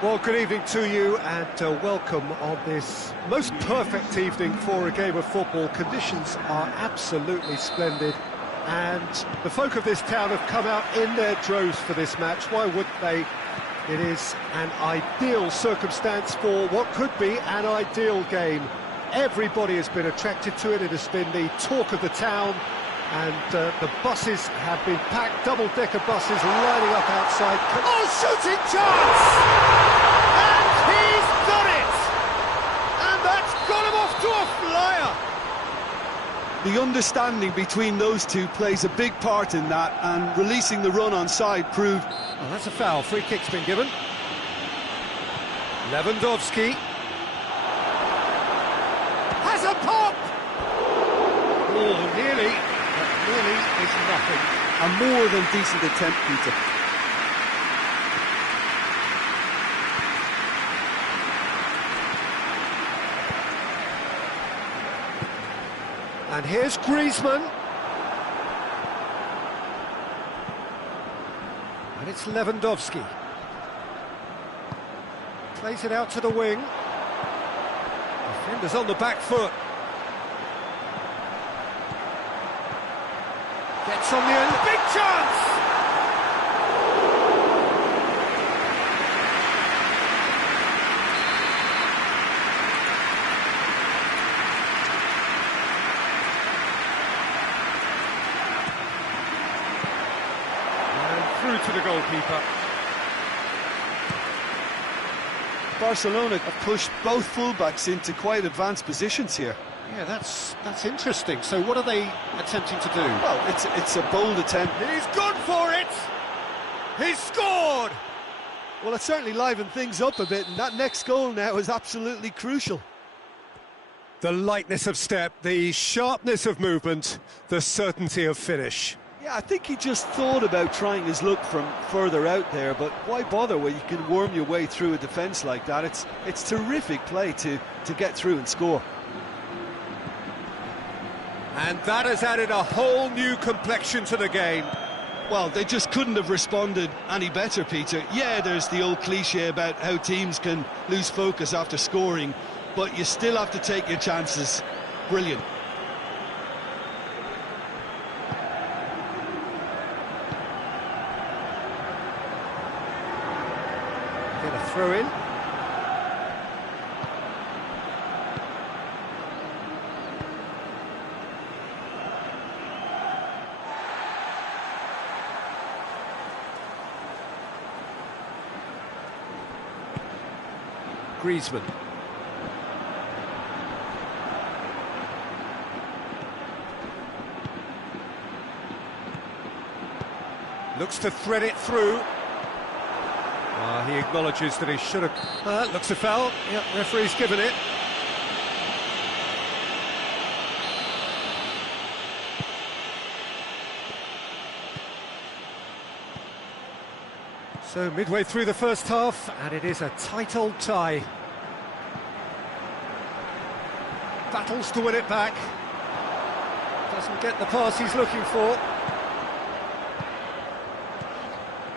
Well, good evening to you and welcome on this most perfect evening for a game of football. Conditions are absolutely splendid and the folk of this town have come out in their droves for this match. Why wouldn't they? It is an ideal circumstance for what could be an ideal game. Everybody has been attracted to it. It has been the talk of the town, and the buses have been packed, double-decker buses lining up outside. Oh, shooting chance! And he's done it! And that's got him off to a flyer! The understanding between those two plays a big part in that, and releasing the run on side proved... Oh, that's a foul. Free kick's been given. Lewandowski has a pop! Oh, nearly. Really is nothing. A more than decent attempt, Peter. And here's Griezmann. And it's Lewandowski. Plays it out to the wing. Defender's on the back foot. Gets on the end, big chance! And through to the goalkeeper. Barcelona have pushed both fullbacks into quite advanced positions here. Yeah, that's interesting. So what are they attempting to do? Well, it's a bold attempt. He's gone for it! He's scored! Well, it certainly livened things up a bit, and that next goal now is absolutely crucial. The lightness of step, the sharpness of movement, the certainty of finish. Yeah, I think he just thought about trying his luck from further out there, but why bother when you can worm your way through a defence like that? It's terrific play to get through and score. And that has added a whole new complexion to the game. Well, they just couldn't have responded any better, Peter. Yeah, there's the old cliche about how teams can lose focus after scoring, but you still have to take your chances. Brilliant. Get a throw in. Griezmann. Looks to thread it through. He acknowledges that he should have... looks a foul. Yep, referee's given it. So midway through the first half, and it is a tight old tie. Battles to win it back. Doesn't get the pass he's looking for.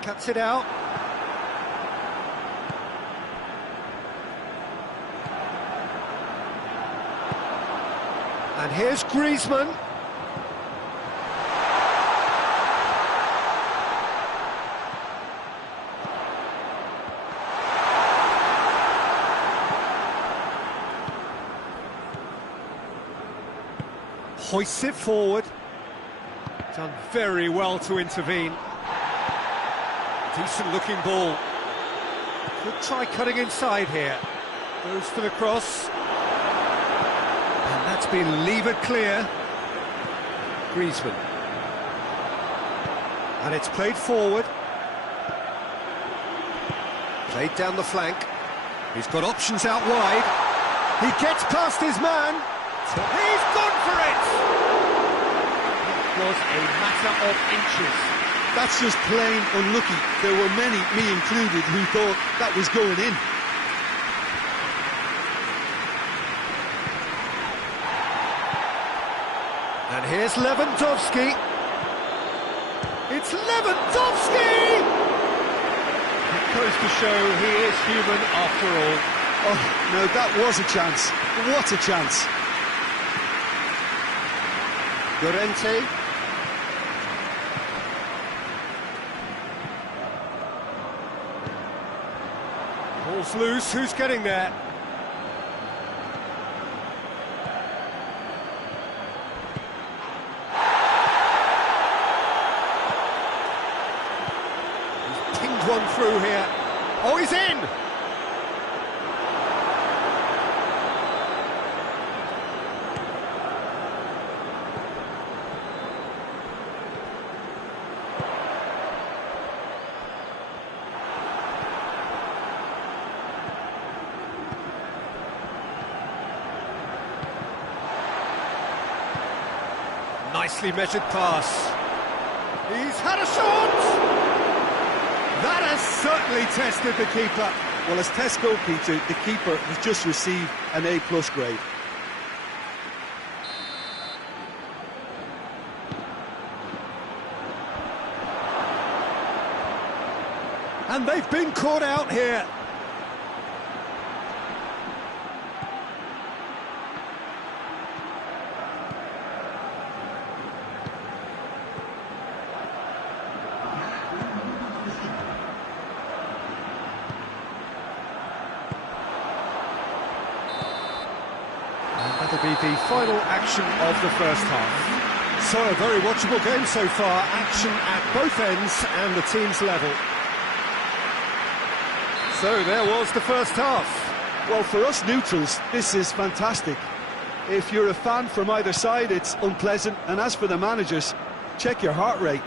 Cuts it out. And here's Griezmann. Hoists it forward. Done very well to intervene. Decent looking ball. Could try cutting inside here. Goes for the cross. And that's been levered clear. Griezmann. And it's played forward. Played down the flank. He's got options out wide. He gets past his man. He's gone for it! It was a matter of inches. That's just plain unlucky. There were many, me included, who thought that was going in. And here's Lewandowski. It's Lewandowski! It goes to show he is human after all. Oh, no, that was a chance. What a chance. Llorente. Ball's loose, who's getting there? He's pinged one through here. Oh, he's in! Nicely measured pass. He's had a shot! That has certainly tested the keeper. Well, as tests go, Peter, the keeper has just received an A+ grade. And they've been caught out here. That'll be the final action of the first half. So a very watchable game so far, action at both ends and the team's level. So there was the first half. Well, for us neutrals, this is fantastic. If you're a fan from either side, it's unpleasant, and as for the managers, check your heart rate.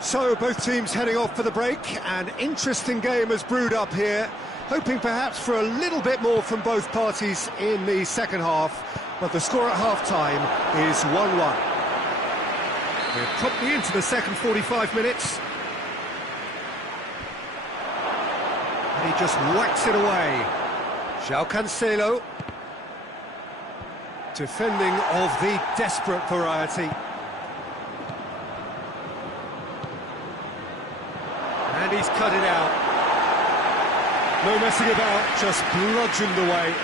So both teams heading off for the break. An interesting game has brewed up here, hoping perhaps for a little bit more from both parties in the second half, but the score at half-time is 1-1. We're promptly into the second 45 minutes. And he just whacks it away. João Cancelo. Defending of the desperate variety. And he's cut it out. No messing about, just bludgeoned away.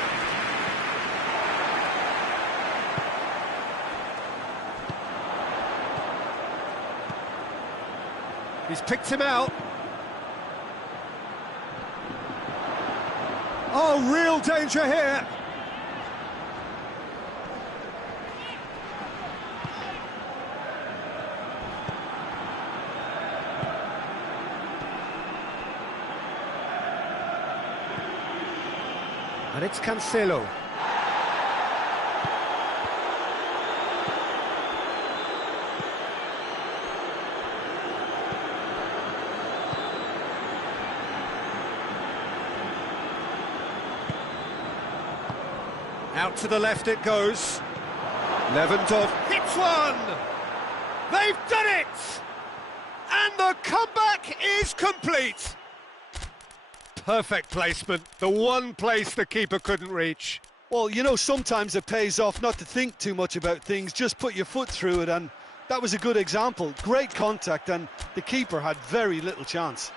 He's picked him out. Oh, real danger here. And it's Cancelo. Out to the left it goes. Levantov hits one! They've done it! And the comeback is complete! Perfect placement, the one place the keeper couldn't reach. Well, you know, sometimes it pays off not to think too much about things, just put your foot through it, and that was a good example. Great contact, and the keeper had very little chance.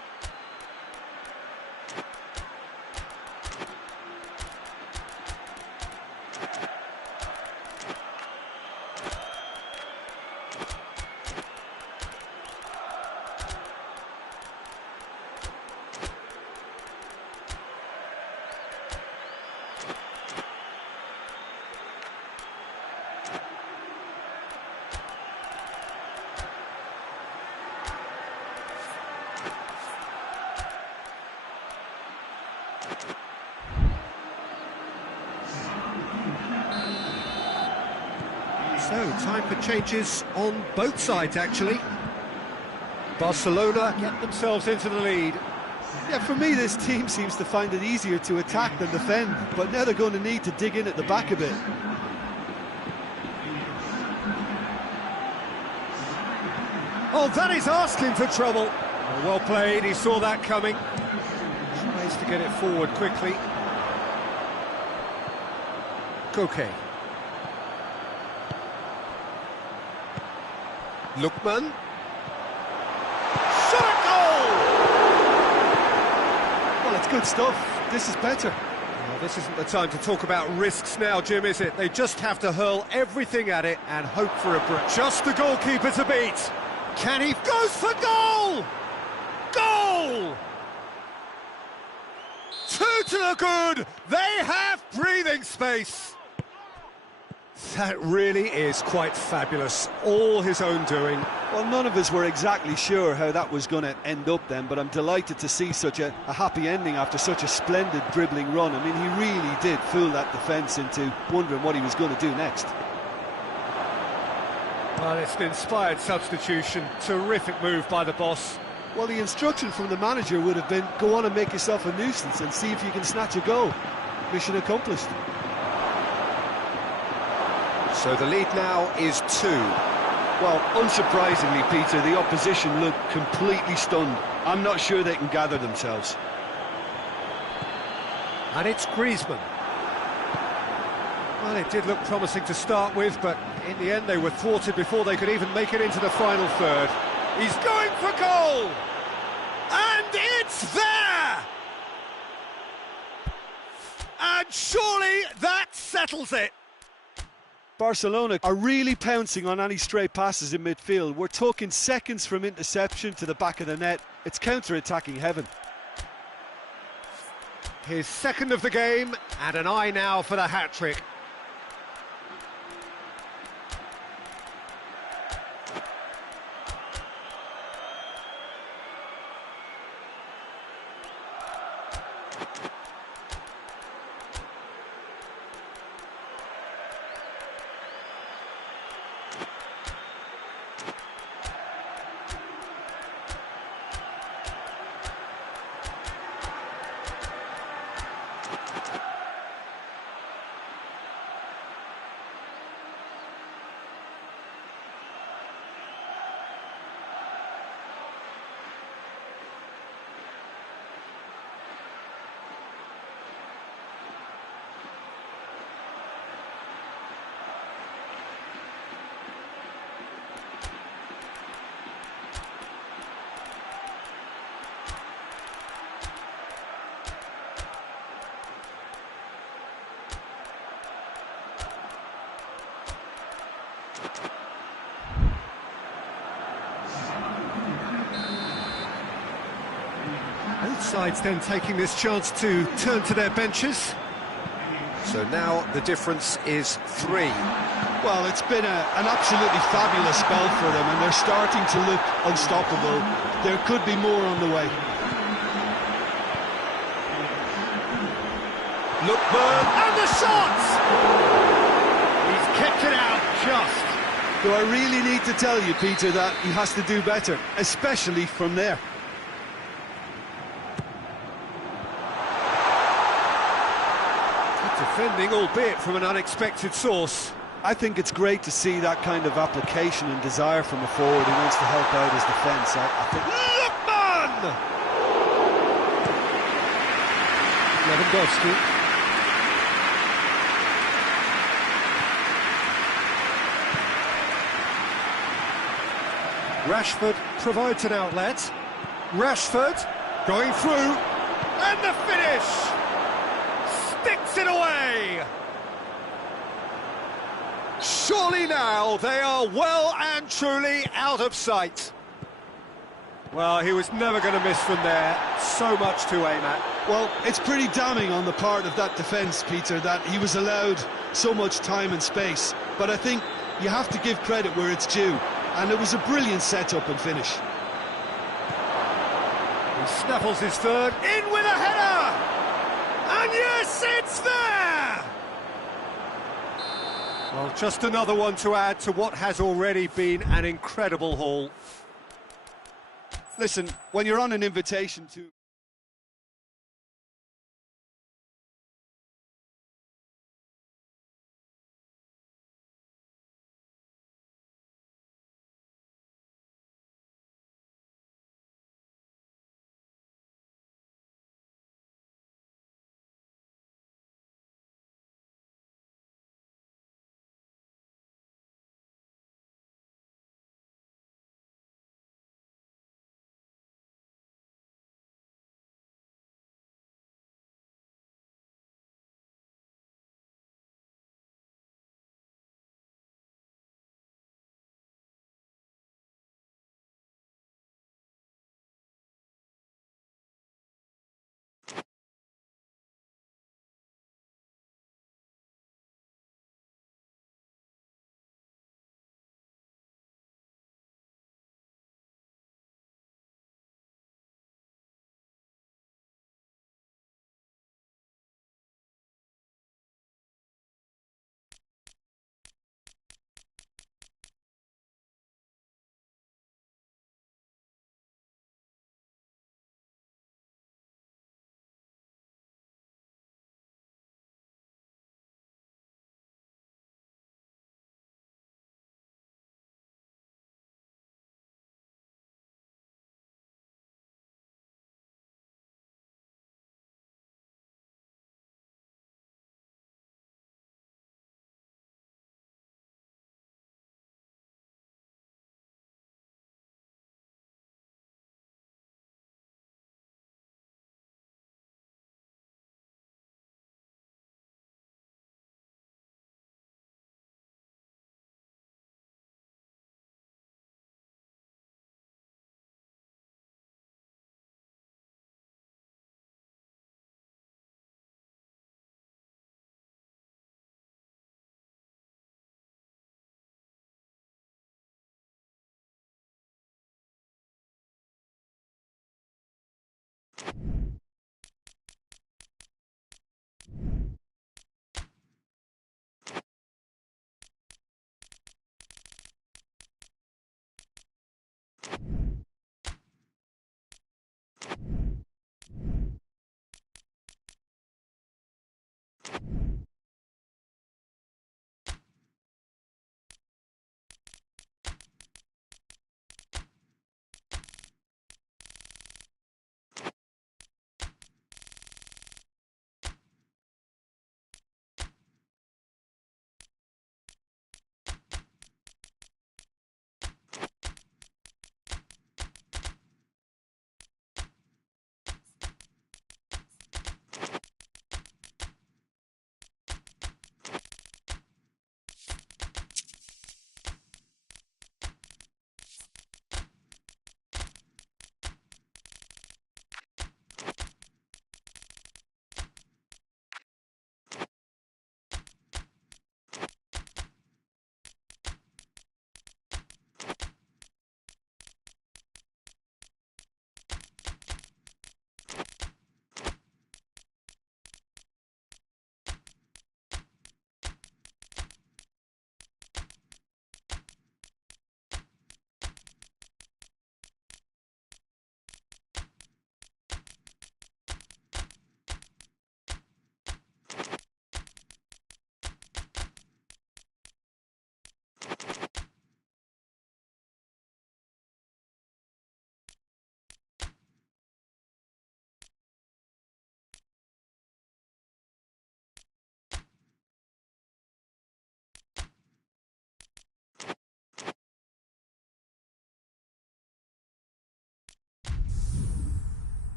So, time for changes on both sides, actually. Barcelona get themselves into the lead. Yeah, for me, this team seems to find it easier to attack than defend, but now they're going to need to dig in at the back a bit. Oh, that is asking for trouble. Well played, he saw that coming. Tries to get it forward quickly. Koke. Lookman. Shot at goal! That's good stuff. This is better. Well, this isn't the time to talk about risks now, Jim, is it? They just have to hurl everything at it and hope for a break. Just the goalkeeper to beat. Can he? Goes for goal! Goal! 2 to the good. They have breathing space. That really is quite fabulous. All his own doing. Well, none of us were exactly sure how that was going to end up then, but I'm delighted to see such a happy ending after such a splendid dribbling run. I mean, he really did fool that defence into wondering what he was going to do next. Well, it's an inspired substitution. Terrific move by the boss. Well, the instruction from the manager would have been, go on and make yourself a nuisance and see if you can snatch a goal. Mission accomplished. So the lead now is 2. Well, unsurprisingly, Peter, the opposition look completely stunned. I'm not sure they can gather themselves. And it's Griezmann. Well, it did look promising to start with, but in the end they were thwarted before they could even make it into the final third. He's going for goal! And it's there! And surely that settles it! Barcelona are really pouncing on any stray passes in midfield. We're talking seconds from interception to the back of the net. It's counter-attacking heaven. His second of the game, and an eye now for the hat-trick. Both sides then taking this chance to turn to their benches. So now the difference is 3. Well, it's been an absolutely fabulous spell for them, and they're starting to look unstoppable. There could be more on the way. Look, Burn, and the shot! He's kept it out just. Do I really need to tell you, Peter, that he has to do better, especially from there? Defending, albeit from an unexpected source. I think it's great to see that kind of application and desire from a forward who wants to help out his defence. I think... Lewandowski. Rashford provides an outlet. Rashford going through, and the finish! Sticks it away! Surely now they are well and truly out of sight. Well, he was never going to miss from there. So much to aim at. Well, it's pretty damning on the part of that defence, Peter, that he was allowed so much time and space. But I think you have to give credit where it's due. And it was a brilliant set-up and finish. He snaffles his third, in with a header! And yes, it's there! Well, just another one to add to what has already been an incredible haul. Listen, when you're on an invitation to...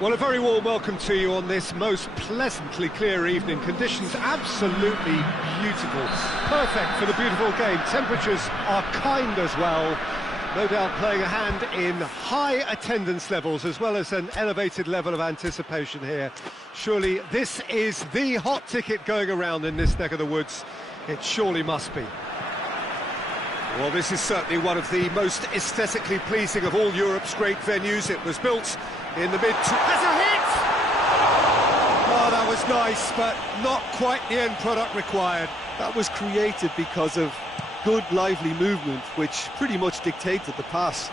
Well, a very warm welcome to you on this most pleasantly clear evening. Conditions absolutely beautiful. Perfect for the beautiful game. Temperatures are kind as well. No doubt playing a hand in high attendance levels as well as an elevated level of anticipation here. Surely this is the hot ticket going around in this neck of the woods. It surely must be. Well, this is certainly one of the most aesthetically pleasing of all Europe's great venues. It was built in the Has a hit! Oh, that was nice, but not quite the end product required. That was created because of good, lively movement, which pretty much dictated the pass.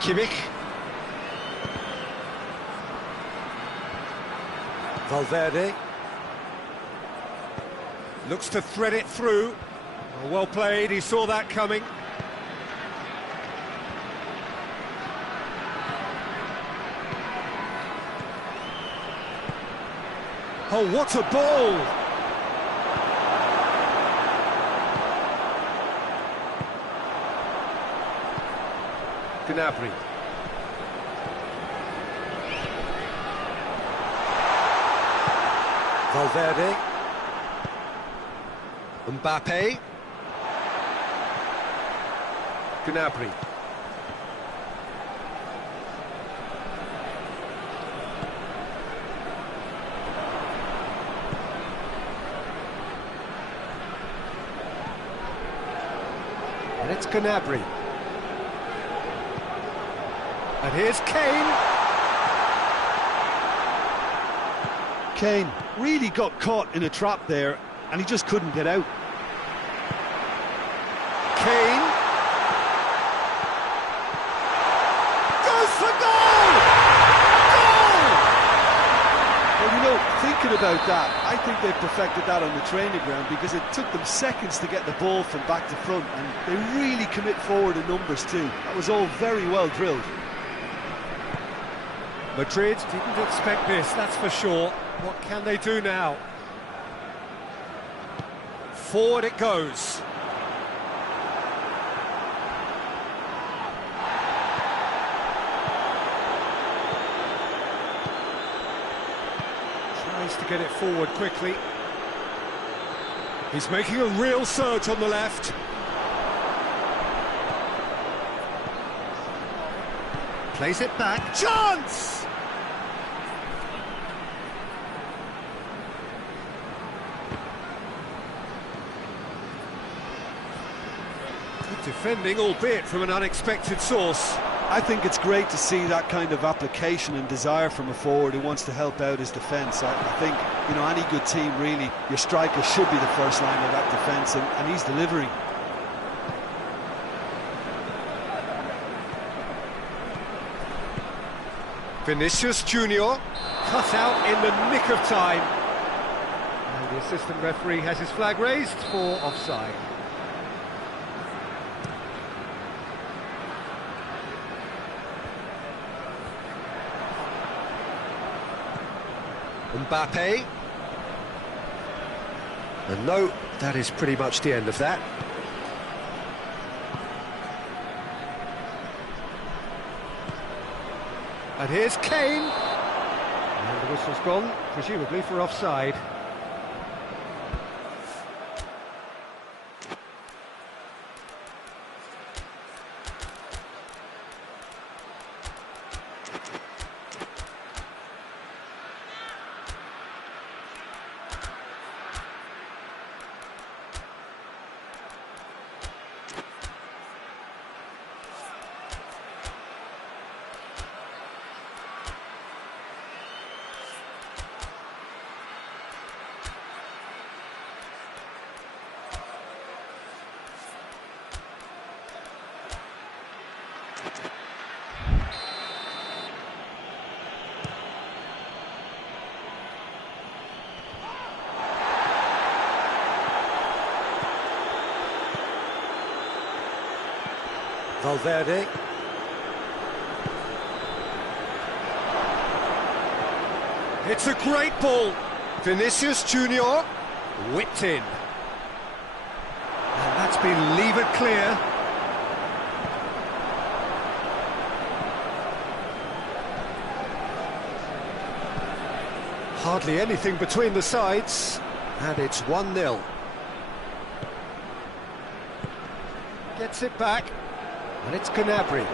Kimmich. Valverde. Looks to thread it through. Well played, he saw that coming. Oh, what a ball! Gnabry. Valverde. Mbappe. Gnabry. And it's Gnabry. And here's Kane. Kane really got caught in a trap there, and he just couldn't get out. Kane. Goes for goal! Goal! Well, you know, thinking about that, I think they've perfected that on the training ground because it took them seconds to get the ball from back to front, and they really commit forward in numbers too. That was all very well drilled. Madrid didn't expect this, that's for sure. What can they do now? Forward it goes. Tries to get it forward quickly. He's making a real surge on the left. Plays it back. Chance! Defending, albeit from an unexpected source. I think it's great to see that kind of application and desire from a forward who wants to help out his defence. I think, you know, any good team, really, your striker should be the first line of that defence, and he's delivering. Vinicius Junior cut out in the nick of time. And the assistant referee has his flag raised for offside. Mbappe. And no, that is pretty much the end of that. And here's Kane. And the whistle's gone, presumably for offside. Valverde. It's a great ball. Vinicius Junior whipped in. And that's been levered clear. Hardly anything between the sides, and it's 1-0. Gets it back, and it's Gnabry.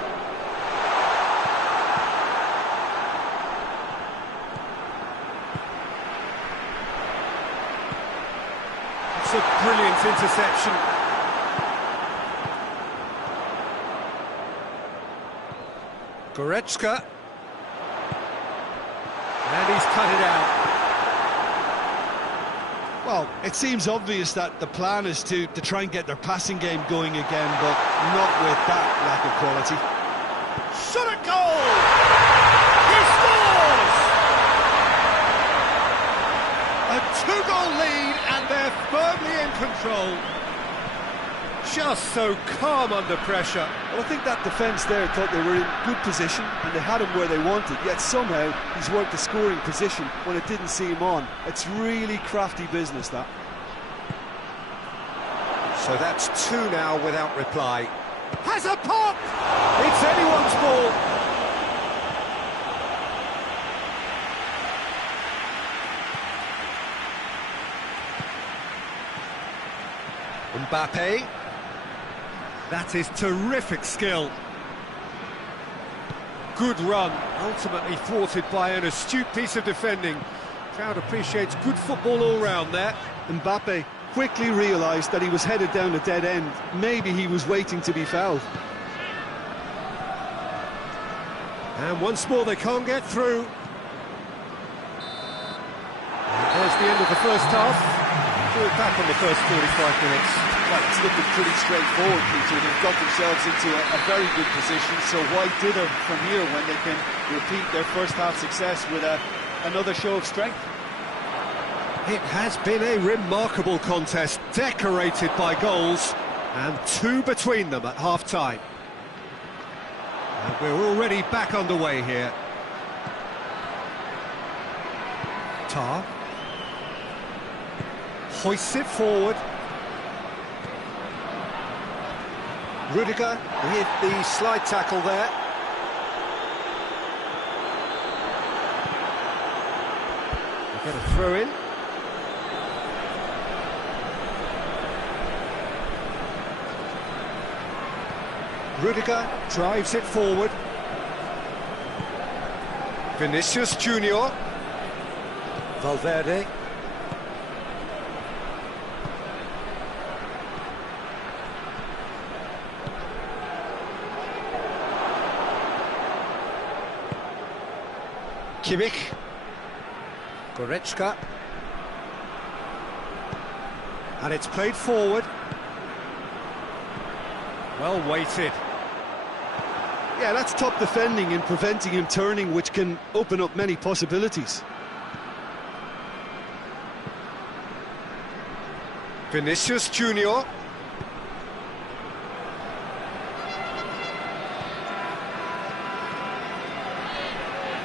It's a brilliant interception. Goretzka. And he's cut it out. Well, it seems obvious that the plan is to try and get their passing game going again, but not with that lack of quality. Shot at goal! He scores! A two-goal lead, and they're firmly in control. Just so calm under pressure. Well, I think that defence there thought they were in good position and they had him where they wanted, yet somehow he's worked the scoring position when it didn't see him on. It's really crafty business, that. So that's 2 now without reply. Has a pop! It's anyone's ball. Mbappe. That is terrific skill. Good run, ultimately thwarted by an astute piece of defending. Crowd appreciates good football all round there. Mbappe quickly realised that he was headed down a dead end. Maybe he was waiting to be fouled. And once more they can't get through. And there's the end of the first half. Threw it back on the first 45 minutes. Well, it's looking pretty straightforward, Peter. They've got themselves into a very good position, so why dither from here when they can repeat their first half success with another show of strength? It has been a remarkable contest, decorated by goals, and 2 between them at half-time. And we're already back underway here. Tar hoists it forward. Rudiger with the slide tackle there. We get a throw in. Rudiger drives it forward. Vinicius Junior. Valverde. Kimmich. Goretzka. And it's played forward. Well weighted. Yeah, that's top defending and preventing him turning, which can open up many possibilities. Vinicius Junior.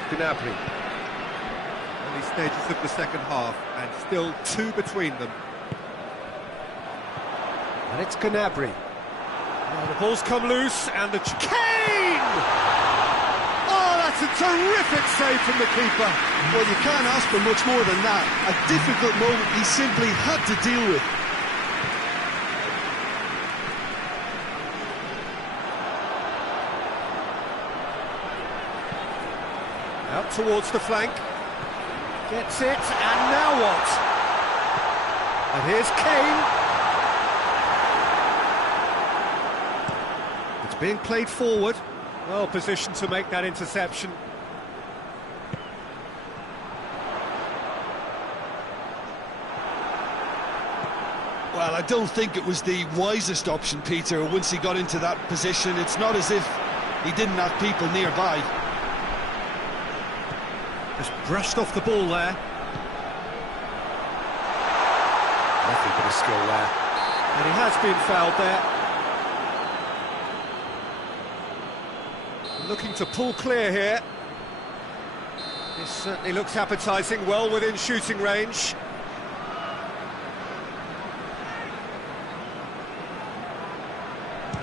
Gnabry. Early stages of the second half, and still 2 between them. And it's Gnabry. Now the ball's come loose, and the Kane! Oh, that's a terrific save from the keeper. Well, you can't ask for much more than that. A difficult moment he simply had to deal with. Out towards the flank. Gets it, and now what? And here's Kane. It's being played forward. Well positioned to make that interception. Well, I don't think it was the wisest option, Peter, once he got into that position. It's not as if he didn't have people nearby. Just brushed off the ball there. Nothing but a skill there. And he has been fouled there. Looking to pull clear here. This certainly looks appetising, well within shooting range.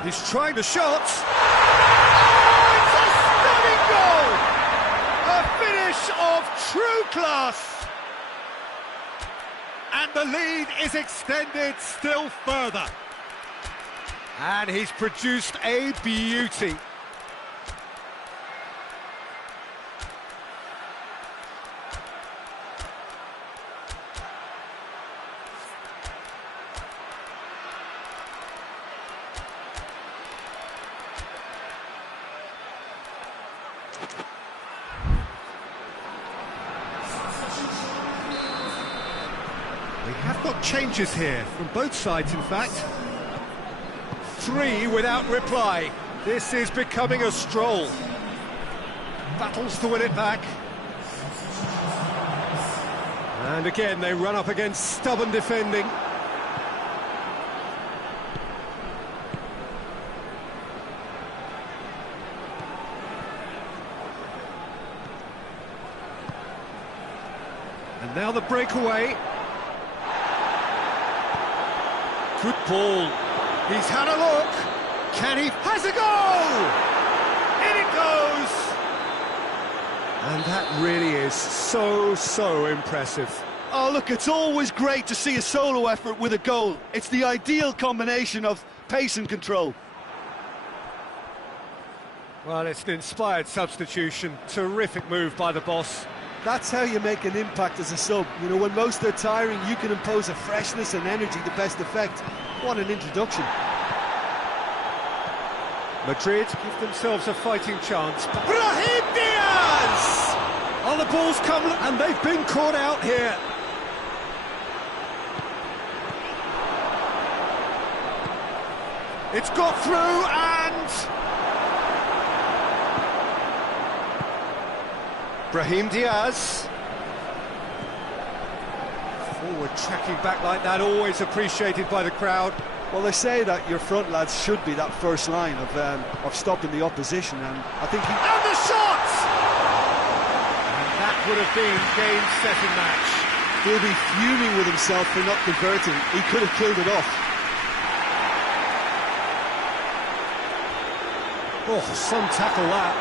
He's trying the shot. Oh, it's a stunning goal! A finish of true class. And the lead is extended still further. And he's produced a beauty. We have got changes here, from both sides in fact. 3 without reply. This is becoming a stroll. Battles to win it back. And again they run up against stubborn defending. And now the breakaway. Good ball. He's had a look. Can he? Has a goal! In it goes! And that really is so impressive. Oh, look, it's always great to see a solo effort with a goal. It's the ideal combination of pace and control. Well, it's an inspired substitution. Terrific move by the boss. That's how you make an impact as a sub. You know, when most are tiring, you can impose a freshness and energy to best effect. What an introduction. Madrid give themselves a fighting chance. Brahim Diaz! Oh, the ball's come, and they've been caught out here. It's got through, and Brahim Diaz. Forward tracking back like that, always appreciated by the crowd. Well, they say that your front lads should be that first line of stopping the opposition, and I think he... And the shot! And that would have been game-setting match. He'll be fuming with himself for not converting. He could have killed it off. Oh, some tackle that.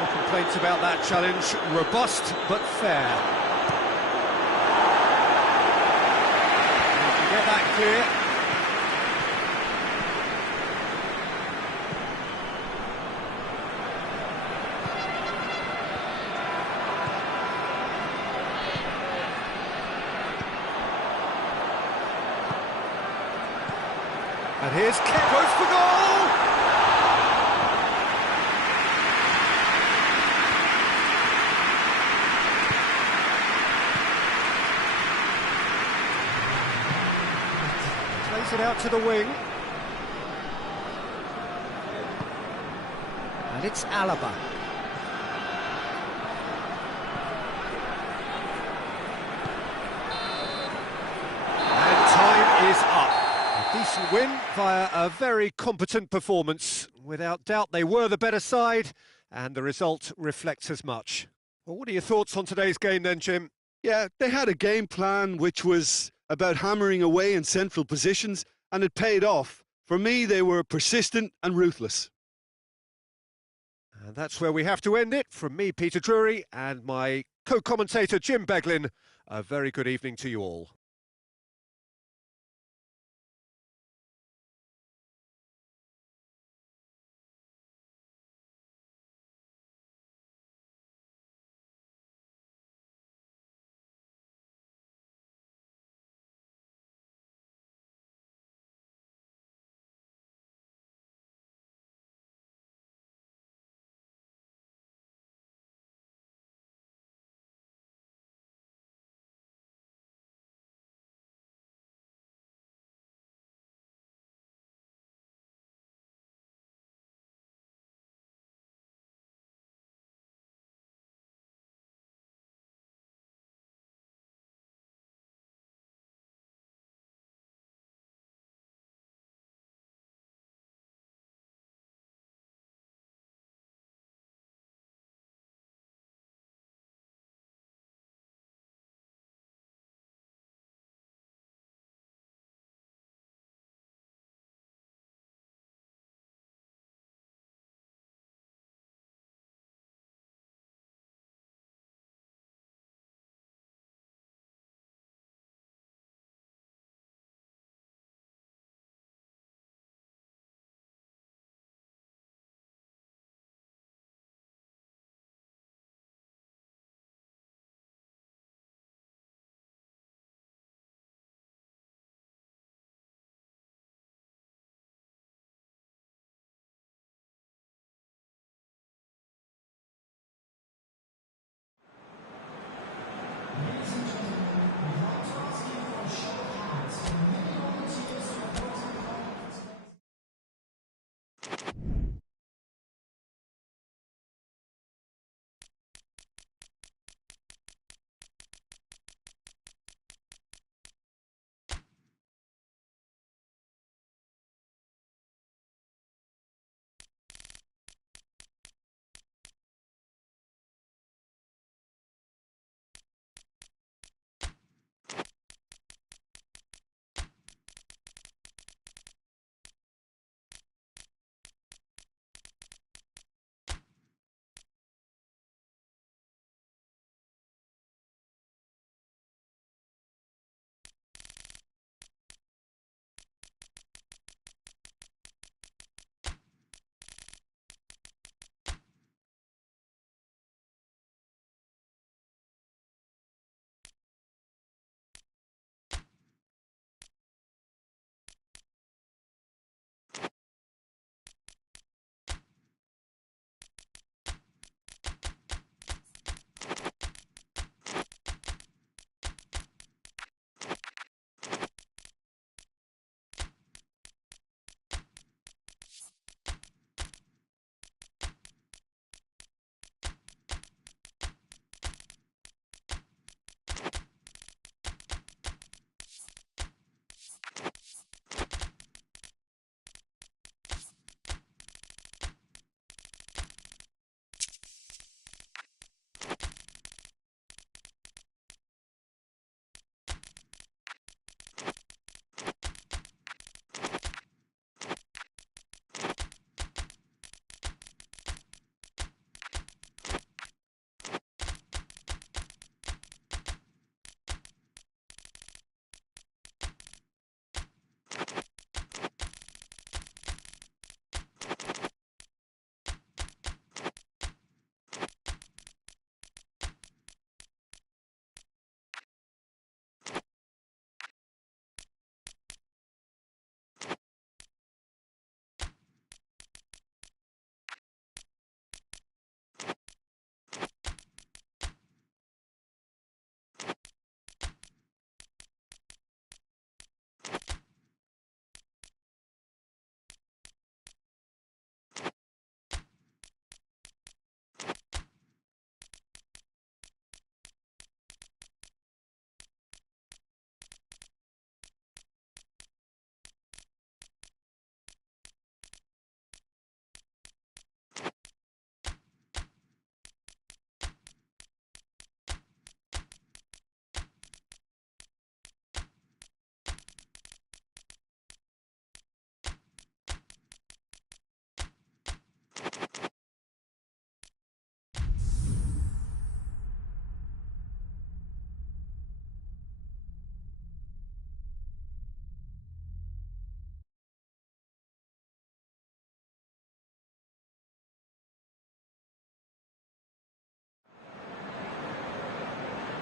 No complaints about that challenge. Robust, but fair. You can get that clear. And here's Kekos for goal! Plays it out to the wing. And it's Alaba. And time is up. A decent win via a very competent performance. Without doubt, they were the better side, and the result reflects as much. Well, what are your thoughts on today's game then, Jim? Yeah, they had a game plan which was about hammering away in central positions, and it paid off. For me, they were persistent and ruthless. And that's where we have to end it. From me, Peter Drury, and my co-commentator, Jim Beglin, a very good evening to you all.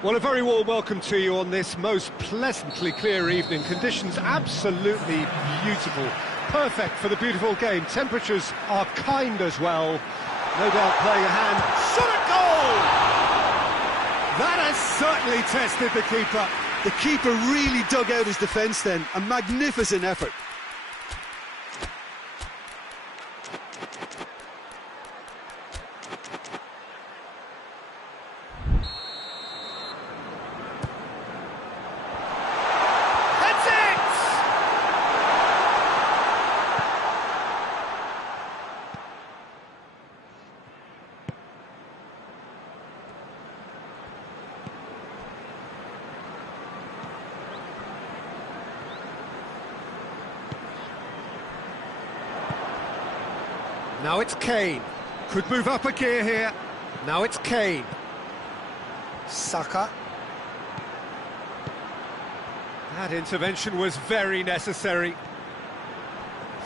Well, a very warm welcome to you on this most pleasantly clear evening. Conditions absolutely beautiful. Perfect for the beautiful game. Temperatures are kind as well. No doubt playing a hand. Shot at goal! That has certainly tested the keeper. The keeper really dug out his defence then. A magnificent effort. Now it's Kane. Could move up a gear here. Now it's Kane. Saka. That intervention was very necessary.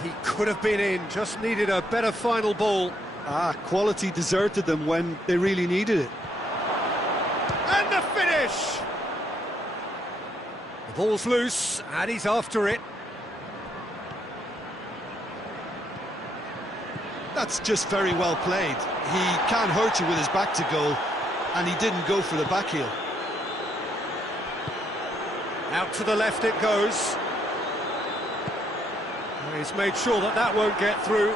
He could have been in, just needed a better final ball. Quality deserted them when they really needed it. And the finish! The ball's loose, and he's after it. That's just very well played. He can't hurt you with his back to goal, and he didn't go for the back heel. Out to the left it goes. He's made sure that that won't get through.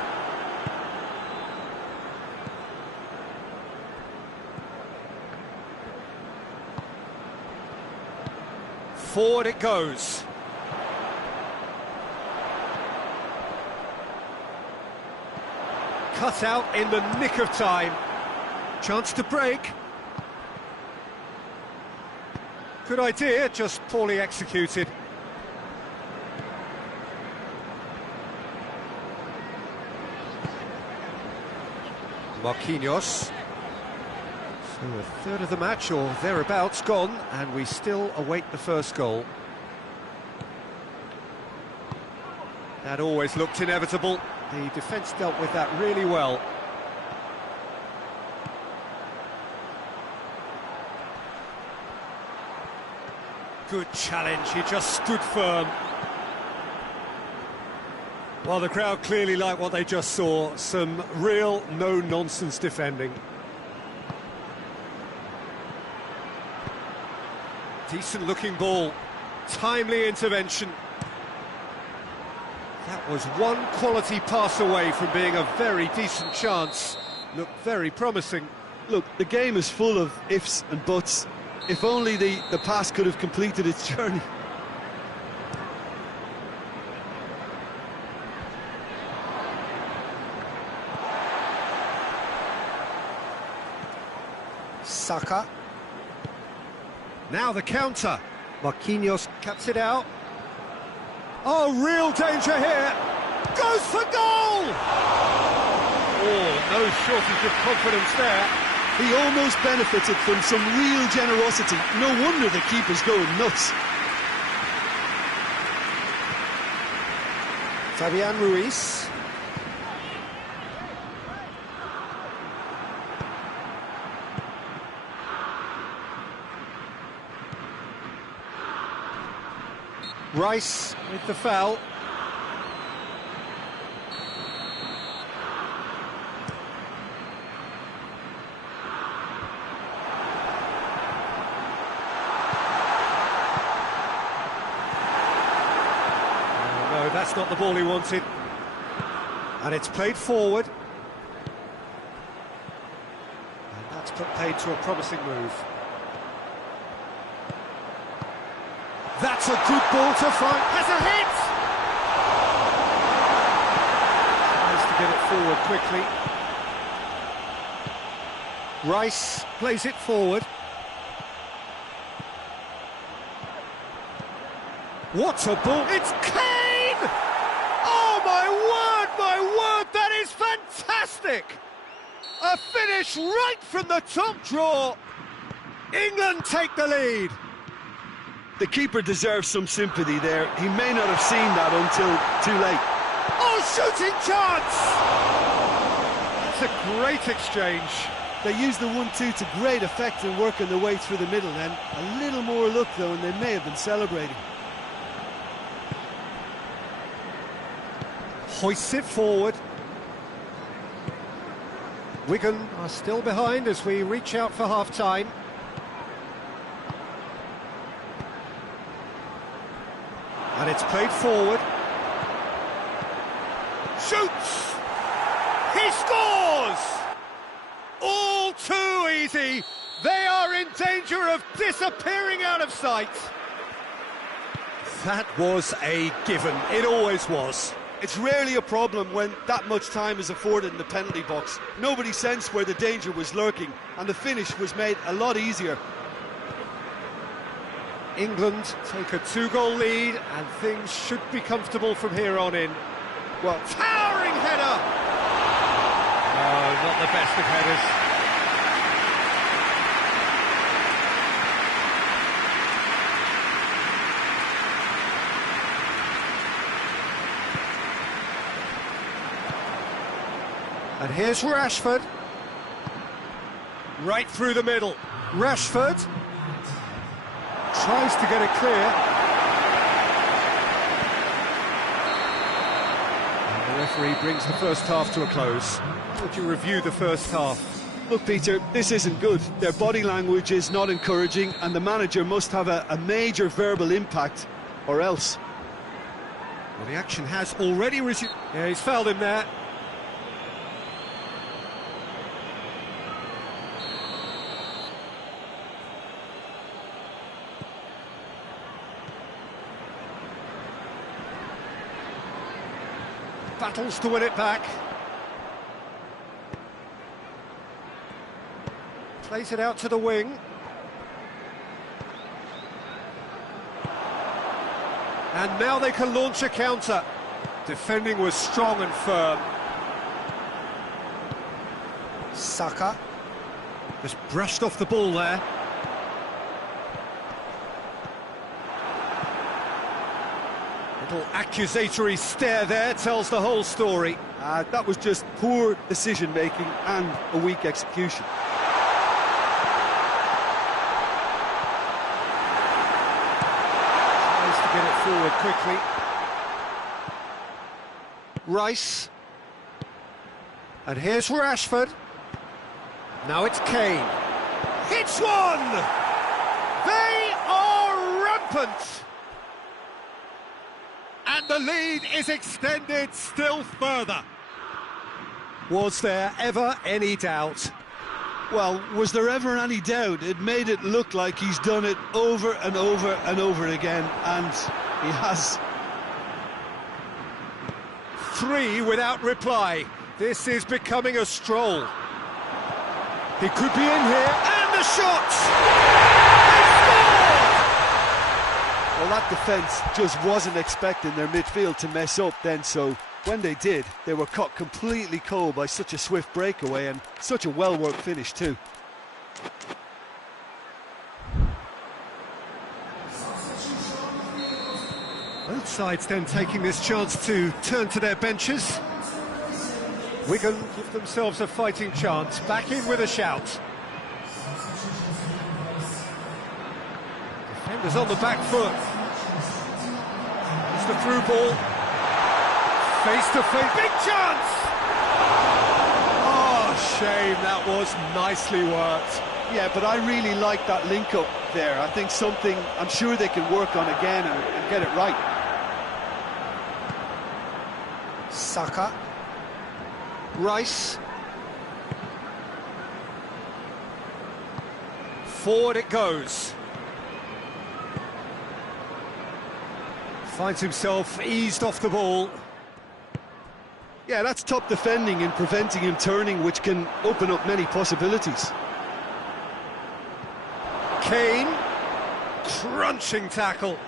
Forward it goes. Cut out in the nick of time. Chance to break. Good idea, just poorly executed. Marquinhos. So a third of the match or thereabouts gone, and we still await the first goal. That always looked inevitable. The defence dealt with that really well. Good challenge, he just stood firm. Well, the crowd clearly liked what they just saw. Some real no-nonsense defending. Decent-looking ball. Timely intervention. That was one quality pass away from being a very decent chance. Looked very promising. Look, the game is full of ifs and buts. If only the pass could have completed its journey. Saka. Now the counter. Marquinhos cuts it out. Oh, real danger here. Goes for goal! Oh, no shortage of confidence there. He almost benefited from some real generosity. No wonder the keeper's going nuts. Fabian Ruiz. Rice with the foul. No, that's not the ball he wanted. And it's played forward. And that's put paid to a promising move. That's a good ball to find. Has a hit! Tries to get it forward quickly. Rice plays it forward. What a ball! It's Kane! Oh my word, that is fantastic! A finish right from the top draw. England take the lead. The keeper deserves some sympathy there. He may not have seen that until too late. Oh, shooting chance! That's a great exchange. They used the 1-2 to great effect in working their way through the middle then. A little more luck though, and they may have been celebrating. Hoists it forward. Wigan are still behind as we reach out for half-time. And it's played forward. Shoots! He scores! All too easy. They are in danger of disappearing out of sight. That was a given. It always was. It's rarely a problem when that much time is afforded in the penalty box. Nobody sensed where the danger was lurking, and the finish was made a lot easier. England take a 2-goal lead, and things should be comfortable from here on in. Well, towering header! Oh, not the best of headers. And here's Rashford. Right through the middle. Rashford tries to get it clear. And the referee brings the first half to a close. How would you review the first half? Look, Peter, this isn't good. Their body language is not encouraging, and the manager must have a major verbal impact, or else. Well, the action has already resumed. Yeah, he's fouled him there. Battles to win it back. Plays it out to the wing. And now they can launch a counter. Defending was strong and firm. Saka just brushed off the ball there. Little accusatory stare there tells the whole story. That was just poor decision-making and a weak execution. Tries to get it forward quickly. Rice. And here's Rashford. Now it's Kane. Hits one! They are rampant! And the lead is extended still further. Was there ever any doubt? Well, was there ever any doubt? It made it look like he's done it over and over and over again, and he has. 3 without reply. This is becoming a stroll. He could be in here, and the shot! Well, that defence just wasn't expecting their midfield to mess up then, so when they did, they were caught completely cold by such a swift breakaway and such a well-worked finish too. Both sides then taking this chance to turn to their benches. Wigan give themselves a fighting chance, back in with a shout. Defenders on the back foot. It's the through ball. Face to face, big chance! Oh, shame, that was nicely worked. Yeah, but I really like that link-up there. I think something I'm sure they can work on again and get it right. Saka. Rice. Forward it goes. Finds himself eased off the ball. Yeah, that's top defending and preventing him turning, which can open up many possibilities. Kane. Crunching tackle.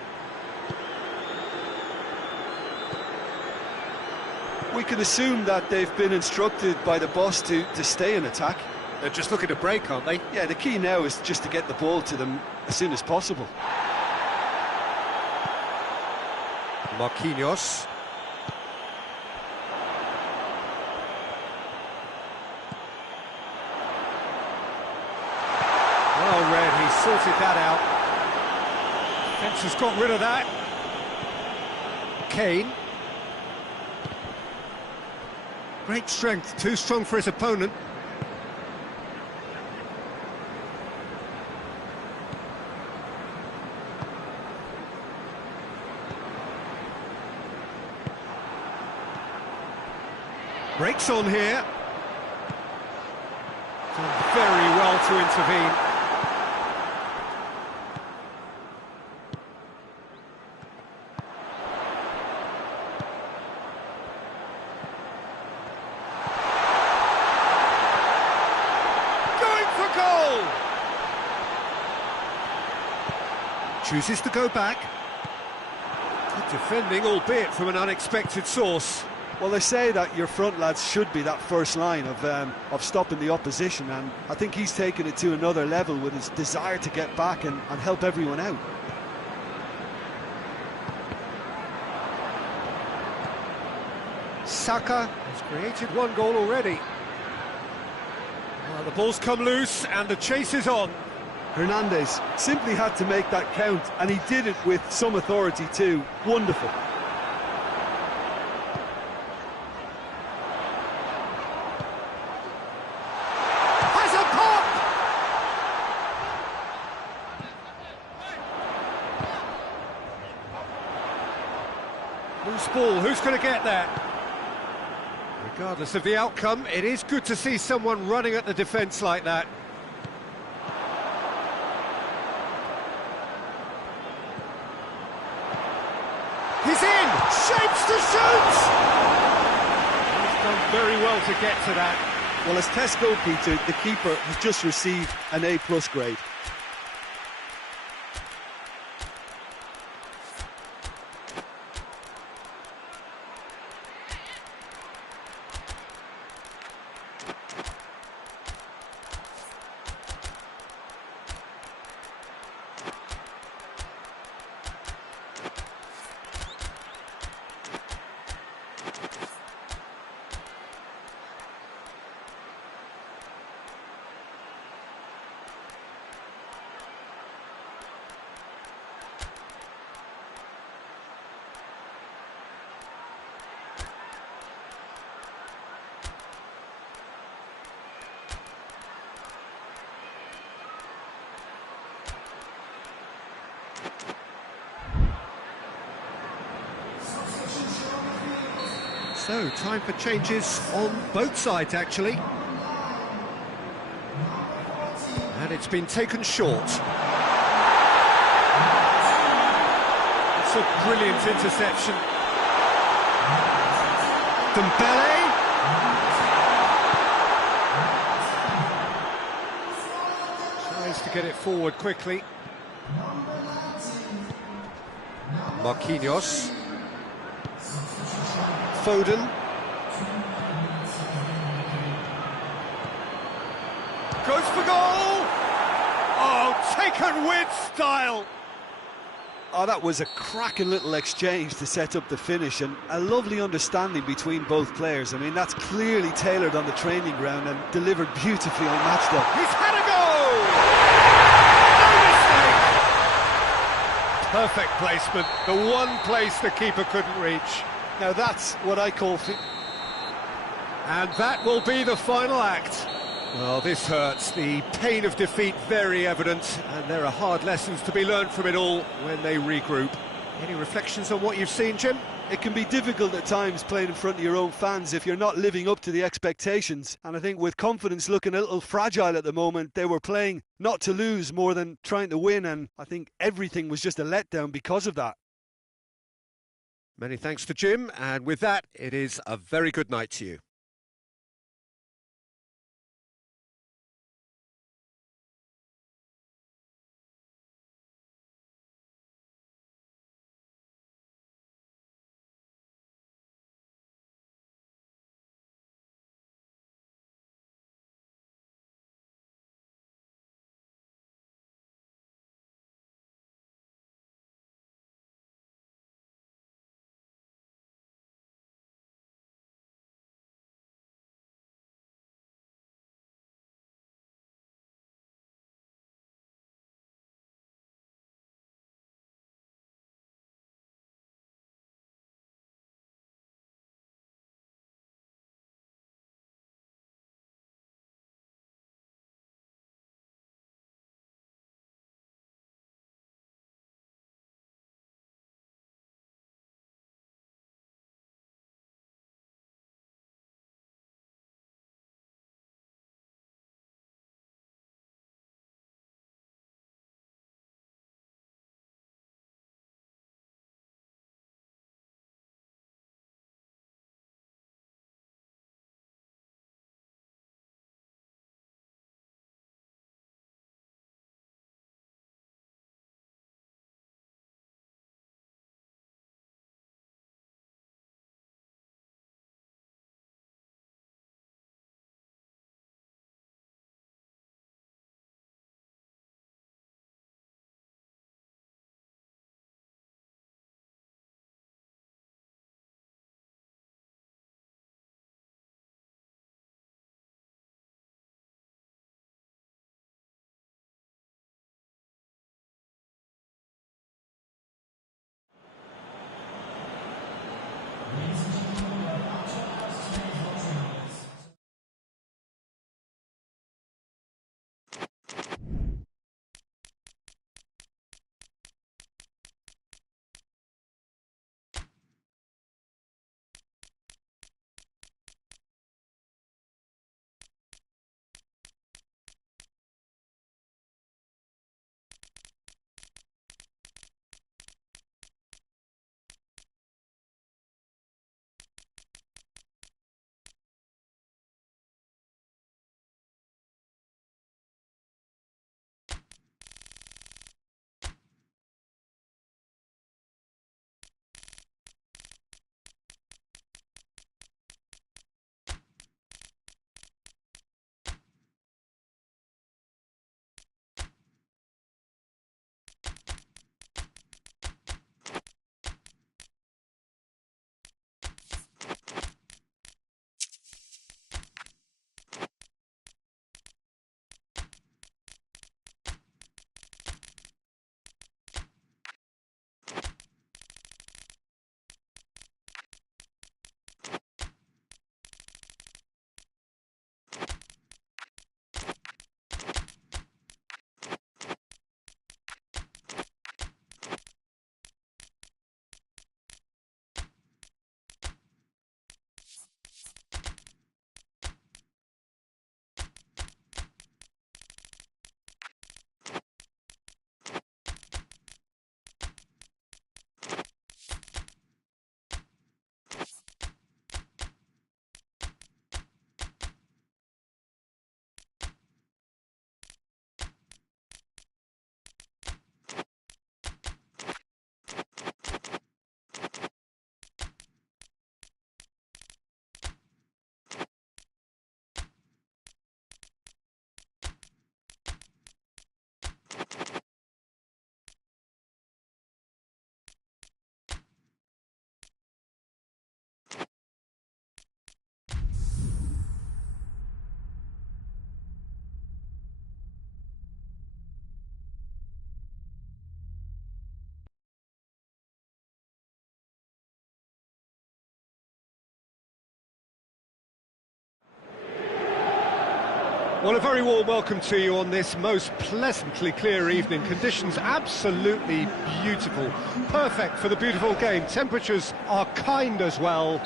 We can assume that they've been instructed by the boss to stay in attack. They're just looking to break, aren't they? Yeah, the key now is just to get the ball to them as soon as possible. Marquinhos. red, he sorted that out. Defence has got rid of that. Kane. Great strength, too strong for his opponent. Breaks on here. Done very well to intervene. Going for goal! Chooses to go back. Good defending, albeit from an unexpected source. Well, they say that your front lads should be that first line of stopping the opposition, and I think he's taken it to another level with his desire to get back and help everyone out. Saka has created one goal already. Well, the ball's come loose and the chase is on. Hernandez simply had to make that count, and he did it with some authority too. Wonderful. Loose ball, who's going to get that? Regardless of the outcome, it is good to see someone running at the defence like that. He's in! Shapes to shoot! He's done very well to get to that. Well, as tests go, Peter, the keeper has just received an A+ grade. So, time for changes on both sides, actually. And it's been taken short. It's a brilliant interception. Dembele. Tries to get it forward quickly. Marquinhos. Foden. Goes for goal! Oh, taken with style! Oh, that was a cracking little exchange to set up the finish, and a lovely understanding between both players. I mean, that's clearly tailored on the training ground and delivered beautifully on match day. He's had a goal! No mistake! Perfect placement, the one place the keeper couldn't reach. Now that's what I call... And that will be the final act. Well, this hurts. The pain of defeat very evident, and there are hard lessons to be learned from it all when they regroup. Any reflections on what you've seen, Jim? It can be difficult at times playing in front of your own fans if you're not living up to the expectations. And I think with confidence looking a little fragile at the moment, they were playing not to lose more than trying to win, and I think everything was just a letdown because of that. Many thanks to Jim, and with that, it is a very good night to you. Well, a very warm welcome to you on this most pleasantly clear evening. Conditions absolutely beautiful, perfect for the beautiful game. Temperatures are kind as well.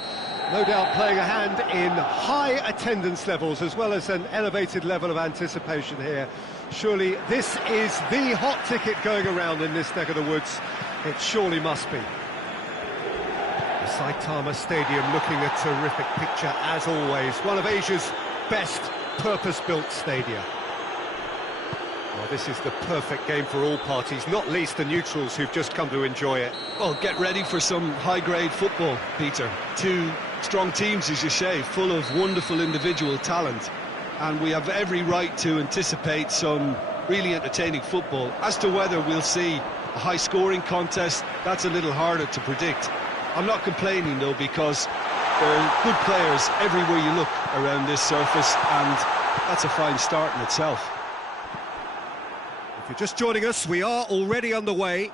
No doubt playing a hand in high attendance levels as well as an elevated level of anticipation here. Surely this is the hot ticket going around in this neck of the woods. It surely must be. The Saitama Stadium looking a terrific picture as always. One of Asia's best purpose-built stadia. Well, this is the perfect game for all parties, not least the neutrals who've just come to enjoy it. Well, get ready for some high-grade football, Peter. Two strong teams, as you say, full of wonderful individual talent. And we have every right to anticipate some really entertaining football. As to whether we'll see a high-scoring contest, that's a little harder to predict. I'm not complaining, though, because there are good players everywhere you look around this surface, and that's a fine start in itself. If you're just joining us, we are already underway.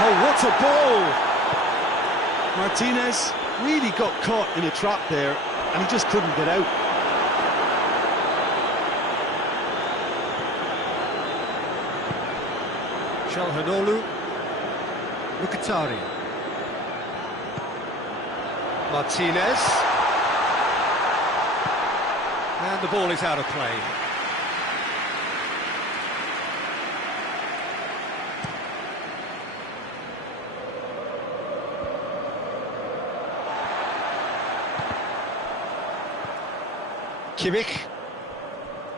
Oh, what a ball! Martinez really got caught in a trap there, and he just couldn't get out. Calhanoglu, Mkhitaryan. Martinez. And the ball is out of play. Kimmich.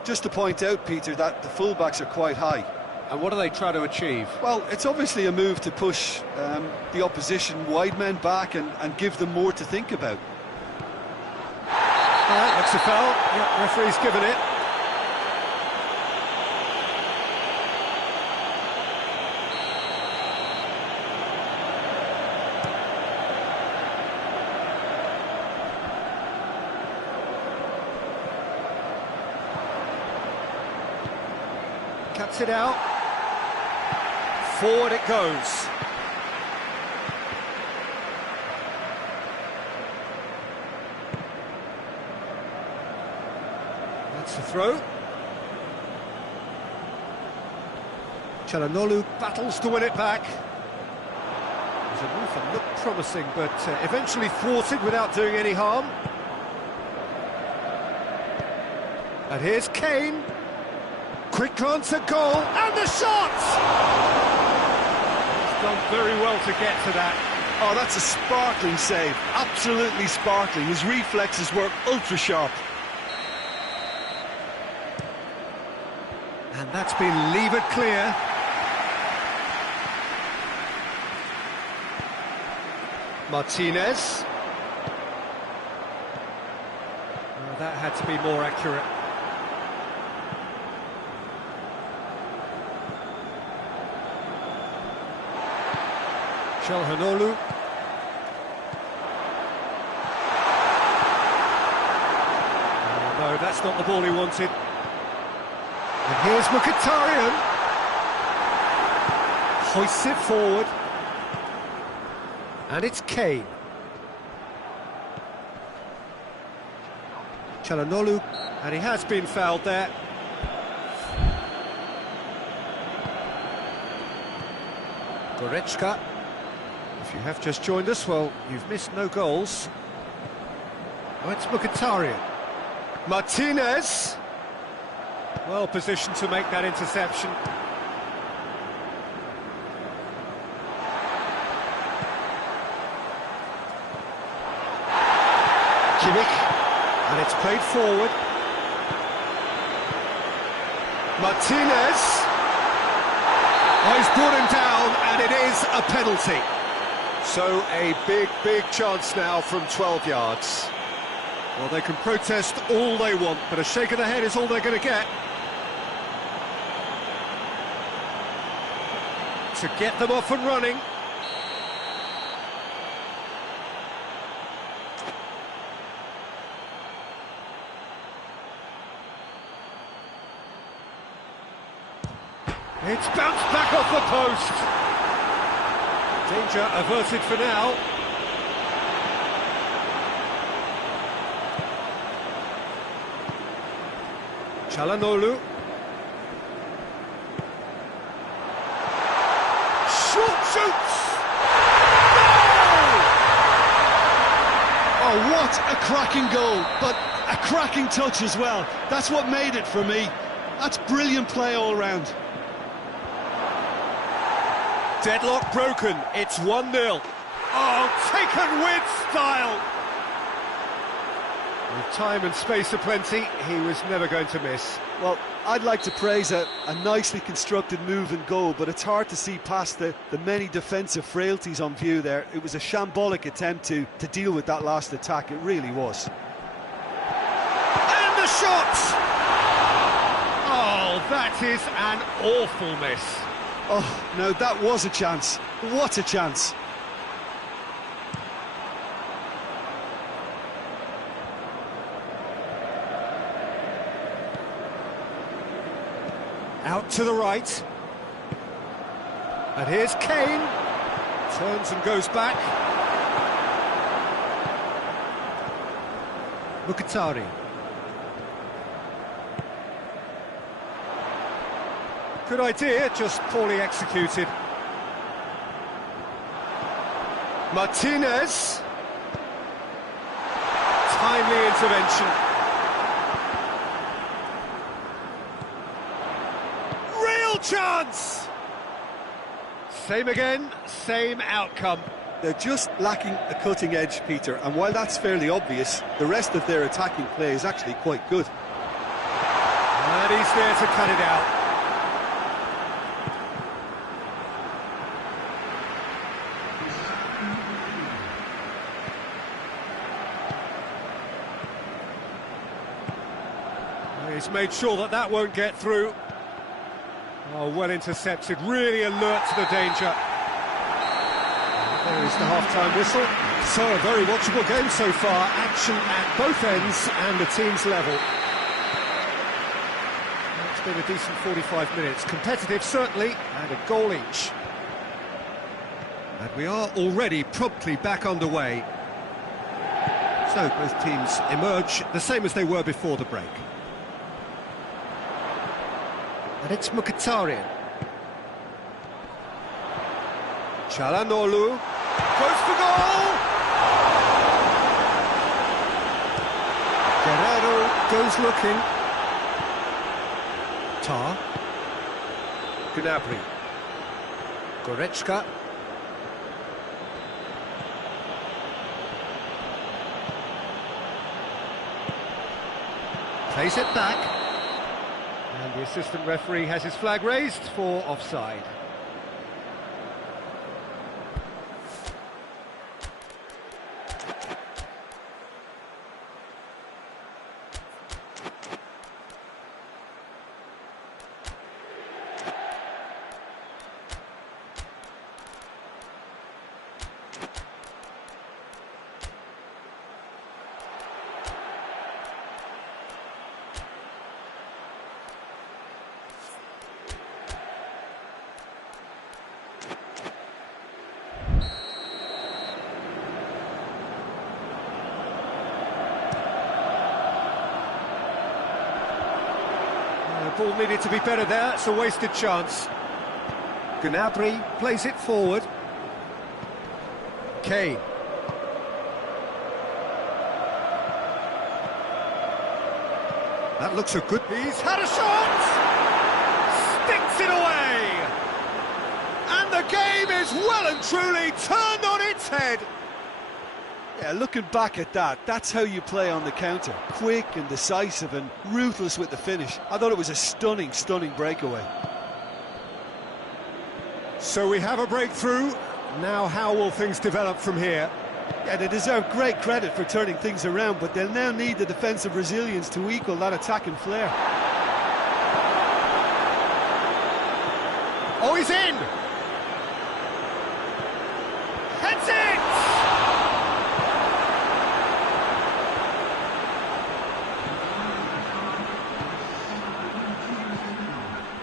Just to point out, Peter, that the fullbacks are quite high. And what are they trying to achieve? Well, it's obviously a move to push the opposition wide men back and give them more to think about. That's a foul. Yeah, referee's given it. Cuts it out. Forward it goes. That's the throw. Calhanoglu battles to win it back. There's a move that looked promising, but eventually thwarted without doing any harm. And here's Kane. Quick glance at goal, and the shot! He's done very well to get to that. Oh, that's a sparkling save, absolutely sparkling. His reflexes were ultra sharp. And that's been levered clear. Martinez. Oh, that had to be more accurate. Calhanoglu. Oh, no, that's not the ball he wanted. And here's Mkhitaryan. Hoists it forward. And it's Kane. Calhanoglu, and he has been fouled there. Goretzka. If you have just joined us, well, you've missed no goals. Oh, it's Mkhitaryan. Martinez. Well positioned to make that interception. Kimmich. And it's played forward. Martinez. Oh, he's brought him down, and it is a penalty. So a big chance now from 12 yards. Well, they can protest all they want, but a shake of the head is all they're going to get. To get them off and running. It's bounced back off the post. Danger averted for now. Çalhanoğlu. Shoots! Oh, what a cracking goal, but a cracking touch as well. That's what made it for me. That's brilliant play all round. Deadlock broken, it's 1-0. Oh, taken with style! With time and space aplenty, he was never going to miss. Well, I'd like to praise a nicely constructed move and goal, but it's hard to see past the many defensive frailties on view there. It was a shambolic attempt to deal with that last attack, it really was. And the shot! Oh, that is an awful miss. Oh, no, that was a chance. What a chance. Out to the right. And here's Kane. Turns and goes back. Mkhitaryan. Good idea, just poorly executed. Martinez. Timely intervention. Real chance! Same again, same outcome. They're just lacking a cutting edge, Peter, and while that's fairly obvious, the rest of their attacking play is actually quite good. And he's there to cut it out. He's made sure that that won't get through. Oh, well intercepted, really alert to the danger. There is the half-time whistle. So, a very watchable game so far. Action at both ends and the team's level. It's been a decent 45 minutes. Competitive, certainly, and a goal each. And we are already promptly back underway. So, both teams emerge the same as they were before the break. And it's Mkhitaryan. Çalhanoğlu goes for goal! Guerrero goes looking. Tar. Gnabry. Goretzka. Plays it back. And the assistant referee has his flag raised for offside. Ball needed to be better there, it's a wasted chance. Gnabry plays it forward. Kane. That looks a good... He's had a shot! Sticks it away! And the game is well and truly turned on its head. Yeah, looking back at that, that's how you play on the counter. Quick and decisive and ruthless with the finish. I thought it was a stunning, stunning breakaway. So we have a breakthrough. Now how will things develop from here? Yeah, they deserve great credit for turning things around, but they'll now need the defensive resilience to equal that attacking flair. Oh, he's in! Heads it!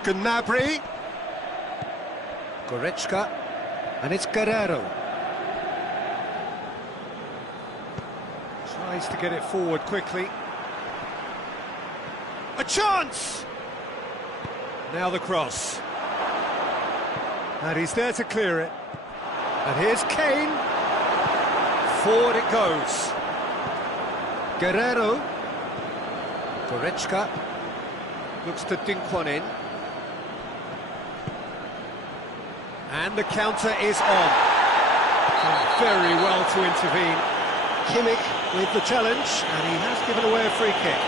Gnabry. Goretzka. And it's Guerrero. Tries to get it forward quickly. A chance! Now the cross. And he's there to clear it. And here's Kane. Forward it goes. Guerrero. Goretzka. Looks to Dien. And the counter is on. Done very well to intervene. Kimmich with the challenge, and he has given away a free kick.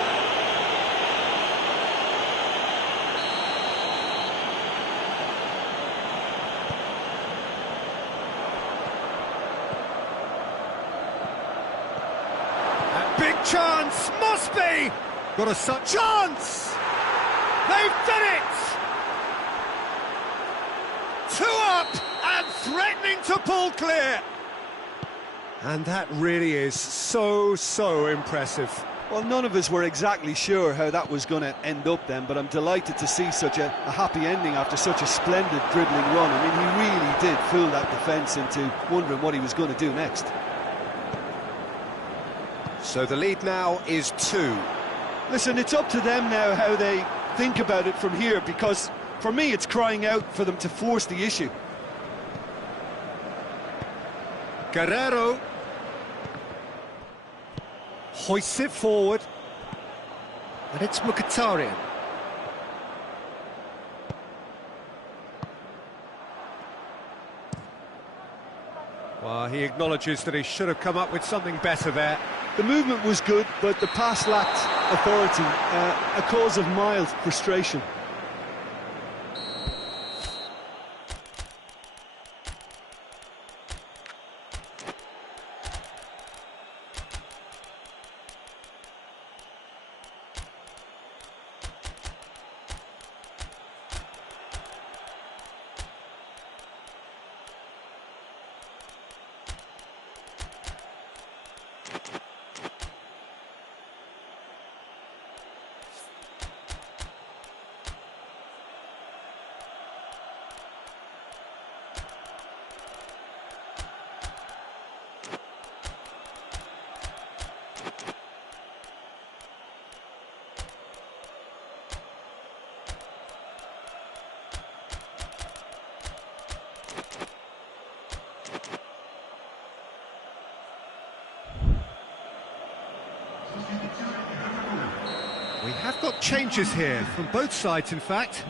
A big chance, must be! Got a chance! They've done it! 2 up and threatening to pull clear. And that really is so impressive. Well, none of us were exactly sure how that was going to end up then, but I'm delighted to see such a happy ending after such a splendid dribbling run. I mean, he really did fool that defence into wondering what he was going to do next. So the lead now is 2. Listen, it's up to them now how they think about it from here, because for me it's crying out for them to force the issue. Guerrero hoists it forward, and it's Mkhitaryan. Well, he acknowledges that he should have come up with something better there. The movement was good, but the pass lacked authority, a cause of mild frustration. We have got changes here, from both sides in fact.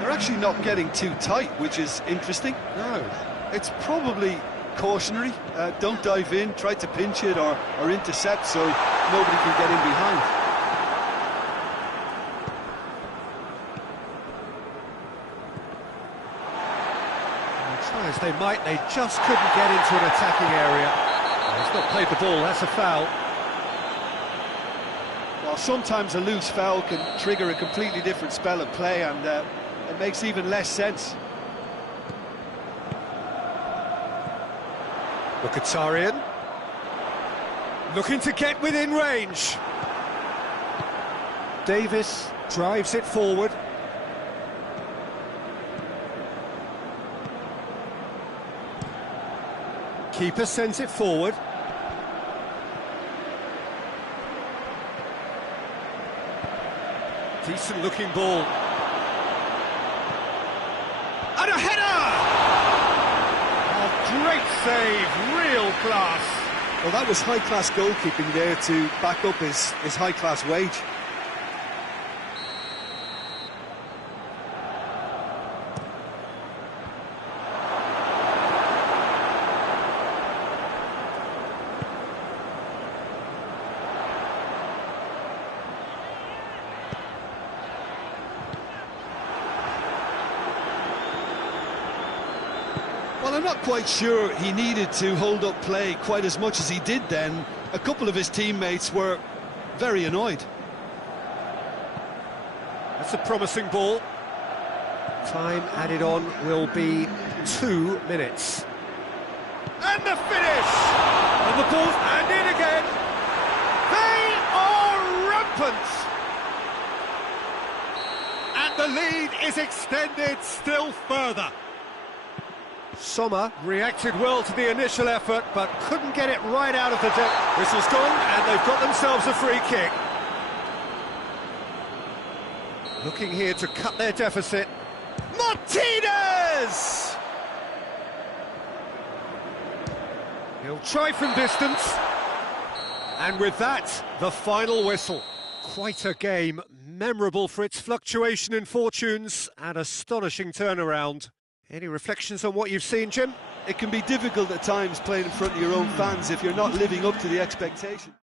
They're actually not getting too tight, which is interesting. No. It's probably cautionary. Don't dive in, try to pinch it or intercept so nobody can get in behind. Try as they might, they just couldn't get into an attacking area. He's not played the ball, that's a foul. Well, sometimes a loose foul can trigger a completely different spell of play, and it makes even less sense. Mkhitaryan looking to get within range. Davis drives it forward. Keeper sends it forward. Decent looking ball. And a header! Great save, real class. Well, that was high-class goalkeeping there to back up his high-class wage. Well, I'm not quite sure he needed to hold up play quite as much as he did then. A couple of his teammates were very annoyed. That's a promising ball. Time added on will be 2 minutes. And the finish! And the ball, and in again. They are rampant. And the lead is extended still further. Sommer reacted well to the initial effort, but couldn't get it right out of the deck. Whistle's gone, and they've got themselves a free kick. Looking here to cut their deficit. Martinez! He'll try from distance. And with that, the final whistle. Quite a game, memorable for its fluctuation in fortunes and astonishing turnaround. Any reflections on what you've seen, Jim? It can be difficult at times playing in front of your own fans if you're not living up to the expectation.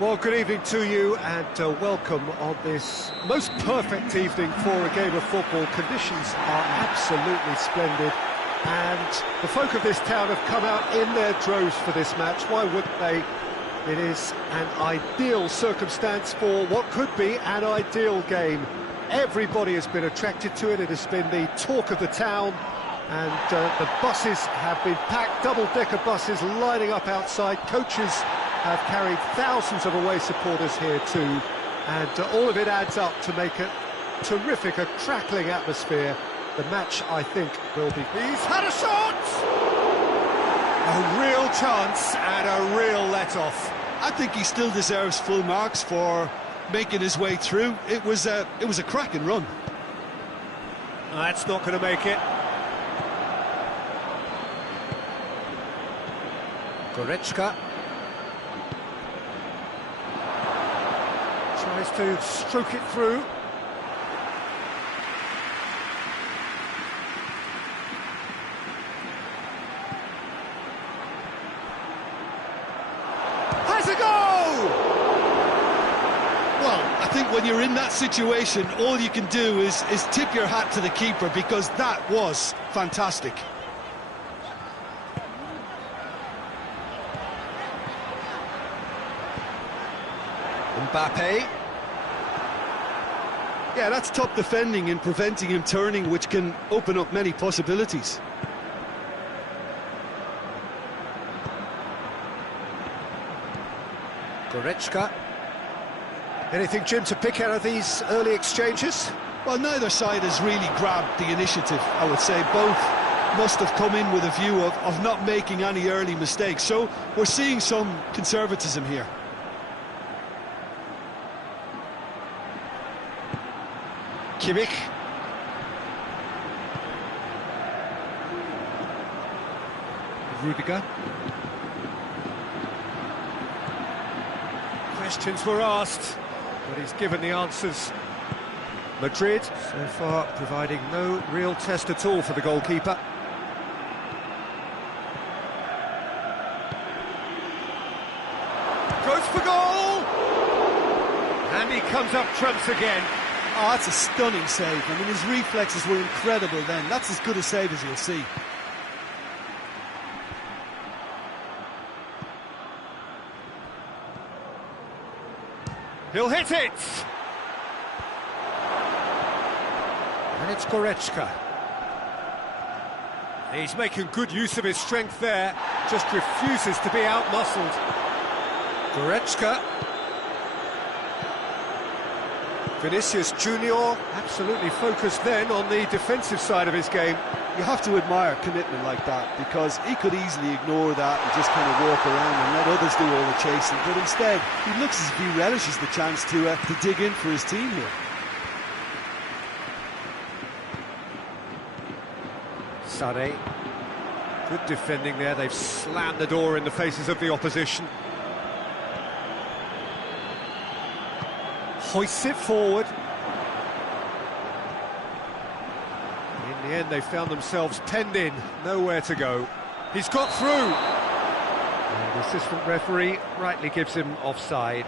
Well, good evening to you and welcome on this most perfect evening for a game of football. Conditions are absolutely splendid and the folk of this town have come out in their droves for this match. Why wouldn't they? It is an ideal circumstance for what could be an ideal game. Everybody has been attracted to it. It has been the talk of the town and the buses have been packed, double-decker buses lining up outside. Coaches have carried thousands of away supporters here too, and all of it adds up to make a terrific, a crackling atmosphere. The match, I think, will be... He's had a shot! A real chance and a real let-off. I think he still deserves full marks for making his way through. It was a cracking run. That's not going to make it. Goretzka tries to stroke it through. Has a goal! Well, I think when you're in that situation, all you can do is tip your hat to the keeper, because that was fantastic. Mbappe. Yeah, that's top defending and preventing him turning, which can open up many possibilities. Goretzka. Anything, Jim, to pick out of these early exchanges? Well, neither side has really grabbed the initiative, I would say. Both must have come in with a view of not making any early mistakes. So we're seeing some conservatism here. Kimmich. Rudiger. Questions were asked. but he's given the answers. Madrid, so far, providing no real test at all for the goalkeeper. Goes for goal! And he comes up trumps again. Oh, that's a stunning save. I mean, his reflexes were incredible then. That's as good a save as you'll see. He'll hit it! And it's Goretzka. He's making good use of his strength there, just refuses to be outmuscled. Goretzka. Vinicius Junior, absolutely focused then on the defensive side of his game. You have to admire commitment like that, because he could easily ignore that and just kind of walk around and let others do all the chasing, but instead he looks as if he relishes the chance to dig in for his team here. Sane, good defending there. They've slammed the door in the faces of the opposition. Hoists it forward. In the end, they found themselves penned in, nowhere to go. He's got through. And the assistant referee rightly gives him offside.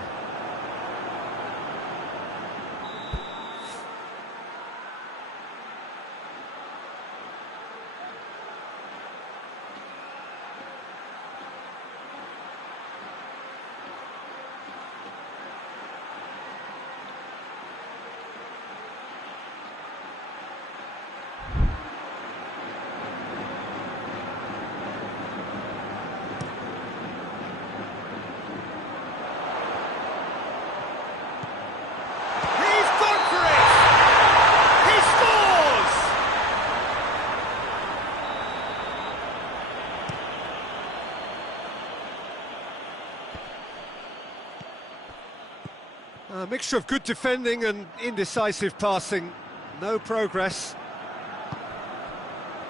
A mixture of good defending and indecisive passing. No progress.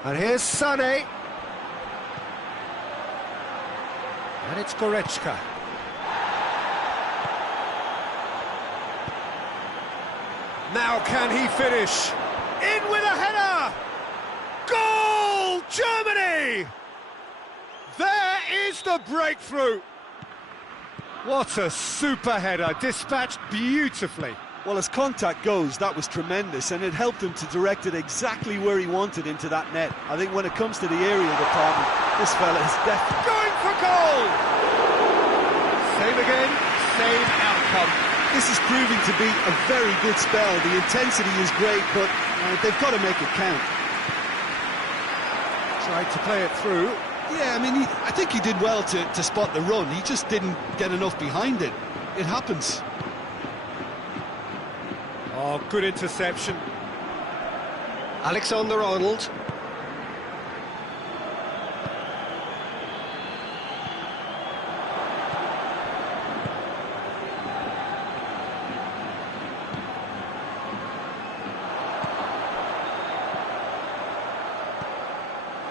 And here's Sane. And it's Goretzka. Now can he finish? In with a header! Goal! Germany! There is the breakthrough! What a super header, dispatched beautifully. Well, as contact goes, that was tremendous, and it helped him to direct it exactly where he wanted into that net. I think when it comes to the aerial department, this fella is definitely going for goal! Same again, same outcome. This is proving to be a very good spell. The intensity is great, but they've got to make it count. Tried to play it through. Yeah, I mean, I think he did well to spot the run. He just didn't get enough behind it. It happens. Oh, good interception. Alexander-Arnold.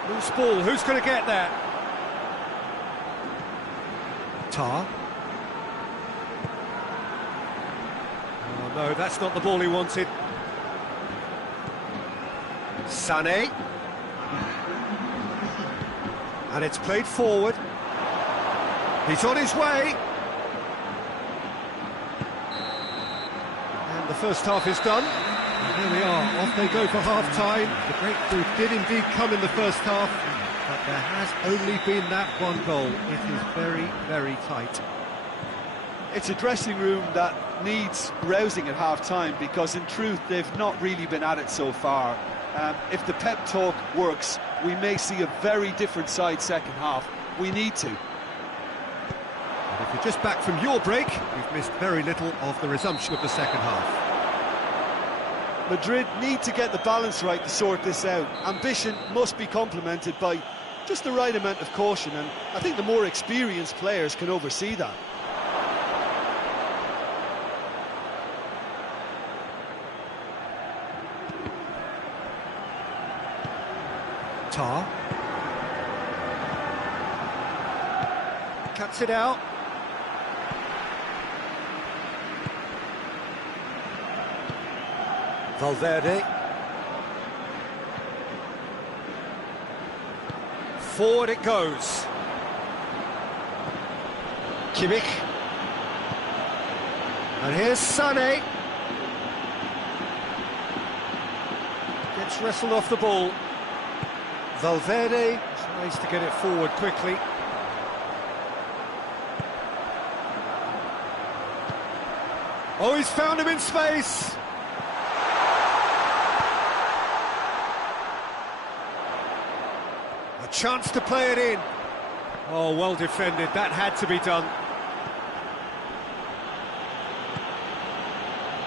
Loose ball, who's going to get that? Tar. Oh no, that's not the ball he wanted. Sane. And it's played forward. He's on his way. And the first half is done. And here we are, off they go for half-time. The breakthrough did indeed come in the first half, but there has only been that one goal. It is very, very tight. It's a dressing room that needs rousing at half-time, because in truth they've not really been at it so far. If the pep talk works, we may see a very different side second half. We need to. And if you're just back from your break, you've missed very little of the resumption of the second half. Madrid need to get the balance right to sort this out. Ambition must be complemented by just the right amount of caution, and I think the more experienced players can oversee that. Tar. Cuts it out. Valverde. Forward it goes. Kimmich. And here's Sané. Gets wrestled off the ball. Valverde tries to get it forward quickly. Oh, he's found him in space. A chance to play it in. Oh, well defended. That had to be done.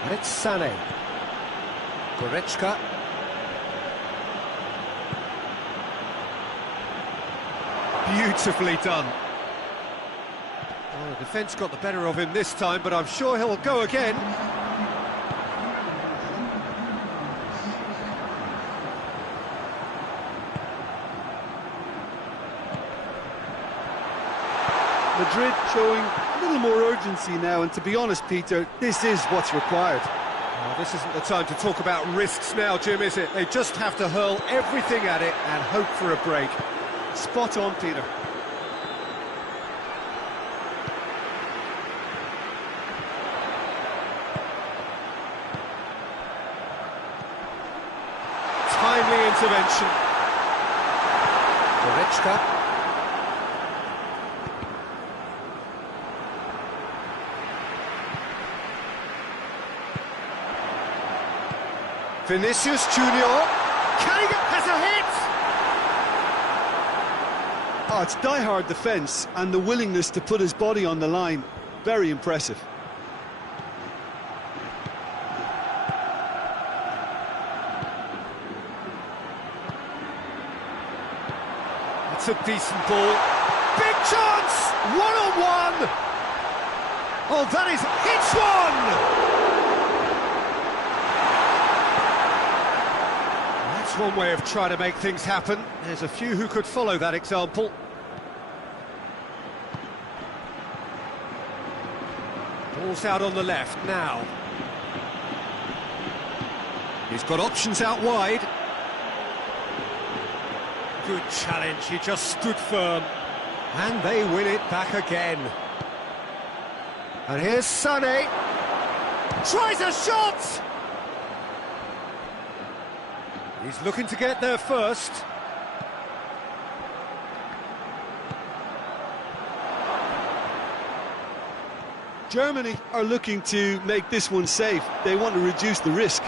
And it's Sané. Goretzka. Beautifully done. Oh, the defence got the better of him this time, but I'm sure he'll go again. Madrid showing a little more urgency now, and to be honest, Peter, this is what's required. Oh, this isn't the time to talk about risks now, Jim, is it? They just have to hurl everything at it and hope for a break. Spot on, Peter. Timely intervention. Goretzka. Vinicius Junior. Can he get... has a hit! Oh, it's die-hard defence and the willingness to put his body on the line. Very impressive. It's a decent ball. Big chance! One-on-one! Oh, that is... hits one! That's one way of trying to make things happen. There's a few who could follow that example. Ball's out on the left now. He's got options out wide. Good challenge, he just stood firm. And they win it back again. And here's Sané. Tries a shot! He's looking to get there first. Germany are looking to make this one safe. They want to reduce the risk.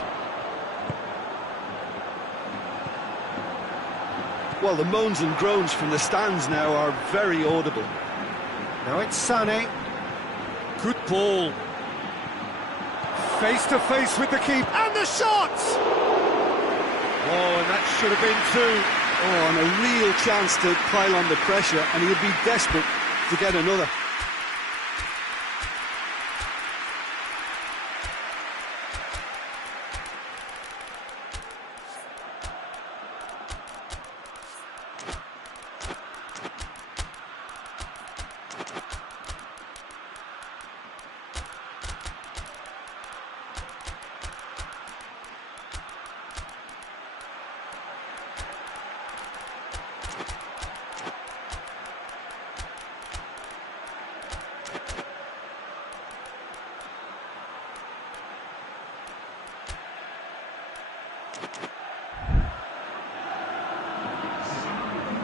Well, the moans and groans from the stands now are very audible. Now it's Sané. Good ball. Face to face with the keeper. And the shot! Oh, and that should have been two. Oh, and a real chance to pile on the pressure, and he would be desperate to get another.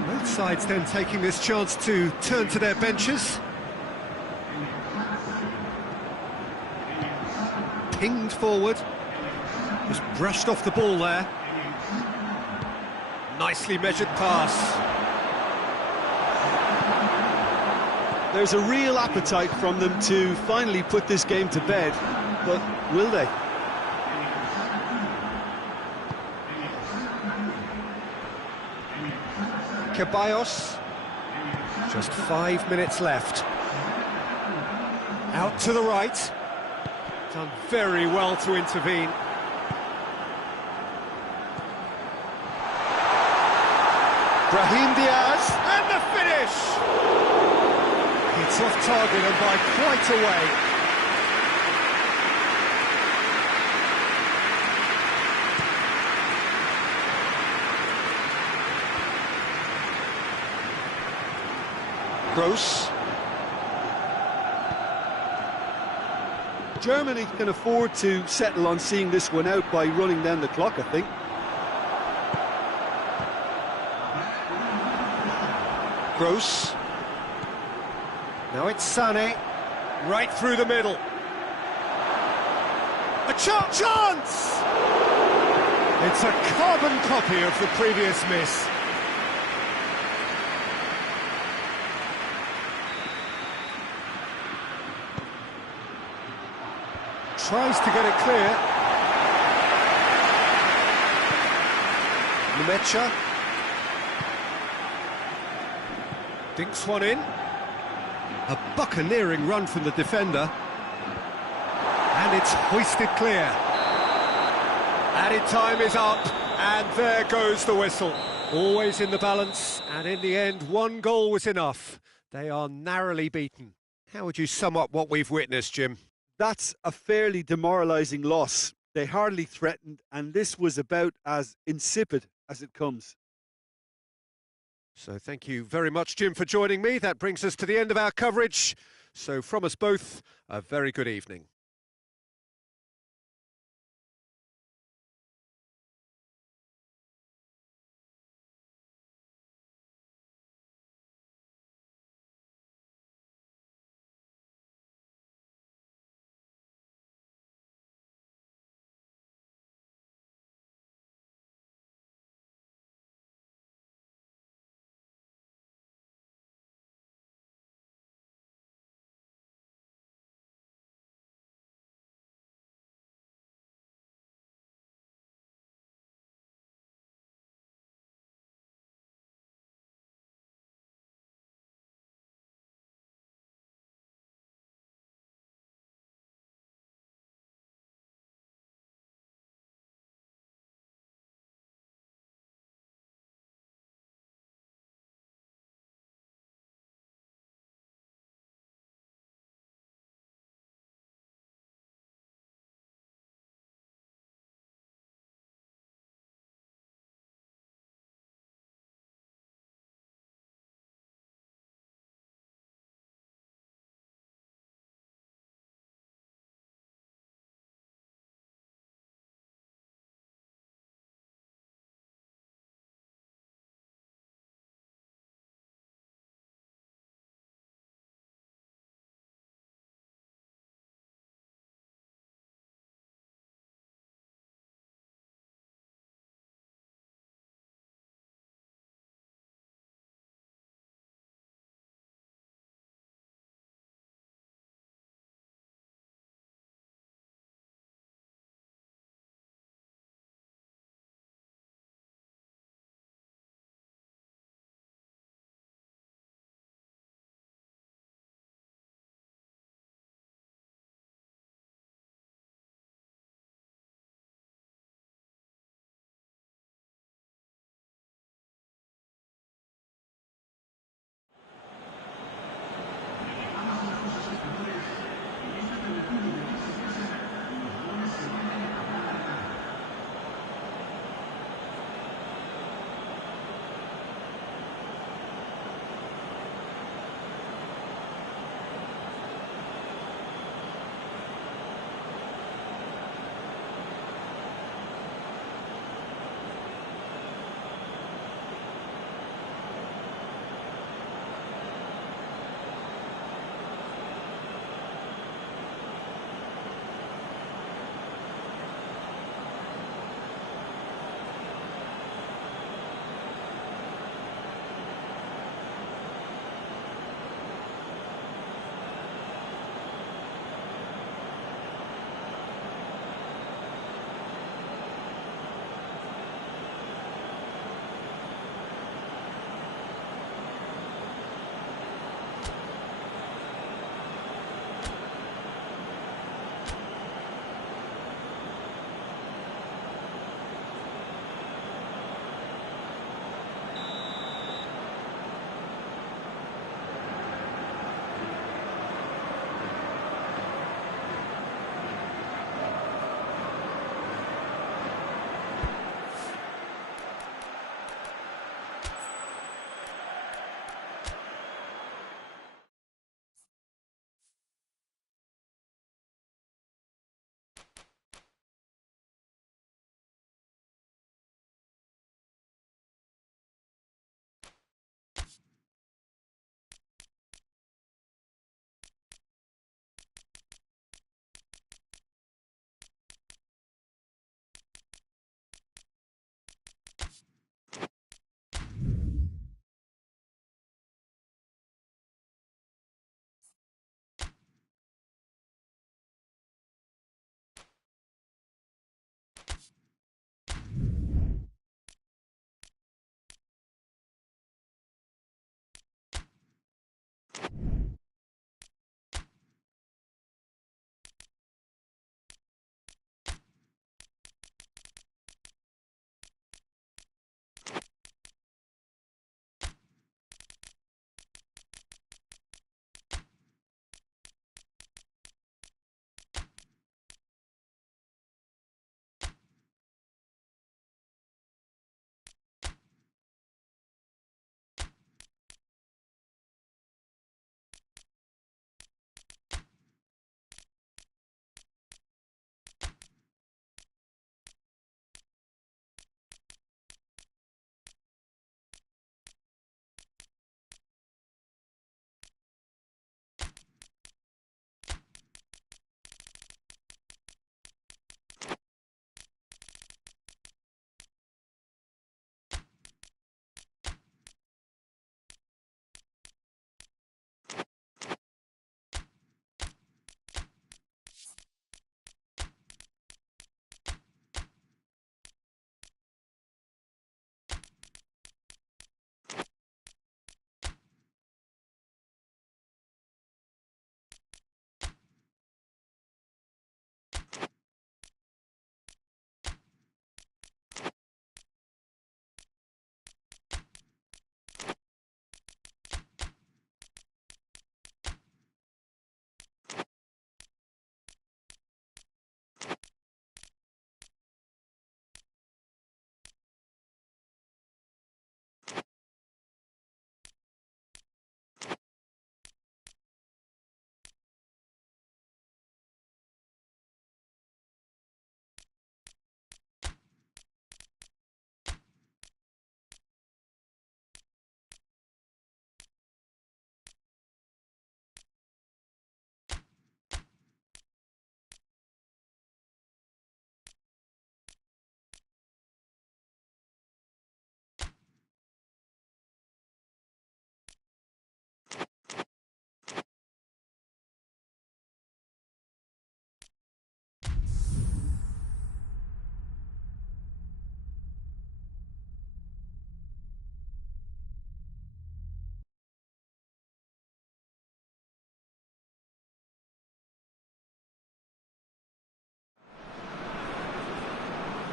Both sides then taking this chance to turn to their benches. Pinged forward. Just brushed off the ball there. Nicely measured pass. There's a real appetite from them to finally put this game to bed, but will they? Ceballos. Just 5 minutes left. Out to the right. Done very well to intervene. Brahim Diaz, and the finish! It's off target and by quite a way. Gross. Germany can afford to settle on seeing this one out by running down the clock, I think. Gross. Now it's Sané, right through the middle. A chance! It's a carbon copy of the previous miss. Tries to get it clear. Numecha. Dinks one in. A buccaneering run from the defender. And it's hoisted clear. Added time is up, and there goes the whistle. Always in the balance, and in the end, one goal was enough. They are narrowly beaten. How would you sum up what we've witnessed, Jim? That's a fairly demoralising loss. They hardly threatened, and this was about as insipid as it comes. So thank you very much, Jim, for joining me. That brings us to the end of our coverage. So from us both, a very good evening.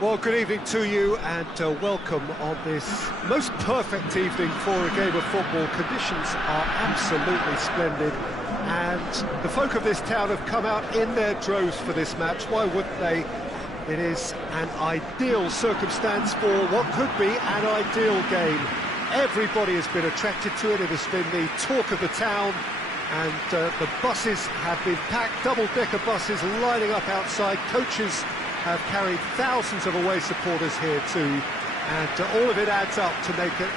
Well, good evening to you and welcome on this most perfect evening for a game of football. Conditions are absolutely splendid and the folk of this town have come out in their droves for this match. Why wouldn't they? It is an ideal circumstance for what could be an ideal game. Everybody has been attracted to it. It has been the talk of the town, and the buses have been packed, double-decker buses lining up outside. Coaches have carried thousands of away supporters here too, and all of it adds up to make it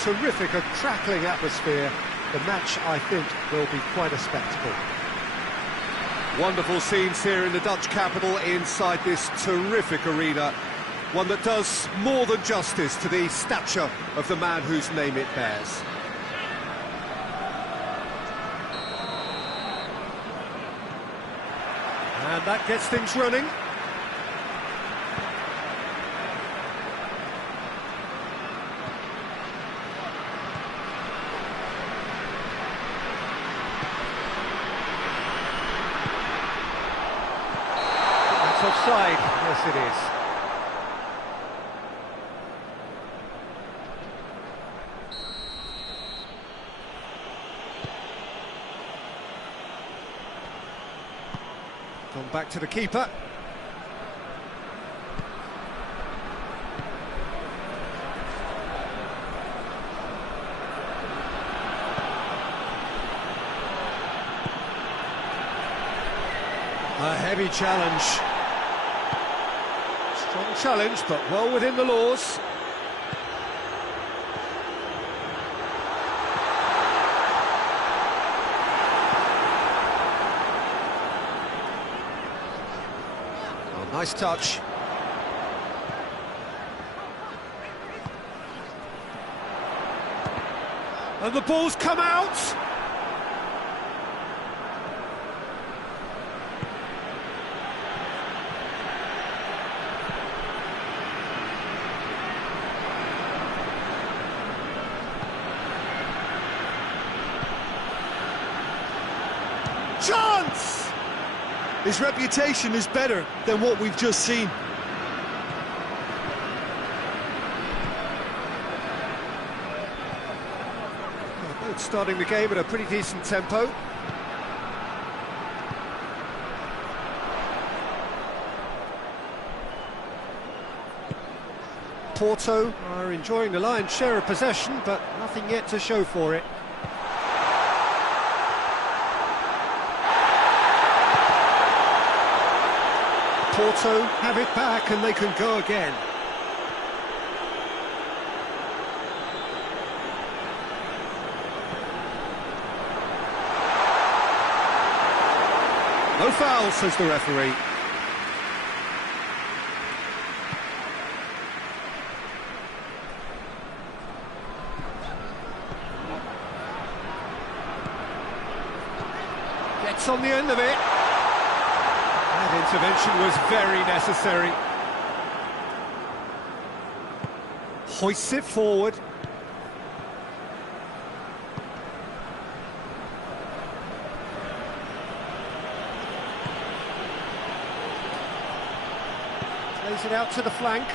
terrific, a crackling atmosphere. The match, I think, will be quite a spectacle. Wonderful scenes here in the Dutch capital inside this terrific arena. One that does more than justice to the stature of the man whose name it bears. And that gets things running. That's offside, yes it is. Gone back to the keeper. A heavy challenge. Strong challenge, but well within the laws. Nice touch. And the ball's come out. Chance! His reputation is better than what we've just seen. Both starting the game at a pretty decent tempo. Porto are enjoying the lion's share of possession, but nothing yet to show for it. Porto have it back and they can go again. No foul, says the referee. Gets on the end of it. That intervention was very necessary. Hoists it forward. Plays it out to the flank.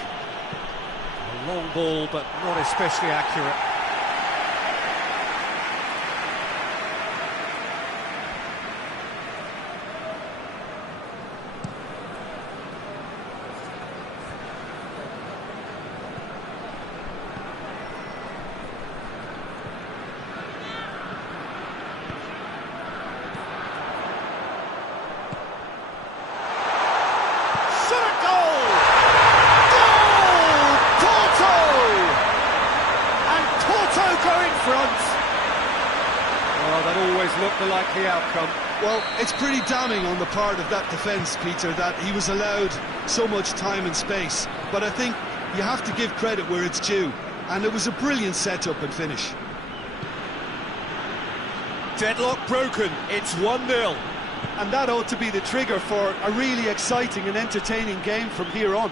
A long ball, but not especially accurate. Looked the likely outcome. Well, it's pretty damning on the part of that defence, Peter, that he was allowed so much time and space. But I think you have to give credit where it's due, and it was a brilliant setup and finish. Deadlock broken, it's 1-0. And that ought to be the trigger for a really exciting and entertaining game from here on.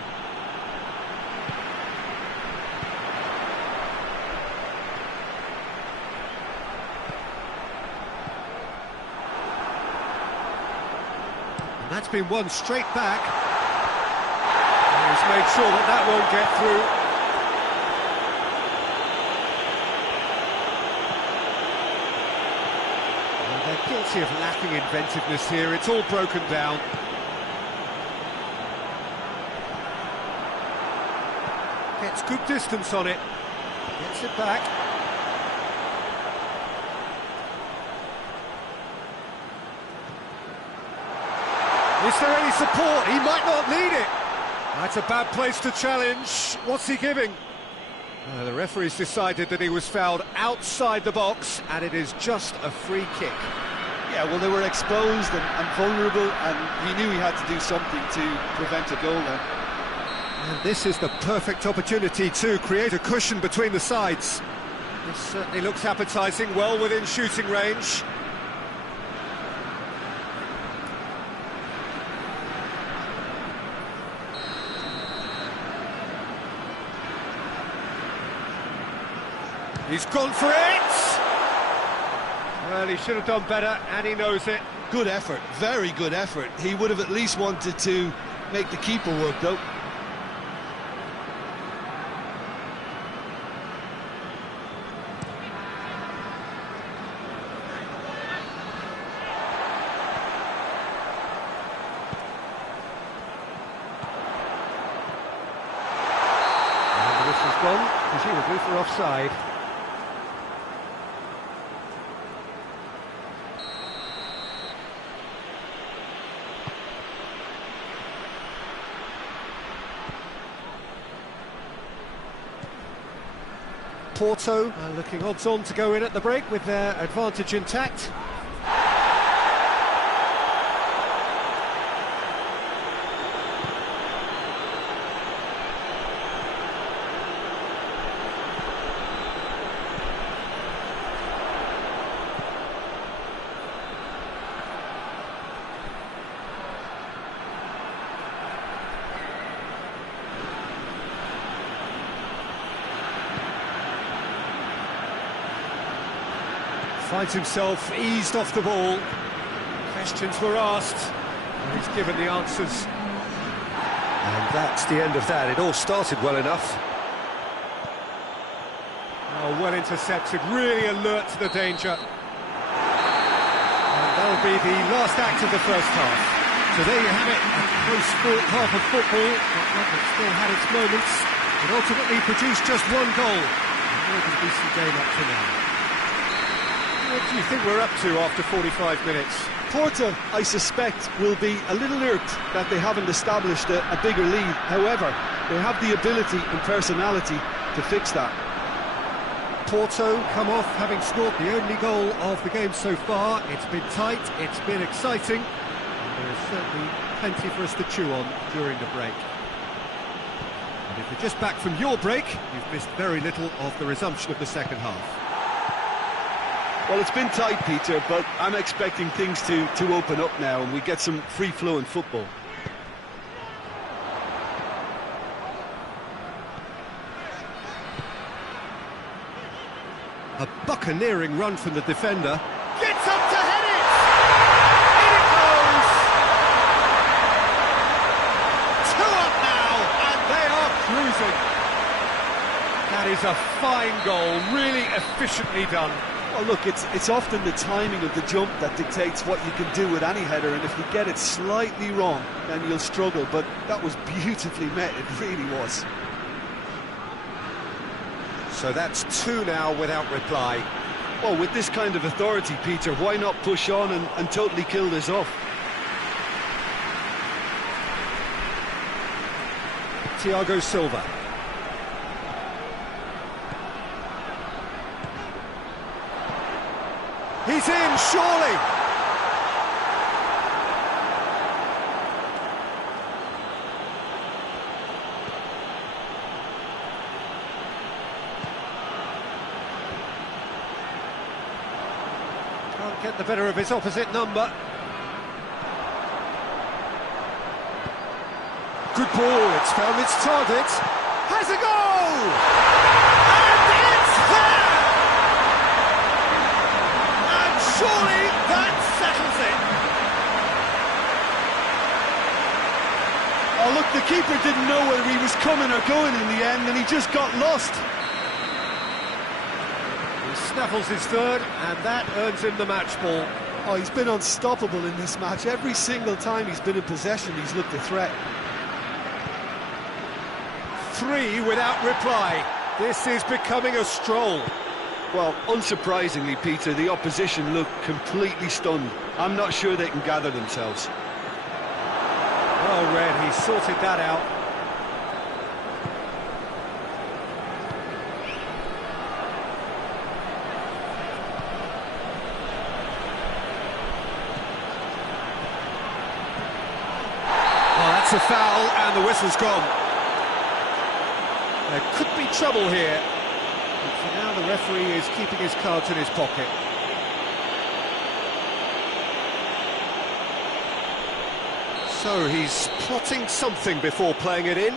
That's been won straight back. He's made sure that that won't get through. Well, they're guilty of lacking inventiveness here. It's all broken down. Gets good distance on it. Gets it back. Is there any support? He might not need it. That's a bad place to challenge. What's he giving? The referee's decided that he was fouled outside the box, and it is just a free kick. Yeah, well, they were exposed and vulnerable, and he knew he had to do something to prevent a goal there. And this is the perfect opportunity to create a cushion between the sides. This certainly looks appetising, well within shooting range. He's gone for it! Well, he should have done better, and he knows it. Good effort, very good effort. He would have at least wanted to make the keeper work, though. And the whistle's gone, presumably for offside. Porto are looking odds-on to go in at the break with their advantage intact. Finds himself eased off the ball. Questions were asked, and he's given the answers. And that's the end of that. It all started well enough. Oh, well intercepted, really alert to the danger. And that'll be the last act of the first half. So there you have it, a close half of football, but one that still had its moments. It ultimately produced just one goal. A more than decent game up to now. What do you think we're up to after 45 minutes? Porto, I suspect, will be a little irked that they haven't established a bigger lead. However, they have the ability and personality to fix that. Porto come off having scored the only goal of the game so far. It's been tight, it's been exciting, and there is certainly plenty for us to chew on during the break. And if you're just back from your break, you've missed very little of the resumption of the second half. Well, it's been tight, Peter, but I'm expecting things to open up now and we get some free-flowing football. A buccaneering run from the defender. Gets up to head it! In it goes! 2 up now, and they are cruising. That is a fine goal, really efficiently done. Well, look, it's often the timing of the jump that dictates what you can do with any header, and if you get it slightly wrong, then you'll struggle, but that was beautifully met, it really was. So that's 2 now without reply. Well, with this kind of authority, Peter, why not push on and totally kill this off? Thiago Silva. He's in, surely! Can't get the better of his opposite number. Good ball, it's found its target. Has a goal! And it's there! Surely that settles it. Oh, look, the keeper didn't know whether he was coming or going in the end, and he just got lost. He snaffles his third, and that earns him the match ball. Oh, he's been unstoppable in this match. Every single time he's been in possession, he's looked a threat. 3 without reply. This is becoming a stroll. Well, unsurprisingly, Peter, the opposition look completely stunned. I'm not sure they can gather themselves. Well read, he sorted that out. Oh, that's a foul, and the whistle's gone. There could be trouble here. But for now, the referee is keeping his cards in his pocket. So he's plotting something before playing it in.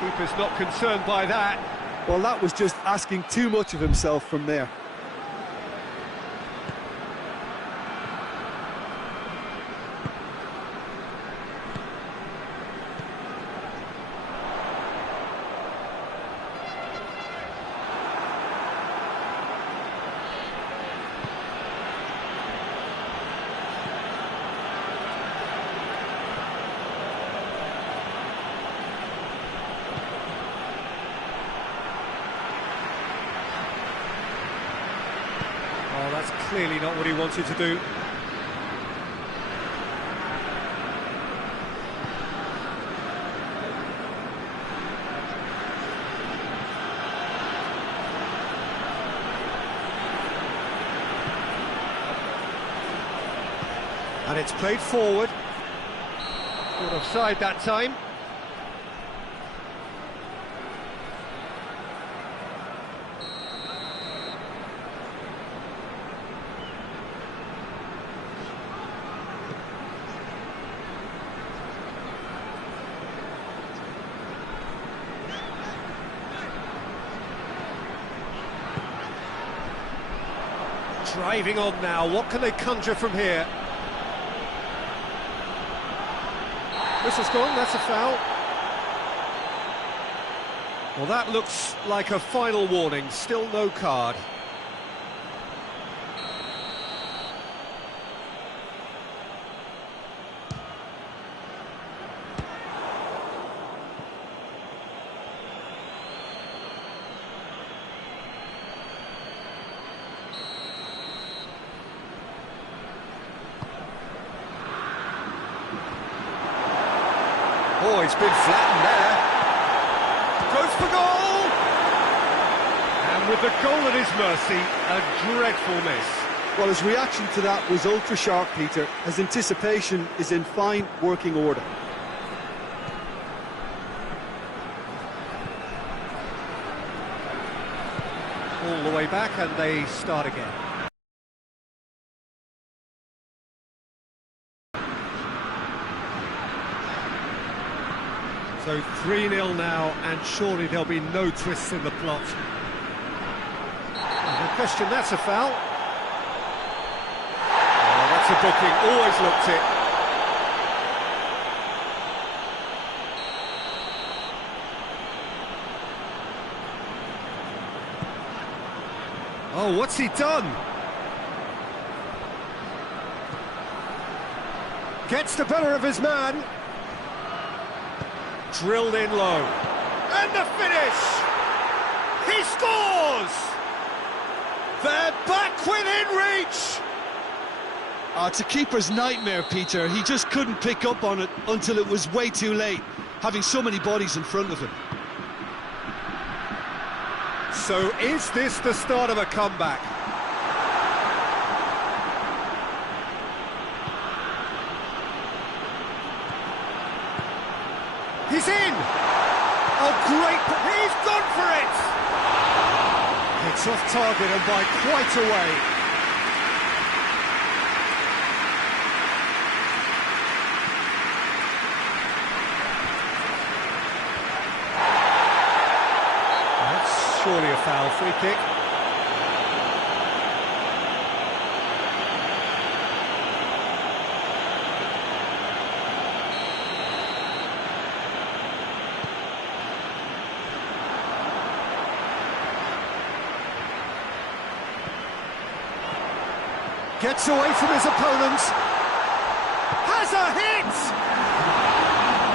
Keeper's not concerned by that. Well, that was just asking too much of himself from there. Oh, that's clearly not what he wanted to do. And it's played forward. Caught offside that time. Driving on now, what can they conjure from here? Whistle's gone, that's a foul. Well, that looks like a final warning, still no card. Oh, he's been flattened there. Goes for goal! And with the goal at his mercy, a dreadful miss. Well, his reaction to that was ultra-sharp, Peter. His anticipation is in fine working order. All the way back, and they start again. So 3-0 now, and surely there'll be no twists in the plot. No question, that's a foul. Oh, that's a booking, always looked it. Oh, what's he done? Gets the better of his man. Drilled in low. And the finish! He scores! They're back within reach! It's a keeper's nightmare, Peter. He just couldn't pick up on it until it was way too late, having so many bodies in front of him. So is this the start of a comeback? He's in! Oh, great! He's gone for it! It's off target and by quite a way. That's surely a foul, free kick. Gets away from his opponents. Has a hit!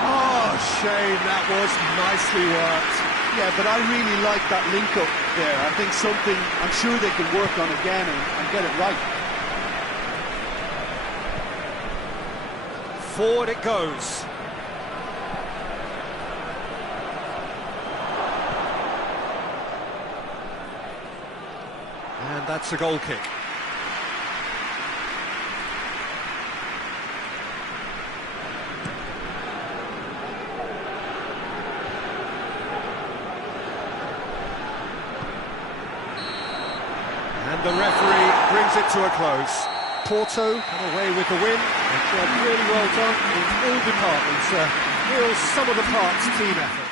Oh, Shane, that was nicely worked. Yeah, but I really like that link-up there. I think something I'm sure they can work on again and get it right. Forward it goes. And that's a goal kick. And the referee brings it to a close. Porto come away with the win. A job really well done in all departments. Real sum-of-the-parts team effort.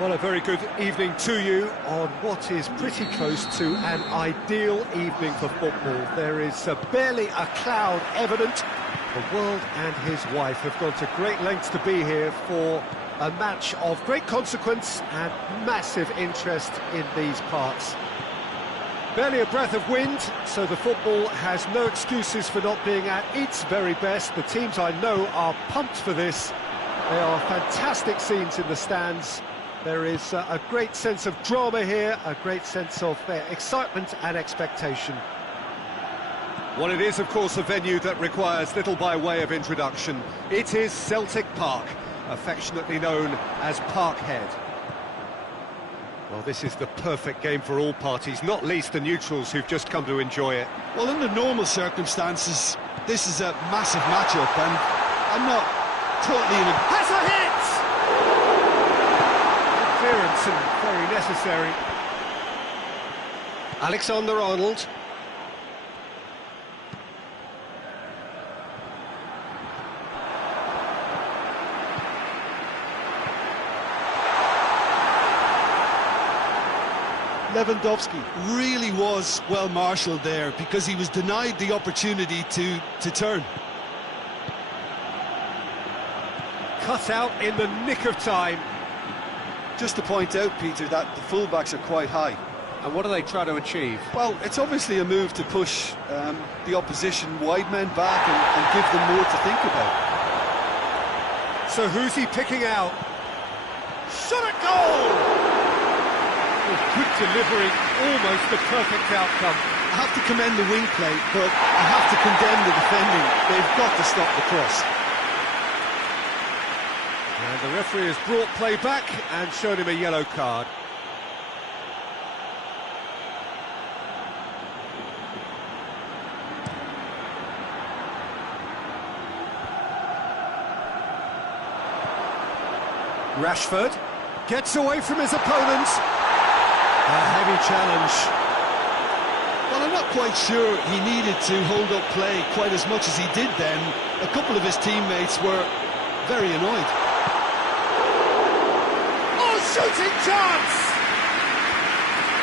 Well, a very good evening to you on what is pretty close to an ideal evening for football. There is barely a cloud evident. The world and his wife have gone to great lengths to be here for a match of great consequence and massive interest in these parts. Barely a breath of wind, so the football has no excuses for not being at its very best. The teams I know are pumped for this. They are fantastic scenes in the stands. There is a great sense of drama here, a great sense of excitement and expectation. Well, it is, of course, a venue that requires little by way of introduction. It is Celtic Park, affectionately known as Parkhead. Well, this is the perfect game for all parties, not least the neutrals who've just come to enjoy it. Well, in the normal circumstances, this is a massive matchup, and I'm not totally in a... Has a hit! clearance and very necessary. Alexander-Arnold. Lewandowski really was well marshalled there because he was denied the opportunity to turn. Cut out in the nick of time. Just to point out, Peter, that the fullbacks are quite high. And what are they trying to achieve? Well, it's obviously a move to push the opposition wide men back and give them more to think about. So who's he picking out? Shot at goal! Good delivery, almost the perfect outcome. I have to commend the wing play, but I have to condemn the defending. They've got to stop the cross. And the referee has brought play back and shown him a yellow card. Rashford gets away from his opponent. A heavy challenge. Well, I'm not quite sure he needed to hold up play quite as much as he did then. A couple of his teammates were very annoyed. Oh, shooting chance!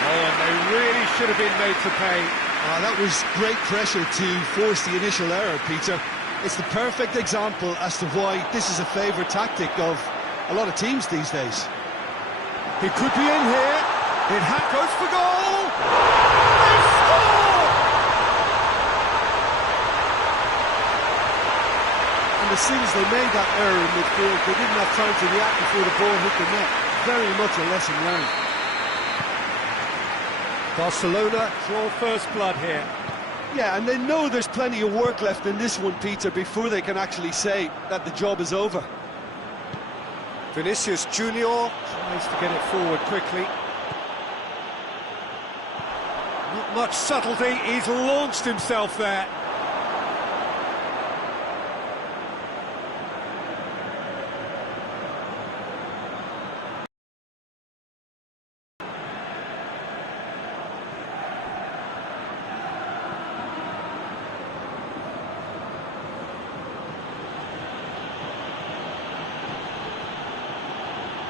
Oh, and they really should have been made to pay. That was great pressure to force the initial error, Peter. It's the perfect example as to why this is a favourite tactic of a lot of teams these days. He could be in here. It goes for goal! They score! And as soon as they made that error in midfield, they didn't have time to react before the ball hit the net. Very much a lesson learned. Barcelona draw first blood here. Yeah, and they know there's plenty of work left in this one, Peter, before they can actually say that the job is over. Vinicius Junior tries to get it forward quickly. Not much subtlety, he's launched himself there.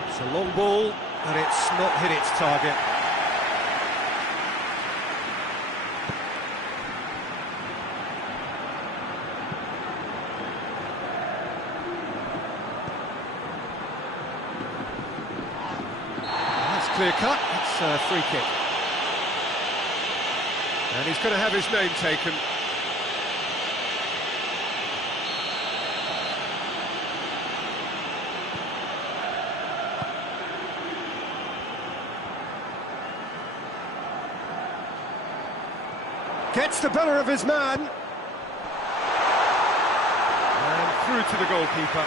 It's a long ball, and it's not hit its target. That's clear cut, it's a free kick. And he's going to have his name taken. Gets the better of his man. And through to the goalkeeper.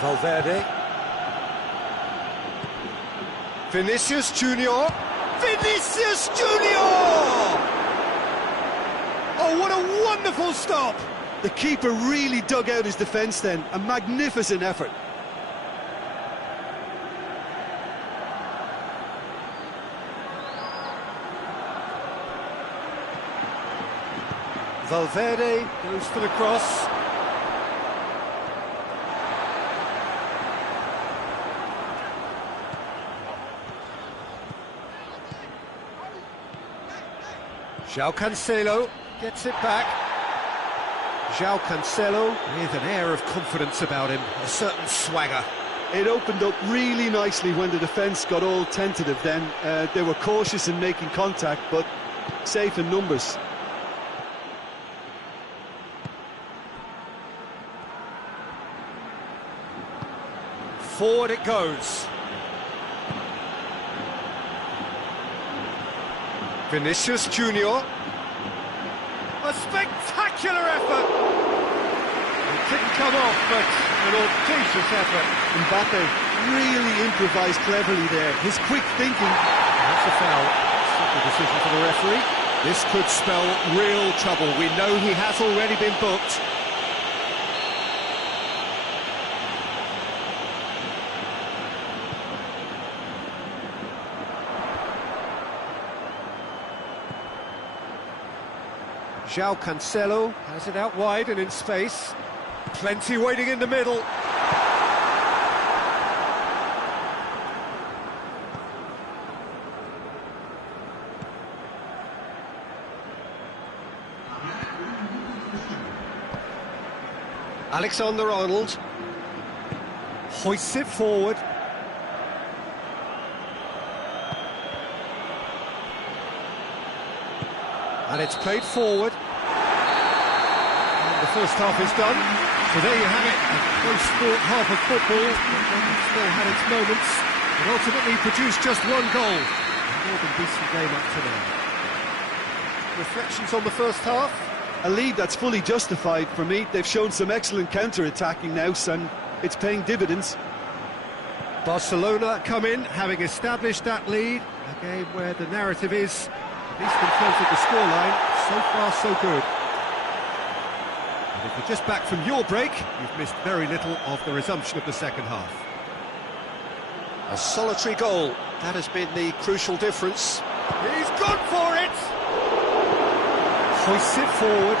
Valverde. Vinicius Junior. Vinicius Junior! Oh, what a wonderful stop! The keeper really dug out his defence then. A magnificent effort. Valverde goes for the cross. João Cancelo gets it back. João Cancelo with an air of confidence about him, a certain swagger. It opened up really nicely when the defence got all tentative then. They were cautious in making contact, but safe in numbers. Forward it goes. Vinicius Junior. A spectacular effort! It didn't come off, but an audacious effort. Mbappe really improvised cleverly there. His quick thinking. That's a foul. Simple decision for the referee. This could spell real trouble. We know he has already been booked. João Cancelo has it out wide and in space. Plenty waiting in the middle. Alexander-Arnold hoists it forward. And it's played forward. And the first half is done. So there you have it, a close-fought half of football, but one that still had its moments, and ultimately produced just one goal. A more than decent game up to now. Reflections on the first half? A lead that's fully justified for me. They've shown some excellent counter-attacking now, and it's paying dividends. Barcelona come in, having established that lead. A game where the narrative is, at least in terms of the scoreline, so far so good. And if you're just back from your break, you've missed very little of the resumption of the second half. A solitary goal, that has been the crucial difference. He's gone for it! Hoists it forward.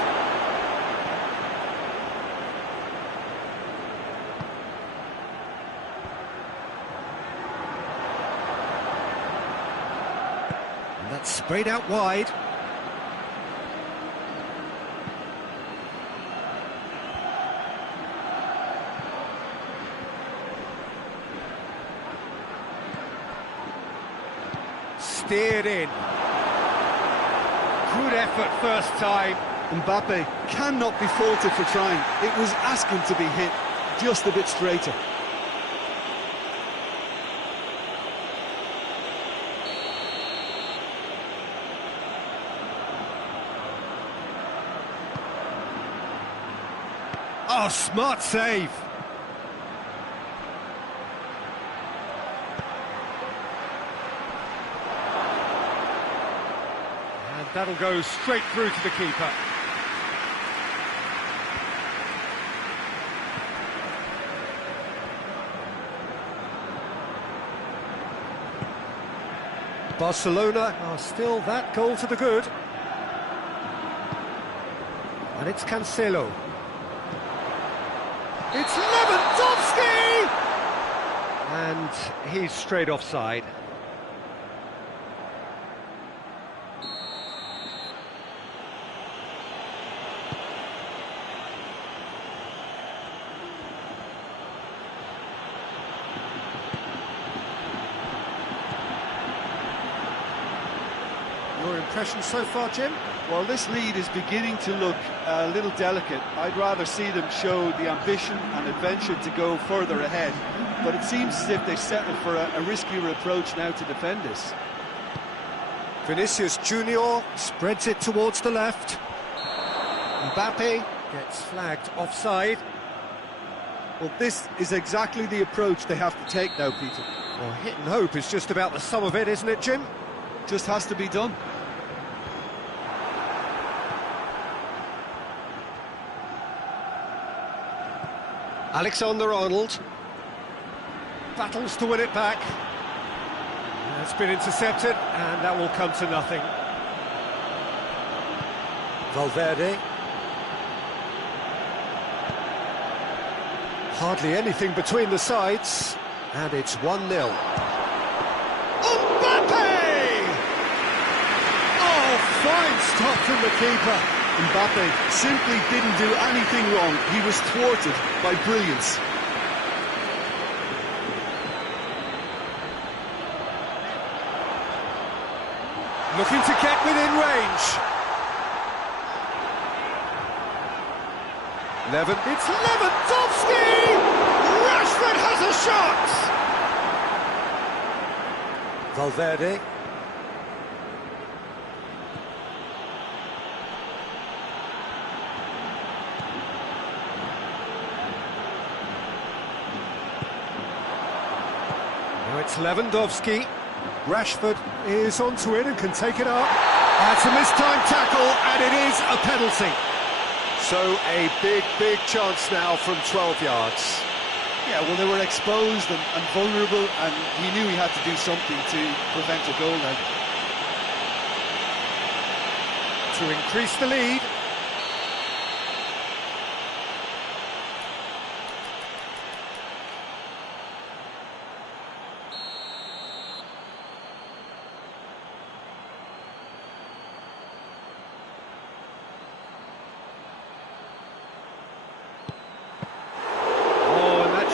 And that's sprayed out wide. Steered in. Good effort first time. Mbappe cannot be faulted for trying. It was asking to be hit just a bit straighter. Oh, smart save. That'll go straight through to the keeper. Barcelona are still that goal to the good. And it's Cancelo. It's Lewandowski! And he's straight offside. Your impressions so far, Jim? Well, this lead is beginning to look a little delicate. I'd rather see them show the ambition and adventure to go further ahead. But it seems as if they settle for a riskier approach now to defend this. Vinicius Junior spreads it towards the left. Mbappe gets flagged offside. Well, this is exactly the approach they have to take now, Peter. Well, hit and hope is just about the sum of it, isn't it, Jim? Just has to be done. Alexander-Arnold battles to win it back. It's been intercepted, and that will come to nothing. Valverde. Hardly anything between the sides, and it's 1-0. Mbappe! Oh, fine stop from the keeper. Mbappe simply didn't do anything wrong. He was thwarted by brilliance. Looking to get within range. It's Lewandowski! Rashford has a shot! Valverde. Now it's Lewandowski. Rashford is onto it and can take it up. That's a mistimed tackle, and it is a penalty. So a big chance now from 12 yards. Yeah, well, they were exposed and vulnerable, and he knew he had to do something to prevent a goal now. To increase the lead.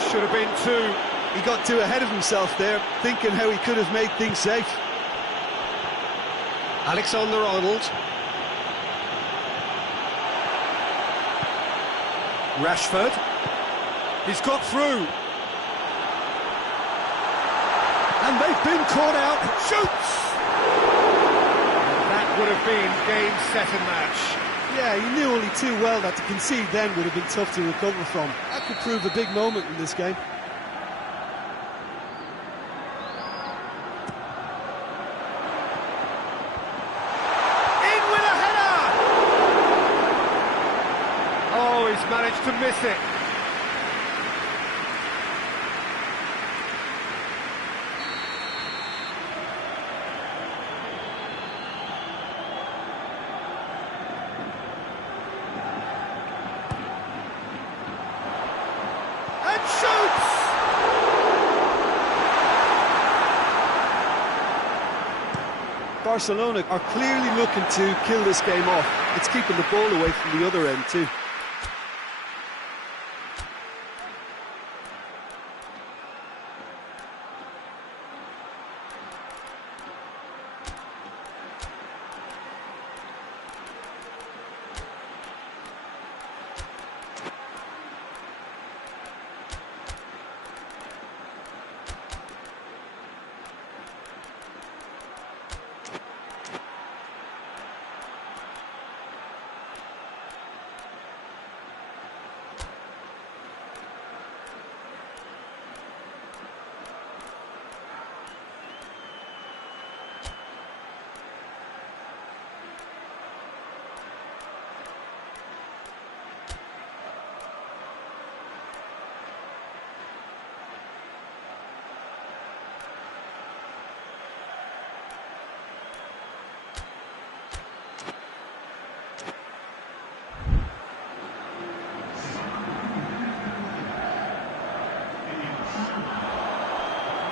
Should have been two. He got too ahead of himself there, thinking how he could have made things safe. Alexander-Arnold. Rashford. He's got through. And they've been caught out. Shoots! That would have been game, set and match. Yeah, he knew only too well that to concede then would have been tough to recover from. That could prove a big moment in this game. In with a header! Oh, he's managed to miss it. Barcelona are clearly looking to kill this game off. It's keeping the ball away from the other end too.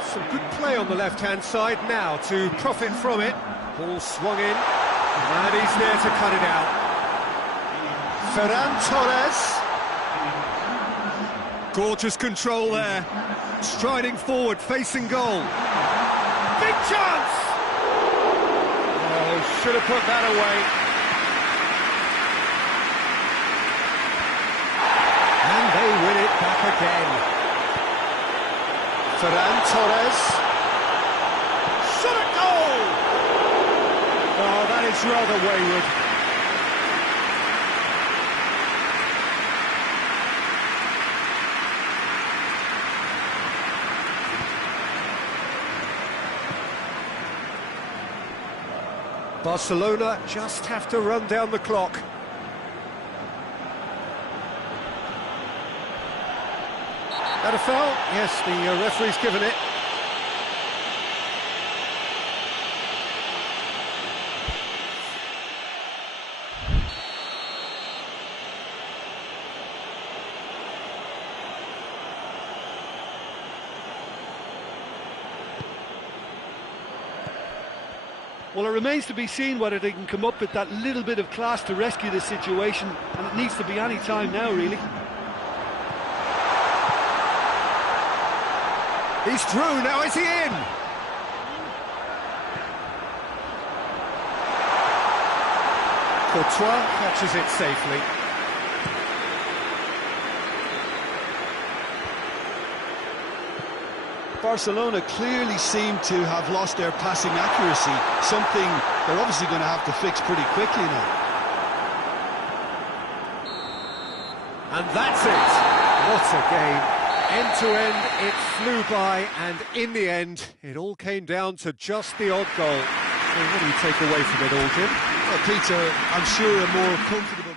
Some good play on the left-hand side now to profit from it. Ball swung in, and he's there to cut it out. Ferran Torres. Gorgeous control there. Striding forward, facing goal. Big chance! Oh, should have put that away. And they win it back again. Ferran Torres. Shot at goal! Oh, that is rather wayward. Barcelona just have to run down the clock. That a foul? Yes, the referee's given it. Well, it remains to be seen whether they can come up with that little bit of class to rescue the situation, and it needs to be any time now, really. He's through, now is he in? Courtois catches it safely. Barcelona clearly seem to have lost their passing accuracy, something they're obviously going to have to fix pretty quickly now. And that's it. What a game. End to end, it flew by, and in the end, it all came down to just the odd goal. So what do you take away from it all, Jim? Well, Peter, I'm sure a more comfortable...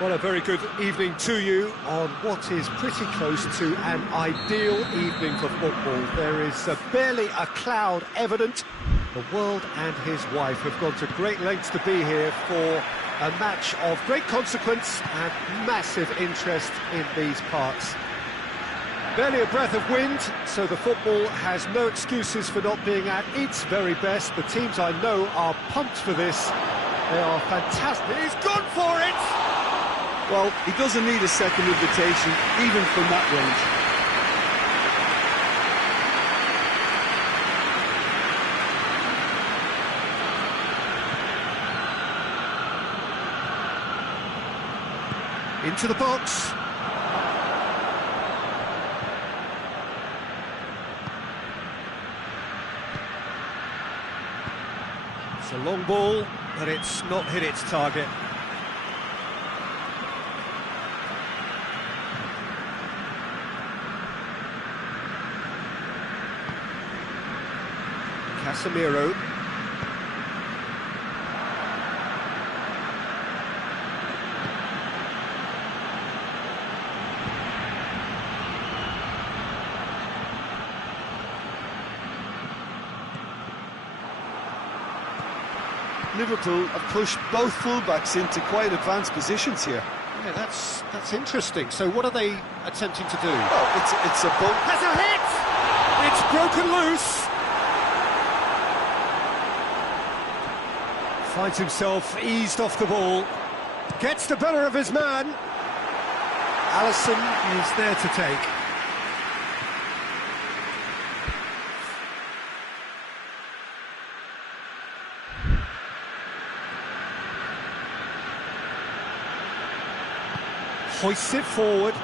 Well, a very good evening to you on what is pretty close to an ideal evening for football. There is barely a cloud evident. The world and his wife have gone to great lengths to be here for a match of great consequence and massive interest in these parts. Barely a breath of wind, so the football has no excuses for not being at its very best. The teams I know are pumped for this. They are fantastic. He's gone for it! Well, he doesn't need a second invitation, even from that range. Into the box. It's a long ball, but it's not hit its target. Casemiro. Liverpool have pushed both fullbacks into quite advanced positions here. Yeah, that's interesting. So what are they attempting to do? Well, it's a ball. Has a hit! It's broken loose! Finds himself eased off the ball. Gets the better of his man. Alisson is there to take. hoists it forward.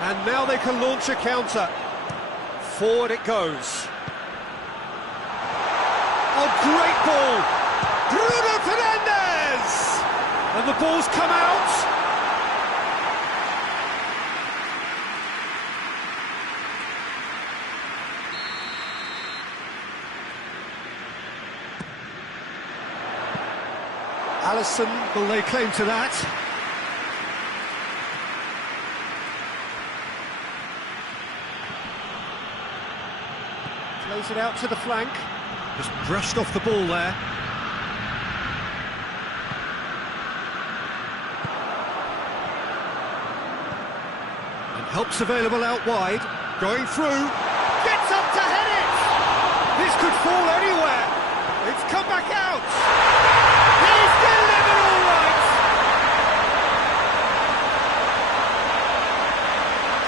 And now they can launch a counter. Forward it goes. Oh, great ball! Bruno Fernandes! And the ball's come out. Alisson will lay claim to that. Flows it out to the flank. Just brushed off the ball there. And help's available out wide. Going through. Gets up to head it! This could fall anywhere. It's come back out. He's delivered all right.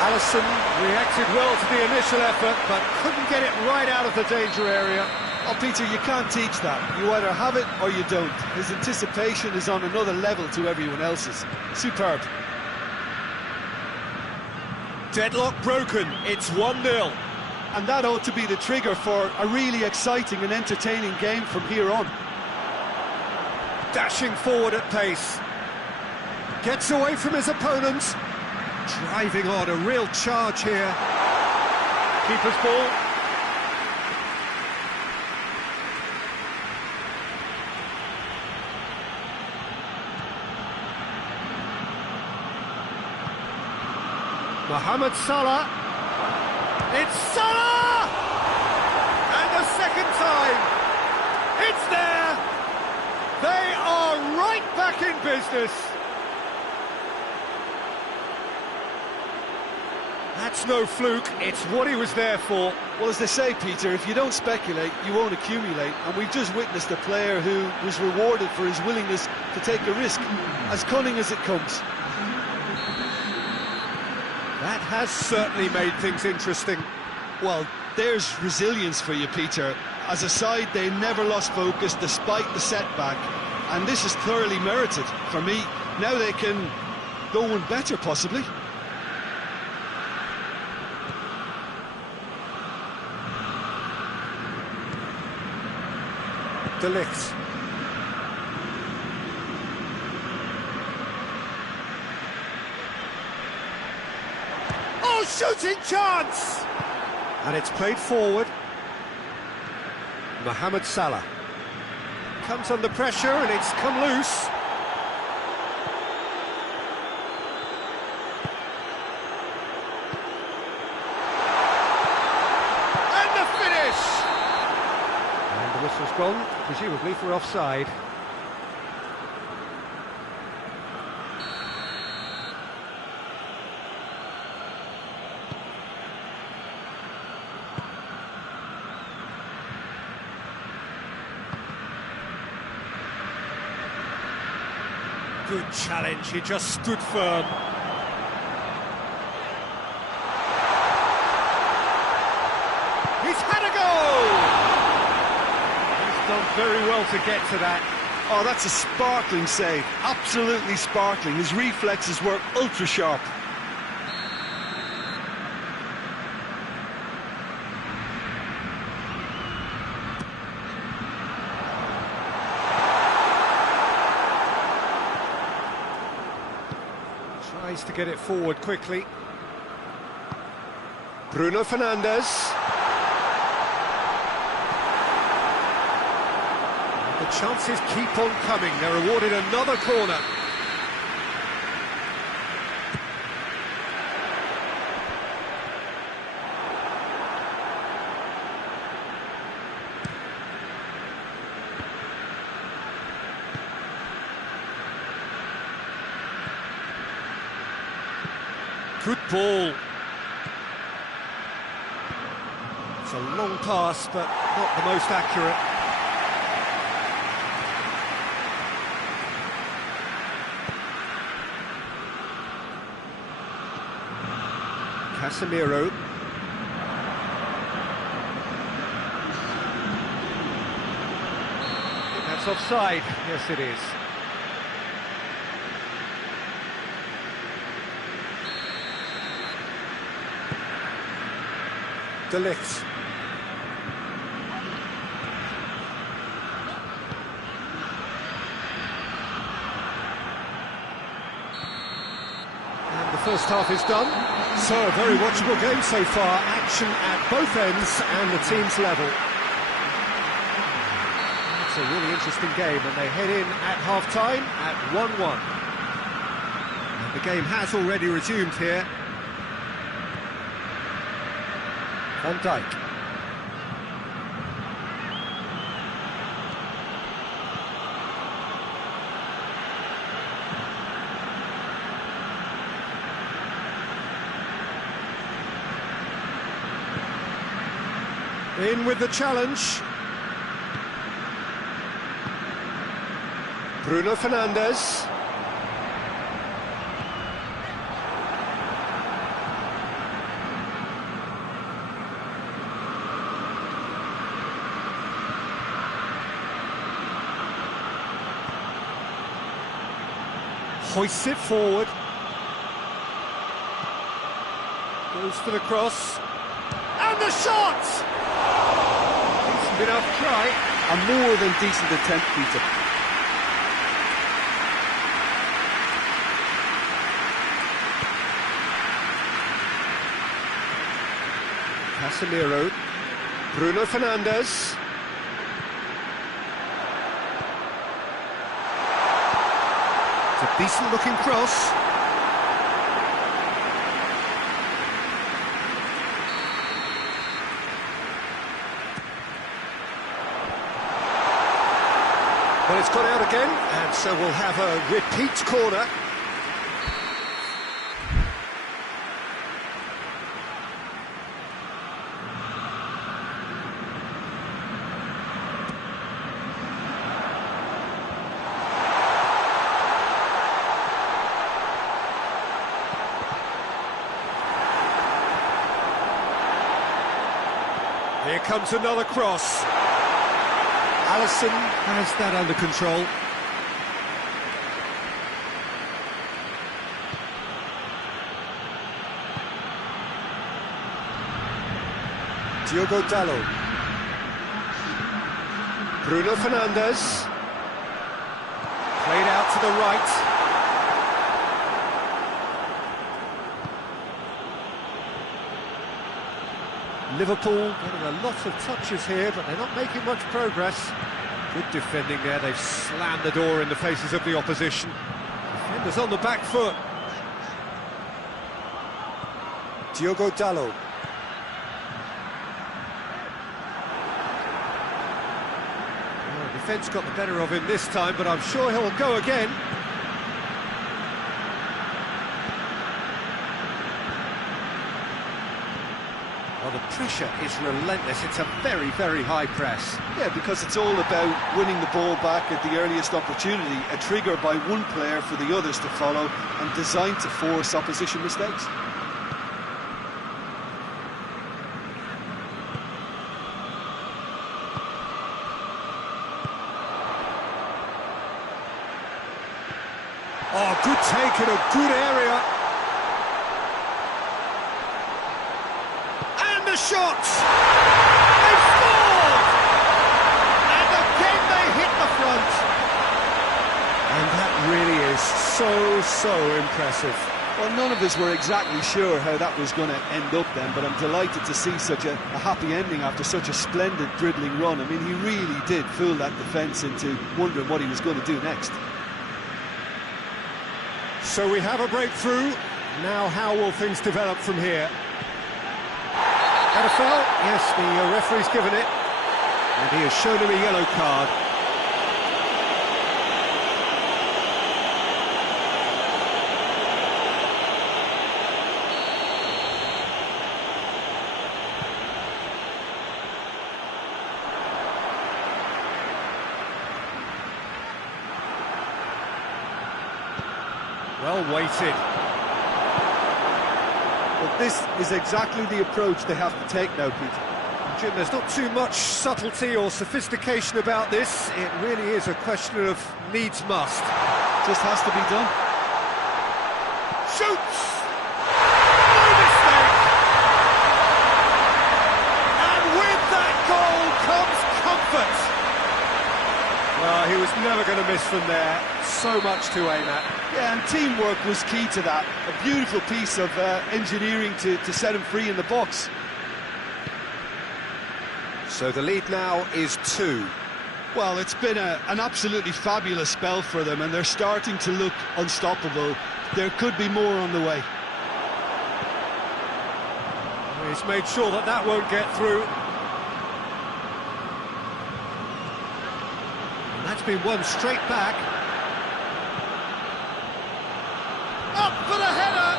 Alisson reacted well to the initial effort, but couldn't get it right out of the danger area. Oh, Peter, you can't teach that. You either have it or you don't. His anticipation is on another level to everyone else's. Superb. Deadlock broken. It's 1-0. And that ought to be the trigger for a really exciting and entertaining game from here on. Dashing forward at pace. Gets away from his opponent. Driving on, a real charge here. Keeper's ball. Mohamed Salah. It's Salah! And the second time. It's there. They are right back in business. That's no fluke, it's what he was there for. Well, as they say, Peter, if you don't speculate, you won't accumulate. And we've just witnessed a player who was rewarded for his willingness to take a risk, as cunning as it comes. That has certainly made things interesting. Well, there's resilience for you, Peter. As a side, they never lost focus despite the setback. And this is thoroughly merited for me. Now they can go one better, possibly. De Ligt. Oh, shooting chance! And it's played forward. Mohamed Salah. Comes under pressure and it's come loose. And the finish! And the whistle's gone, presumably for offside. Good challenge, he just stood firm. He's had a goal! He's done very well to get to that. Oh, that's a sparkling save, absolutely sparkling. His reflexes were ultra sharp. Tries to get it forward quickly. Bruno Fernandes. The chances keep on coming. They're awarded another corner. Good ball. It's a long pass, but not the most accurate. Casemiro. That's offside. Yes, it is. De Ligt. And the first half is done. So, a very watchable game so far. Action at both ends and the team's level. It's a really interesting game, and they head in at half-time at 1-1. And the game has already resumed here. Van Dijk. In with the challenge. Bruno Fernandes. Hoists it forward. Goes for the cross. And the shot! Decent enough try. A more than decent attempt, Peter. Casemiro. Bruno Fernandes. It's a decent-looking cross. Well, it's gone out again, and so we'll have a repeat corner. Here comes another cross. Alisson has that under control. Diogo Dalot. Bruno Fernandes. Played out to the right. Liverpool getting a lot of touches here, but they're not making much progress. Good defending there, they've slammed the door in the faces of the opposition. Defenders on the back foot. Diogo Dalot. Well, defence got the better of him this time, but I'm sure he'll go again. Well, the pressure is relentless. It's a very, very high press. Yeah, because it's all about winning the ball back at the earliest opportunity, a trigger by one player for the others to follow, and designed to force opposition mistakes. Oh, good take in a good area. The shots! They've scored! And again they hit the front. And that really is so impressive. Well, none of us were exactly sure how that was going to end up then, but I'm delighted to see such a happy ending after such a splendid dribbling run. I mean, he really did fool that defence into wondering what he was going to do next. So we have a breakthrough. Now how will things develop from here? Had a foul? Yes, the referee's given it. And he has shown him a yellow card. Well weighted. But this is exactly the approach they have to take now, Peter. Jim, there's not too much subtlety or sophistication about this. It really is a question of needs must. Just has to be done. Shoots! No mistake! was never going to miss from there. So much to aim at. Yeah, and teamwork was key to that. A beautiful piece of engineering to set him free in the box. So the lead now is 2. Well, it's been an absolutely fabulous spell for them, and they're starting to look unstoppable. There could be more on the way. He's made sure that that won't get through. And that's been won straight back. Up for the header!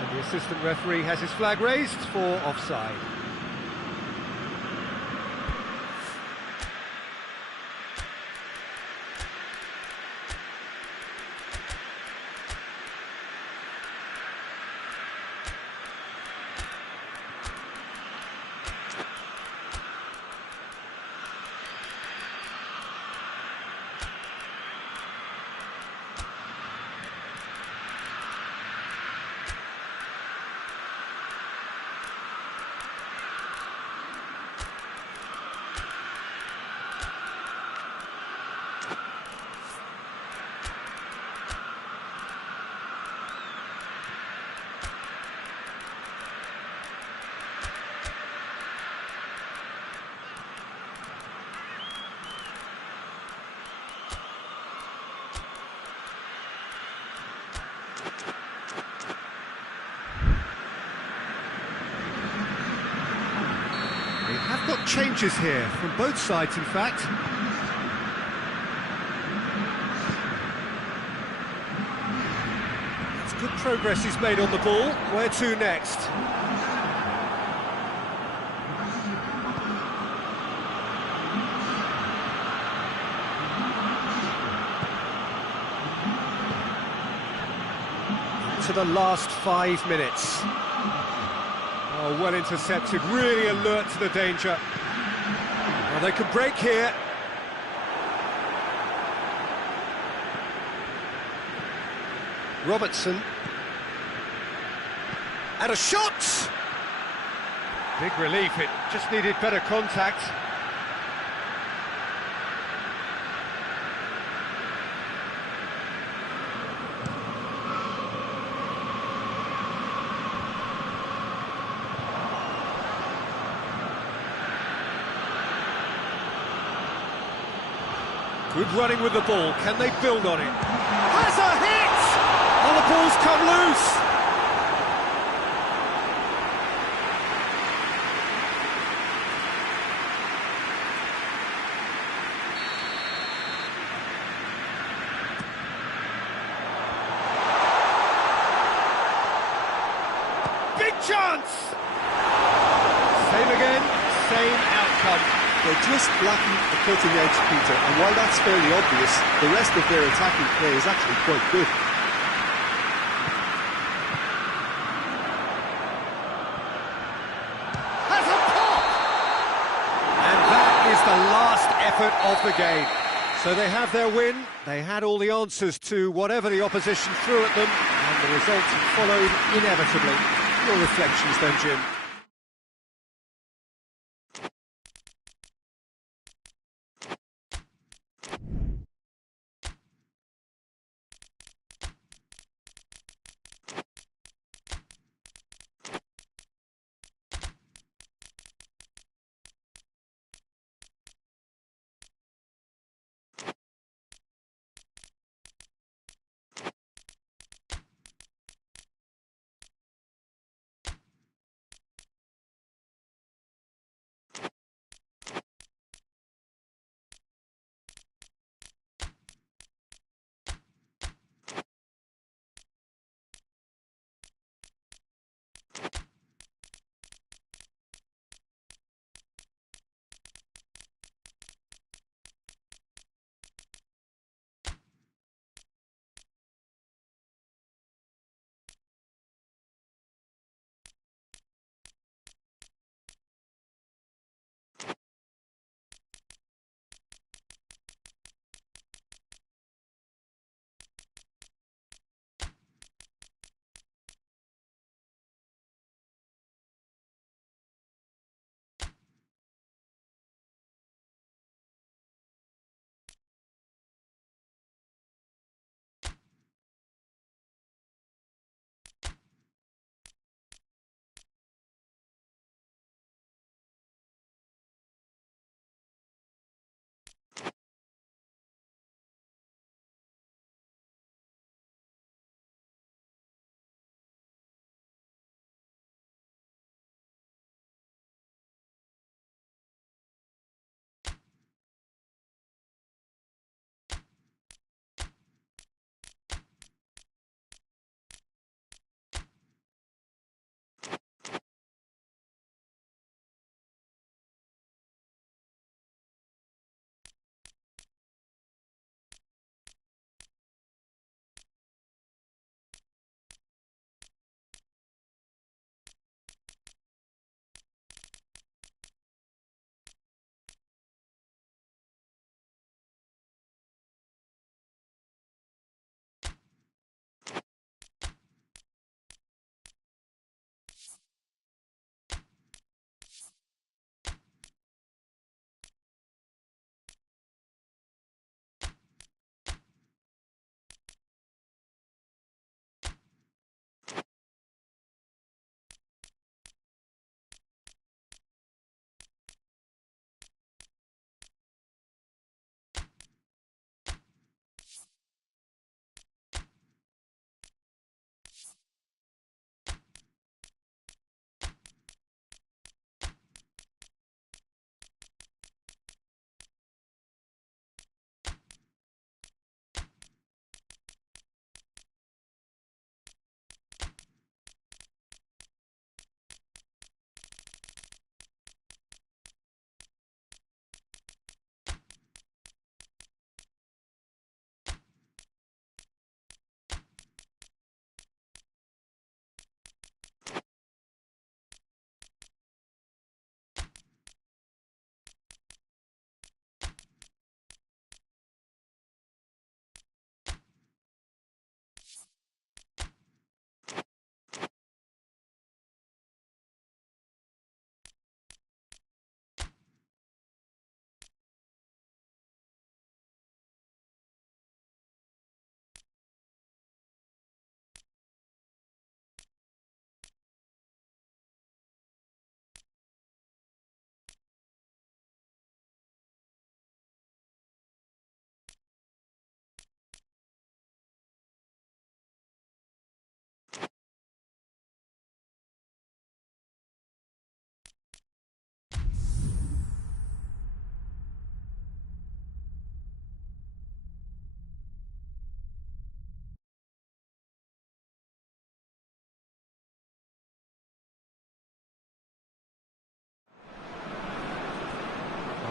And the assistant referee has his flag raised for offside. Have got changes here from both sides, in fact. It's good progress he's made on the ball. Where to next? To the last 5 minutes. Oh, well intercepted, really alert to the danger. Well, they can break here. Robertson. And a shot! Big relief, it just needed better contact. Good running with the ball, can they build on it? Has a hit! Oh, the ball's come loose! Big chance! Same again, same outcome. They're just lacking a cutting edge, Peter, and while that's fairly obvious, the rest of their attacking play is actually quite good. Has a pop! And that is the last effort of the game. So they have their win, they had all the answers to whatever the opposition threw at them, and the results followed inevitably. Your reflections then, Jim?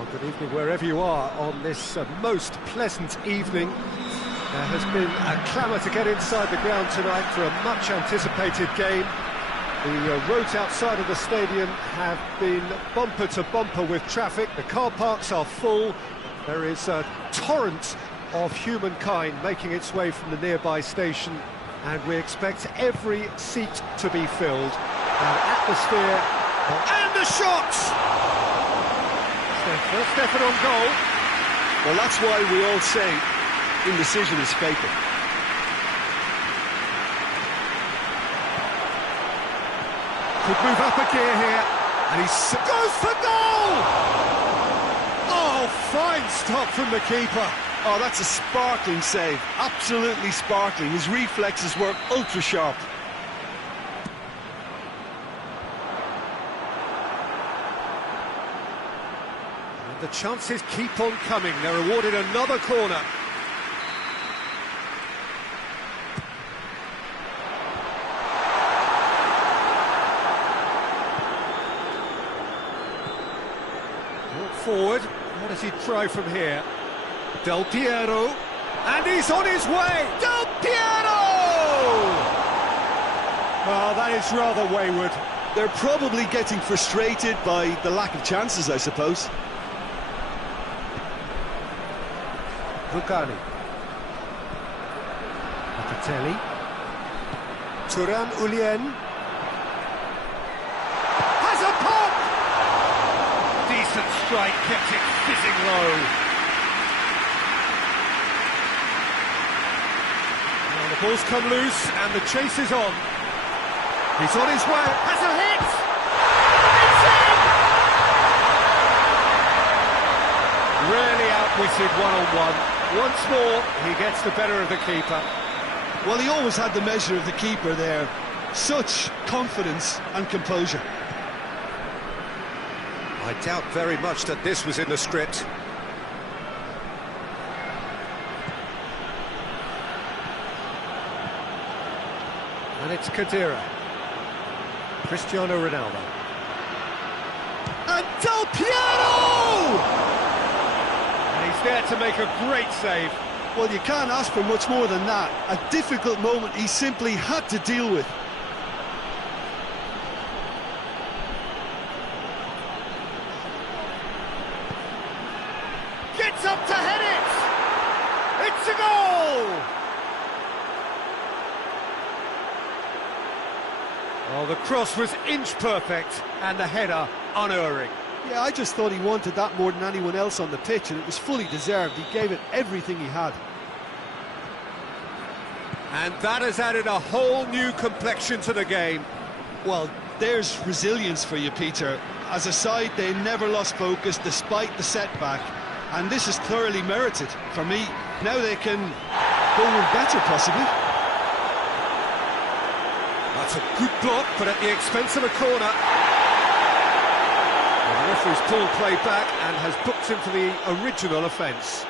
Well, good evening wherever you are on this most pleasant evening. There has been a clamour to get inside the ground tonight for a much-anticipated game. The roads outside of the stadium have been bumper to bumper with traffic. The car parks are full. There is a torrent of humankind making its way from the nearby station, and we expect every seat to be filled. An atmosphere... And the shot! Stefan on goal. Well, that's why we all say indecision is fatal. Could move up a gear here, and he goes for goal! Oh, fine stop from the keeper. Oh, that's a sparkling save, absolutely sparkling. His reflexes were ultra sharp. And the chances keep on coming. They're awarded another corner. Forward, what does he try from here? Del Piero, and he's on his way! Del Piero! Oh, that is rather wayward. They're probably getting frustrated by the lack of chances, I suppose. Lucani. Locatelli. Turan Ulien. Has a pop! Decent strike, kept it fizzing low. Now the ball's come loose and the chase is on. He's on his way. Has a hit! It's in! Really outwitted one-on-one. Once more, he gets the better of the keeper. Well, he always had the measure of the keeper there. Such confidence and composure. I doubt very much that this was in the script. And it's Khedira. Cristiano Ronaldo. And Del Piero! And he's there to make a great save. Well, you can't ask for much more than that. A difficult moment he simply had to deal with. Gets up to head it! It's a goal! Oh, the cross was inch perfect, and the header unerring. Yeah, I just thought he wanted that more than anyone else on the pitch, and it was fully deserved. He gave it everything he had. And that has added a whole new complexion to the game. Well, there's resilience for you, Peter. As a side, they never lost focus despite the setback, and this is thoroughly merited. For me, now they can go with better, possibly. That's a good block, but at the expense of a corner. And the referee's pulled play back and has booked him for the original offence.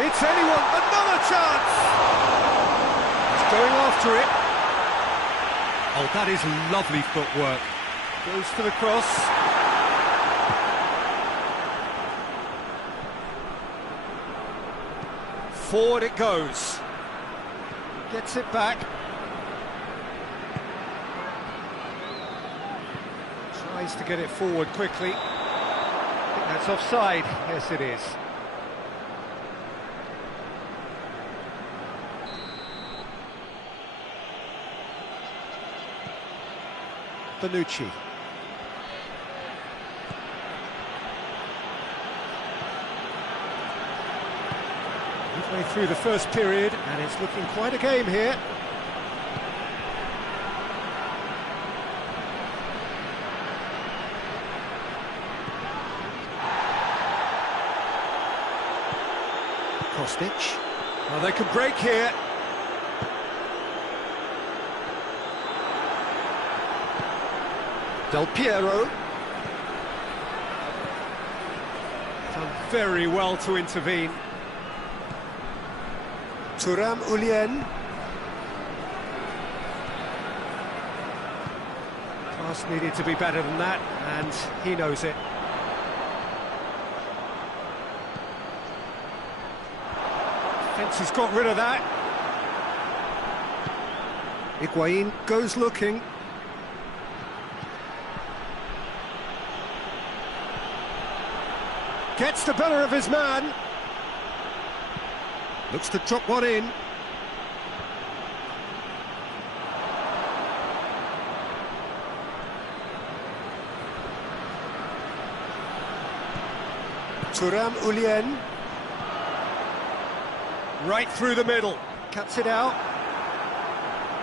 It's anyone, another chance! He's going after it. Oh, that is lovely footwork. Goes for the cross. Forward it goes. Gets it back. Tries to get it forward quickly. I think that's offside. Yes, it is. Bonucci. Midway through the first period, and it's looking quite a game here. Kostic. Well, they can break here. Del Piero. very well to intervene. Thuram Ulien. Pass needed to be better than that, and he knows it. Defence has got rid of that. Higuain goes looking. Gets the better of his man. Looks to drop one in. Thuram Ulien. Right through the middle. Cuts it out.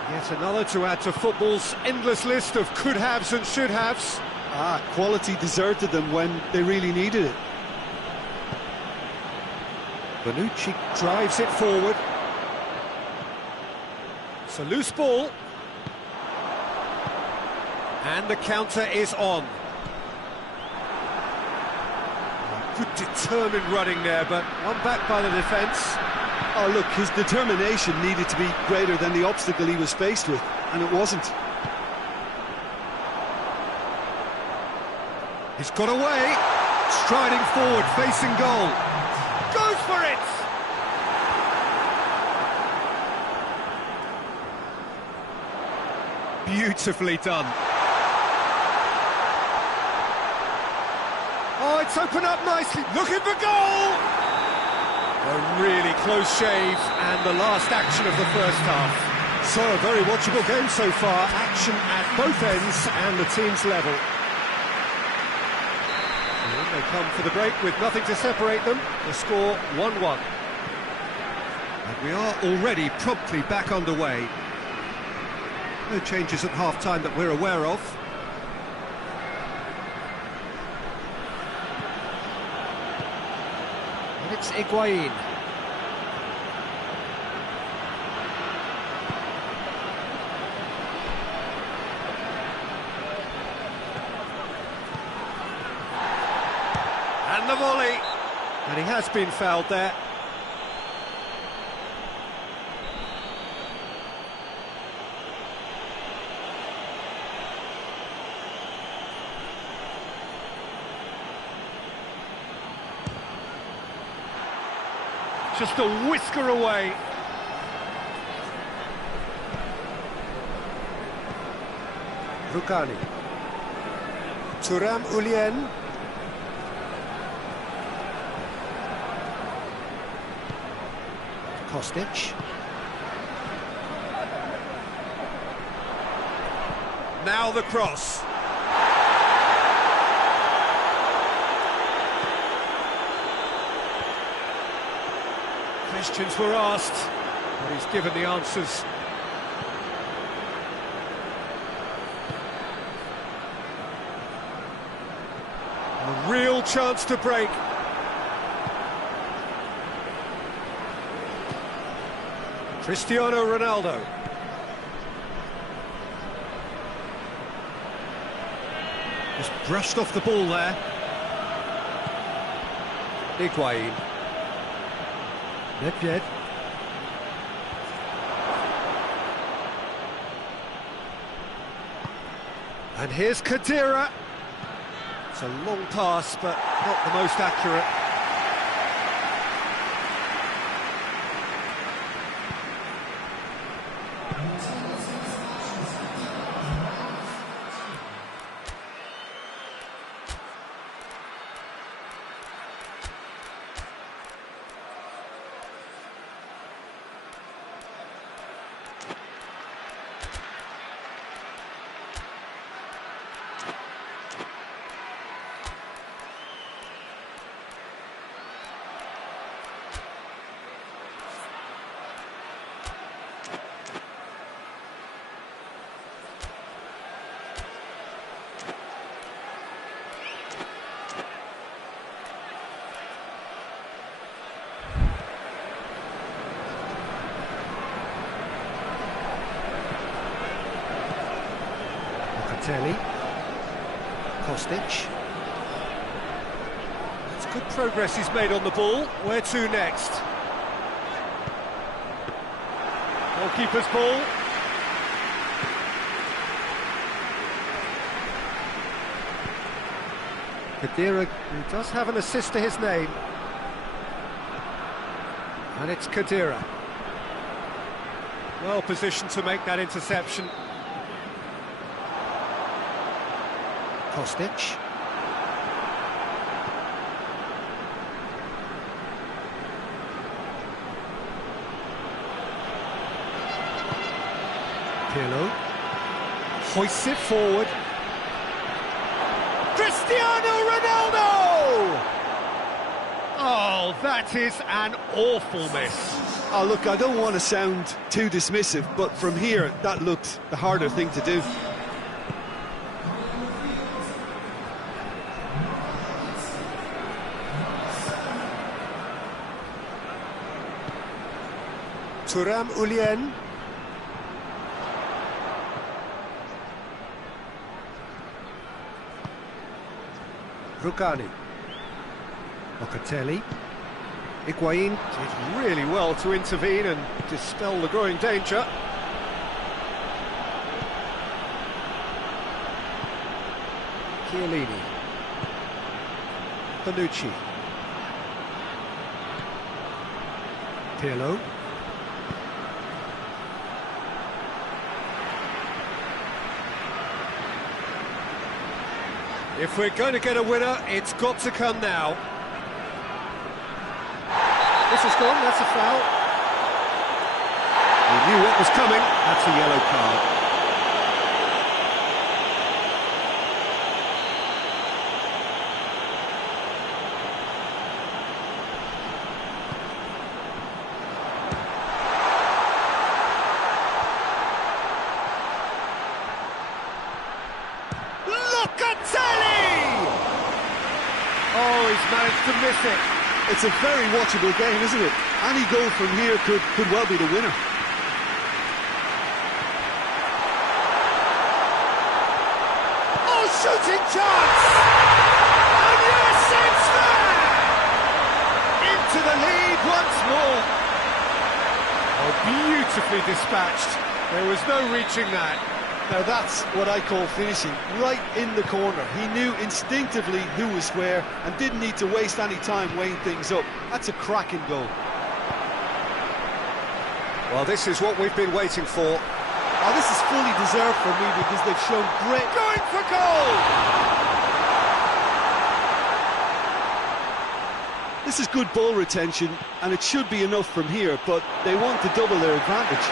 Yet another to add to football's endless list of could-haves and should-haves. Quality deserted them when they really needed it. Bonucci drives it forward. It's a loose ball. And the counter is on. Good determined running there, but one back by the defence. Oh look, his determination needed to be greater than the obstacle he was faced with, and it wasn't. He's got away. Striding forward, facing goal. Goes for it! Beautifully done. Oh, it's opened up nicely. Looking for goal! A really close shave, and the last action of the first half. So, a very watchable game so far. Action at both ends, and the team's level. They come for the break with nothing to separate them. The score 1-1. And we are already promptly back underway. No changes at half-time that we're aware of. And it's Higuain. And the volley. And he has been fouled there. Just a whisker away. Rukani. Thuram Ulien. Kostic. Now the cross. Questions were asked, but he's given the answers. A real chance to break. Cristiano Ronaldo. Just brushed off the ball there. Higuain. Nedved. And here's Khedira. It's a long pass, but not the most accurate. Kostic. It's Good progress he's made on the ball. Where to next? Goalkeeper's ball. Khedira, who does have an assist to his name. And it's Khedira. Well positioned to make that interception. Kostic. Pirlo hoists it forward. Cristiano Ronaldo! Oh, that is an awful miss. Oh, look, I don't want to sound too dismissive, but from here, that looked the harder thing to do. Thuram Ulien. Rugani. Locatelli. Higuain did really well to intervene and dispel the growing danger. Chiellini. Panucci. Pirlo. If we're going to get a winner, it's got to come now. This is gone, that's a foul. He knew what was coming, that's a yellow card. Oh, he's managed to miss it. It's a very watchable game, isn't it? Any goal from here could well be the winner. Oh, shooting chance! And yes, it's there! Into the lead once more. Oh, beautifully dispatched. There was no reaching that. Now that's what I call finishing, right in the corner. He knew instinctively who was where and didn't need to waste any time weighing things up. That's a cracking goal. Well, this is what we've been waiting for. Oh, this is fully deserved for me because they've shown great... Going for goal! This is good ball retention and it should be enough from here, but they want to double their advantage.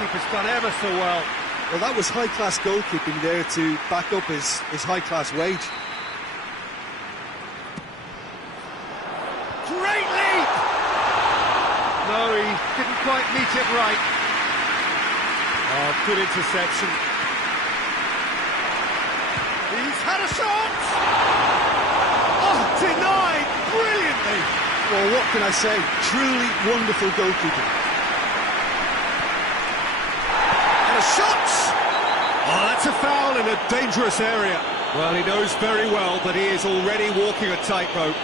Keeper's done ever so well. Well, that was high-class goalkeeping there to back up his high-class wage. Great leap! No, he didn't quite meet it right. Oh, good interception. He's had a shot! Oh, denied brilliantly! Well, what can I say? Truly wonderful goalkeeping. Shots! Oh, that's a foul in a dangerous area. Well, he knows very well that he is already walking a tightrope.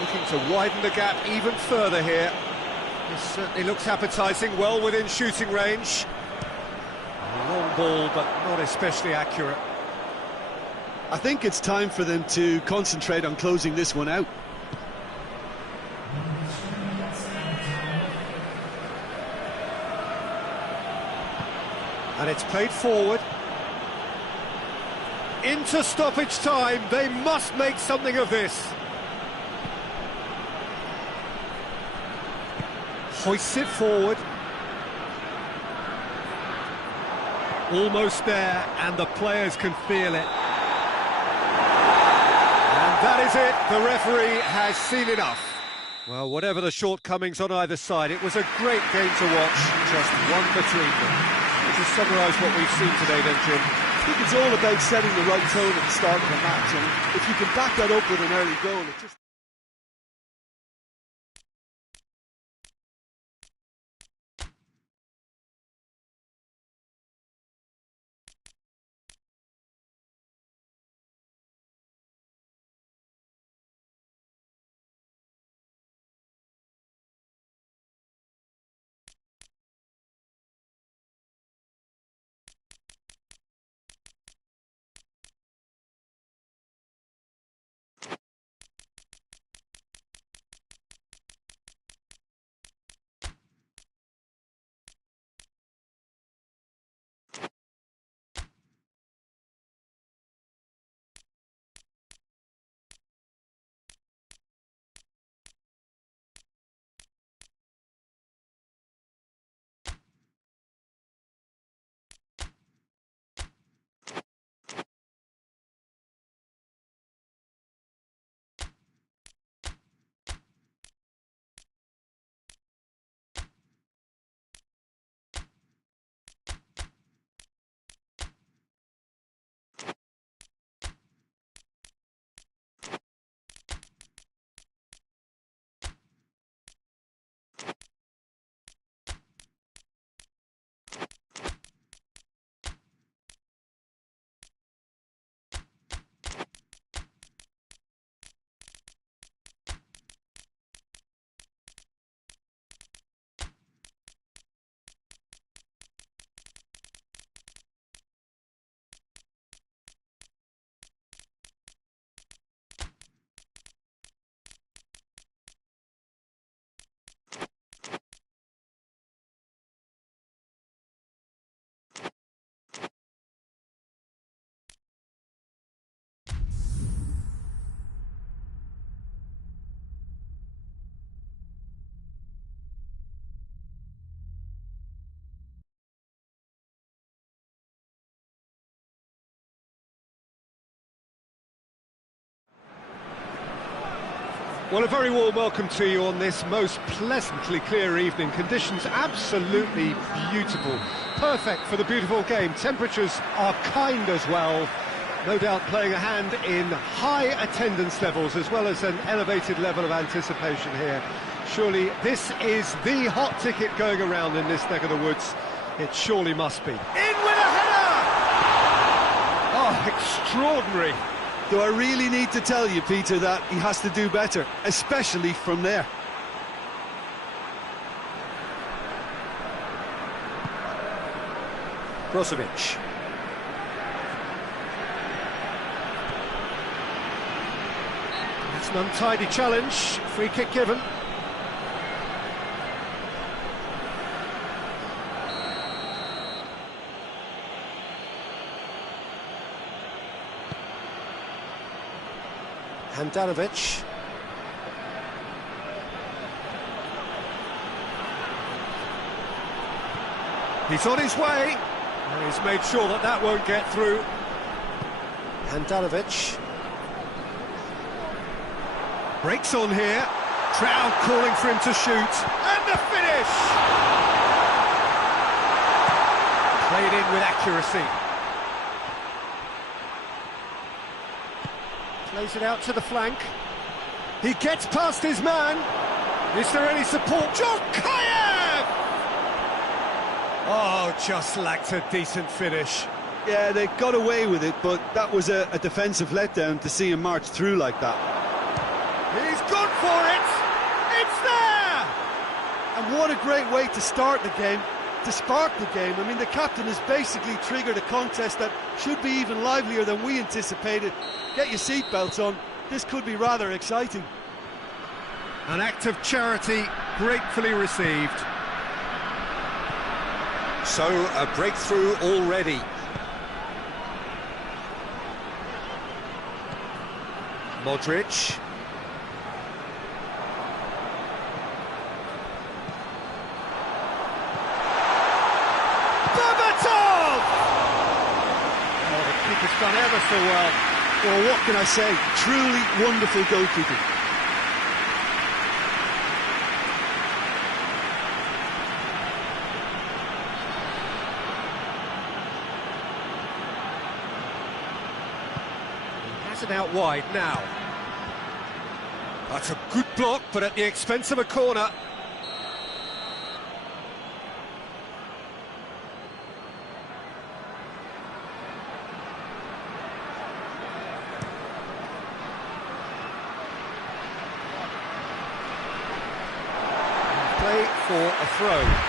Looking to widen the gap even further here. This certainly looks appetising, well within shooting range. A long ball, but not especially accurate. I think it's time for them to concentrate on closing this one out. And it's played forward. Into stoppage time, they must make something of this. Hoists it forward. Almost there, and the players can feel it. And that is it, the referee has seen enough. Well, whatever the shortcomings on either side, it was a great game to watch, just one between them. To summarise what we've seen today then, Jim. I think it's all about setting the right tone at the start of a match, and if you can back that up with an early goal, it just... Well, a very warm welcome to you on this most pleasantly clear evening. Conditions absolutely beautiful. Perfect for the beautiful game. Temperatures are kind as well. No doubt playing a hand in high attendance levels as well as an elevated level of anticipation here. Surely this is the hot ticket going around in this neck of the woods. It surely must be. In with a header! Oh, extraordinary. Do I really need to tell you, Peter, that he has to do better, especially from there? Brozovic. That's an untidy challenge. Free kick given. Handanovic. He's on his way, and he's made sure that that won't get through. Handanovic. Breaks on here. Crowd calling for him to shoot. And the finish! Played in with accuracy. Plays it out to the flank. He gets past his man. Is there any support? Jokayev! Oh, just lacked a decent finish. Yeah, they got away with it, but that was a defensive letdown to see him march through like that. He's gone for it! It's there! And what a great way to start the game, to spark the game. I mean, the captain has basically triggered a contest that should be even livelier than we anticipated. Get your seatbelts on, this could be rather exciting. An act of charity gratefully received. So, a breakthrough already. Modric. Berbatov! Oh, the keeper's done ever so well. Well, what can I say? Truly wonderful goalkeeping. Plays it out wide now. That's a good block, but at the expense of a corner. Play for a throw.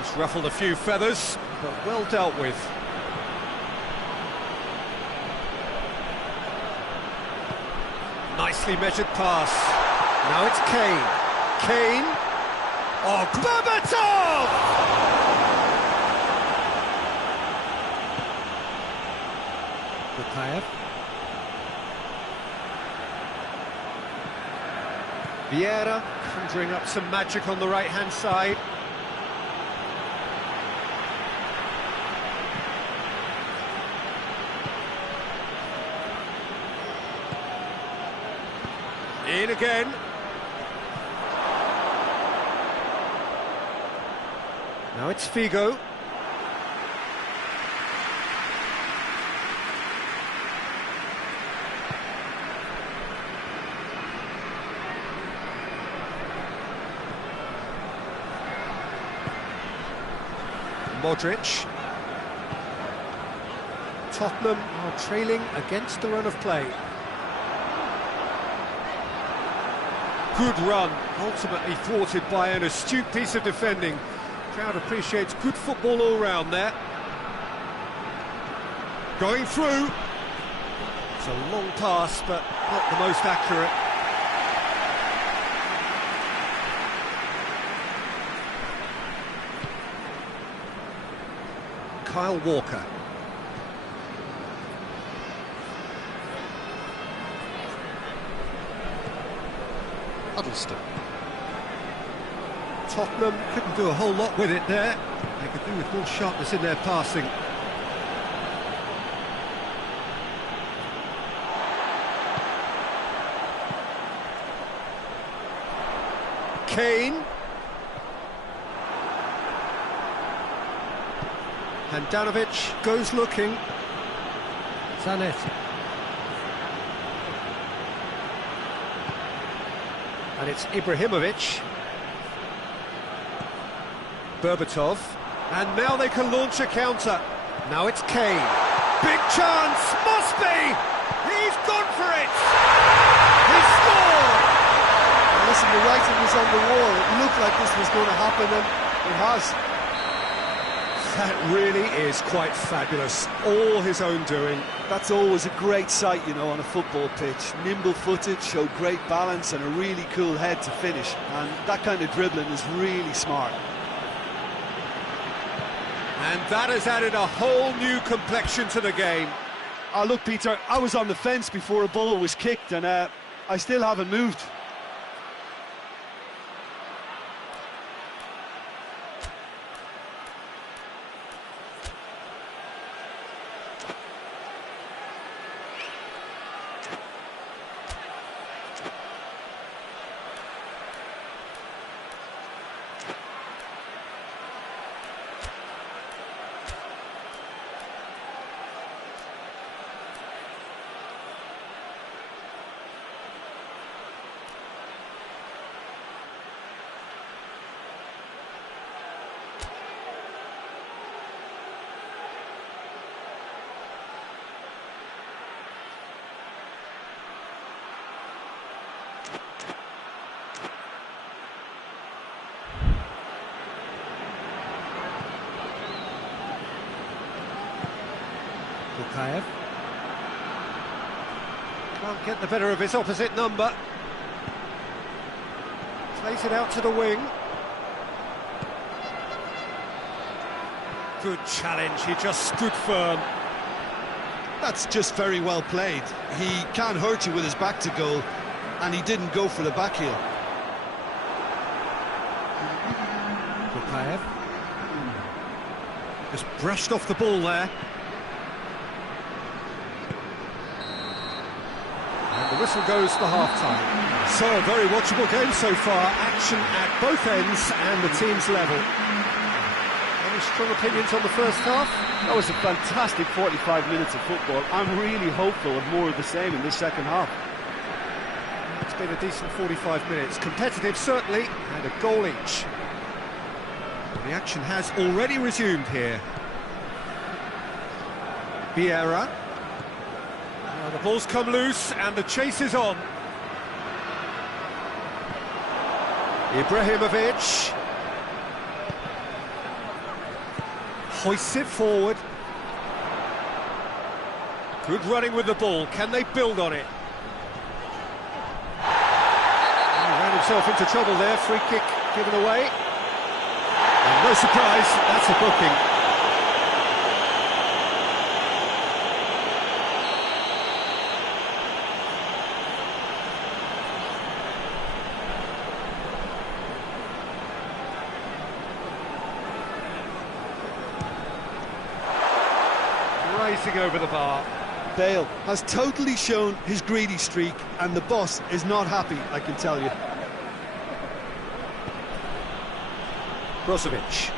It's ruffled a few feathers, but well dealt with. Nicely measured pass. Now it's Kane. Kane. Oh, Berbatov! Bukayev. Vieira conjuring up some magic on the right-hand side. In again. Now it's Figo. Modric. Tottenham are trailing against the run of play. Good run, ultimately thwarted by an astute piece of defending. Crowd appreciates good football all round there. Going through. It's a long pass, but not the most accurate. Kyle Walker. Huddleston. Tottenham couldn't do a whole lot with it there. They could do with more sharpness in their passing. Kane. Handanovic goes looking. Zanetti. And it's Ibrahimovic. Berbatov. And now they can launch a counter. Now it's Kane. Big chance! Must be! He's gone for it! He scored! Well, listen, the writing was on the wall. It looked like this was going to happen, and it has. That really is quite fabulous. All his own doing. That's always a great sight, you know, on a football pitch. Nimble-footed, showed great balance and a really cool head to finish. And that kind of dribbling is really smart. And that has added a whole new complexion to the game. Oh, look, Peter, I was on the fence before a ball was kicked, and I still haven't moved. Bukayev. Can't get the better of his opposite number. Plays it out to the wing. Good challenge, he just stood firm. That's just very well played. He can't hurt you with his back to goal, and he didn't go for the back heel. Bukayev. Just brushed off the ball there. And the whistle goes for half-time. So, a very watchable game so far. Action at both ends and the team's level. Any strong opinions on the first half? That was a fantastic 45 minutes of football. I'm really hopeful of more of the same in this second half. It's been a decent 45 minutes. Competitive, certainly, and a goal each. The action has already resumed here. Vieira. The ball's come loose and the chase is on. Ibrahimovic. Hoists it forward. Good running with the ball. Can they build on it? He ran himself into trouble there. Free kick given away. And no surprise, that's a booking. Racing over the bar. Bale has totally shown his greedy streak, and the boss is not happy, I can tell you. Brozovic.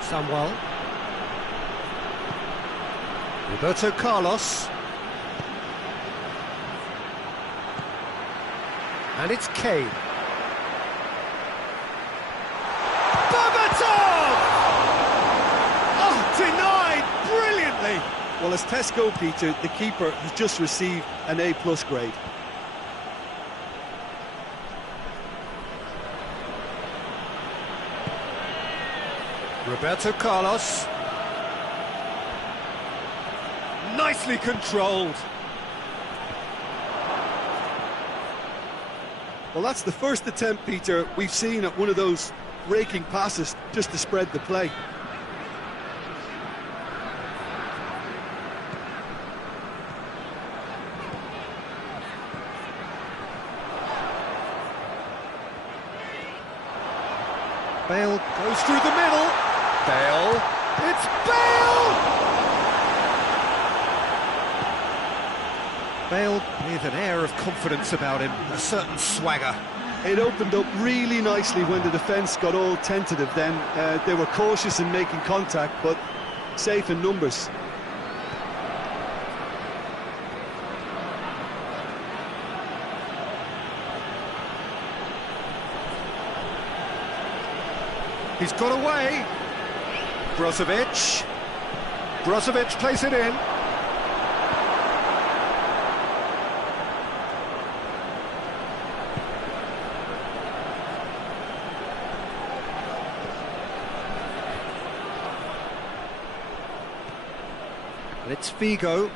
Samuel. Roberto Carlos. And it's Kane. Denied brilliantly. Well, as tests go, Peter, the keeper has just received an A+ grade. Roberto Carlos. Nicely controlled. Well, that's the first attempt, Peter, we've seen at one of those raking passes just to spread the play. Bale goes through the middle. Bale. It's Bale! Bale with an air of confidence about him, a certain swagger. It opened up really nicely when the defence got all tentative then. They were cautious in making contact, but safe in numbers. He's got away. Brozovic. Brozovic plays it in. And it's Figo.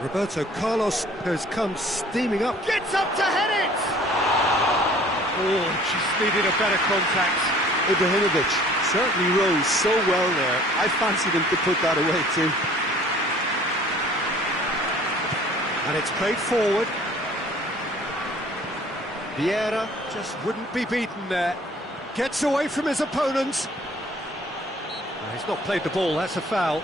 Roberto Carlos has come steaming up. Gets up to head it! Oh, just needed a better contact. Ibrahimovic certainly rose so well there. I fancied him to put that away too. And it's played forward. Vieira just wouldn't be beaten there. Gets away from his opponent. He's not played the ball, that's a foul.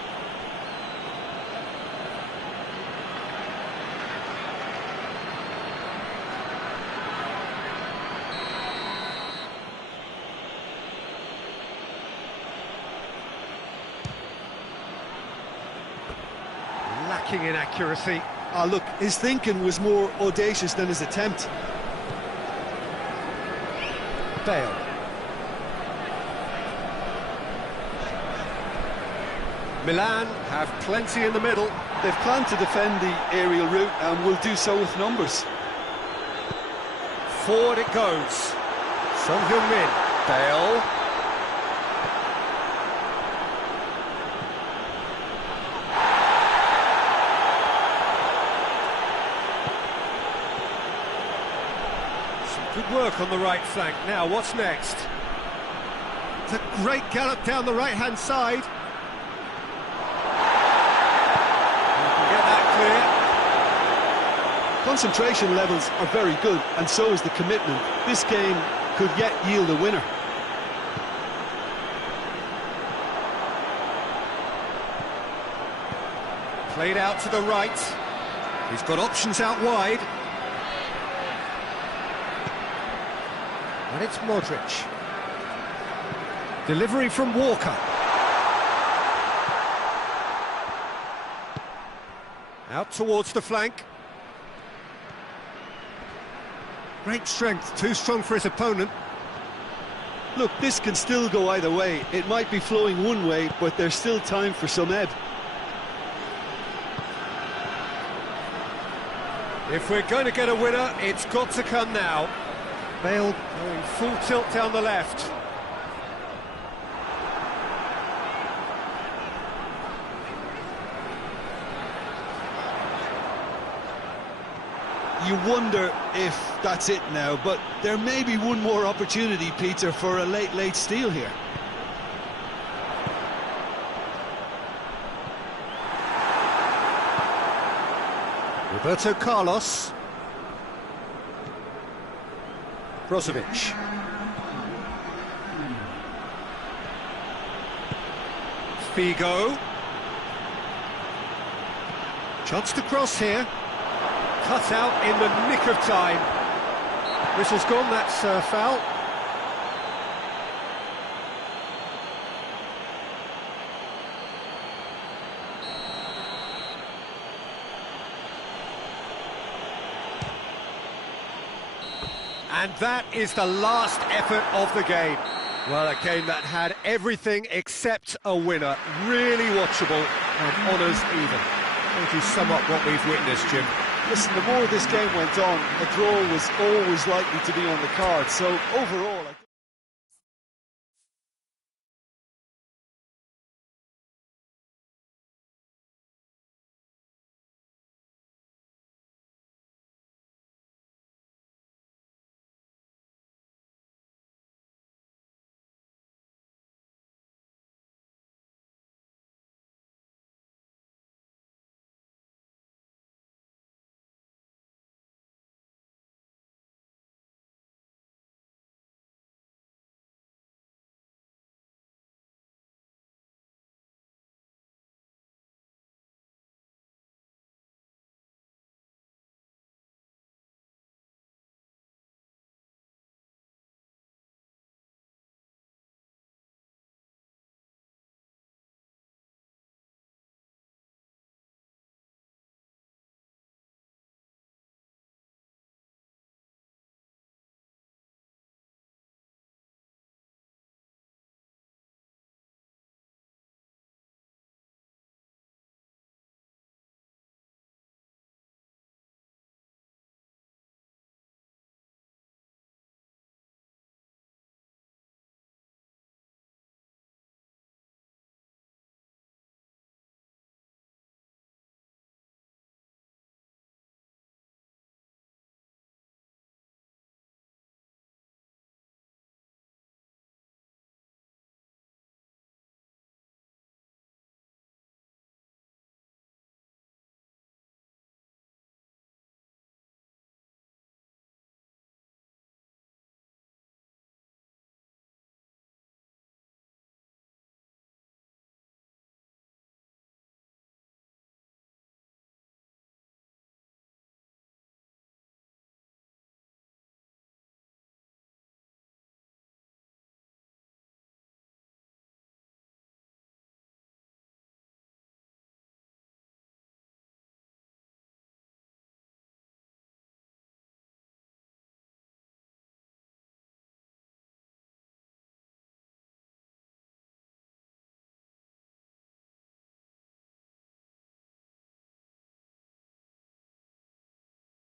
Lacking in accuracy. Look, his thinking was more audacious than his attempt. Bale. Milan have plenty in the middle. They've planned to defend the aerial route and will do so with numbers. Forward it goes. Son Heung-min. Bale. Good work on the right flank. Now, what's next? It's a great gallop down the right-hand side. You can get that clear. Concentration levels are very good, and so is the commitment. This game could yet yield a winner. Played out to the right. He's got options out wide. And it's Modric. Delivery from Walker. Out towards the flank. Great strength, too strong for his opponent. Look, this can still go either way. It might be flowing one way, but there's still time for some ebb. If we're going to get a winner, it's got to come now. Bale going full tilt down the left. You wonder if that's it now, but there may be one more opportunity, Peter, for a late steal here. Roberto Carlos. Brozovic. Figo. Chance to cross here. Cut out in the nick of time. Whistle's gone, that's foul. And that is the last effort of the game. Well, a game that had everything except a winner. Really watchable and honours even. How would you sum up what we've witnessed, Jim? Listen, the more this game went on, a draw was always likely to be on the card, so overall...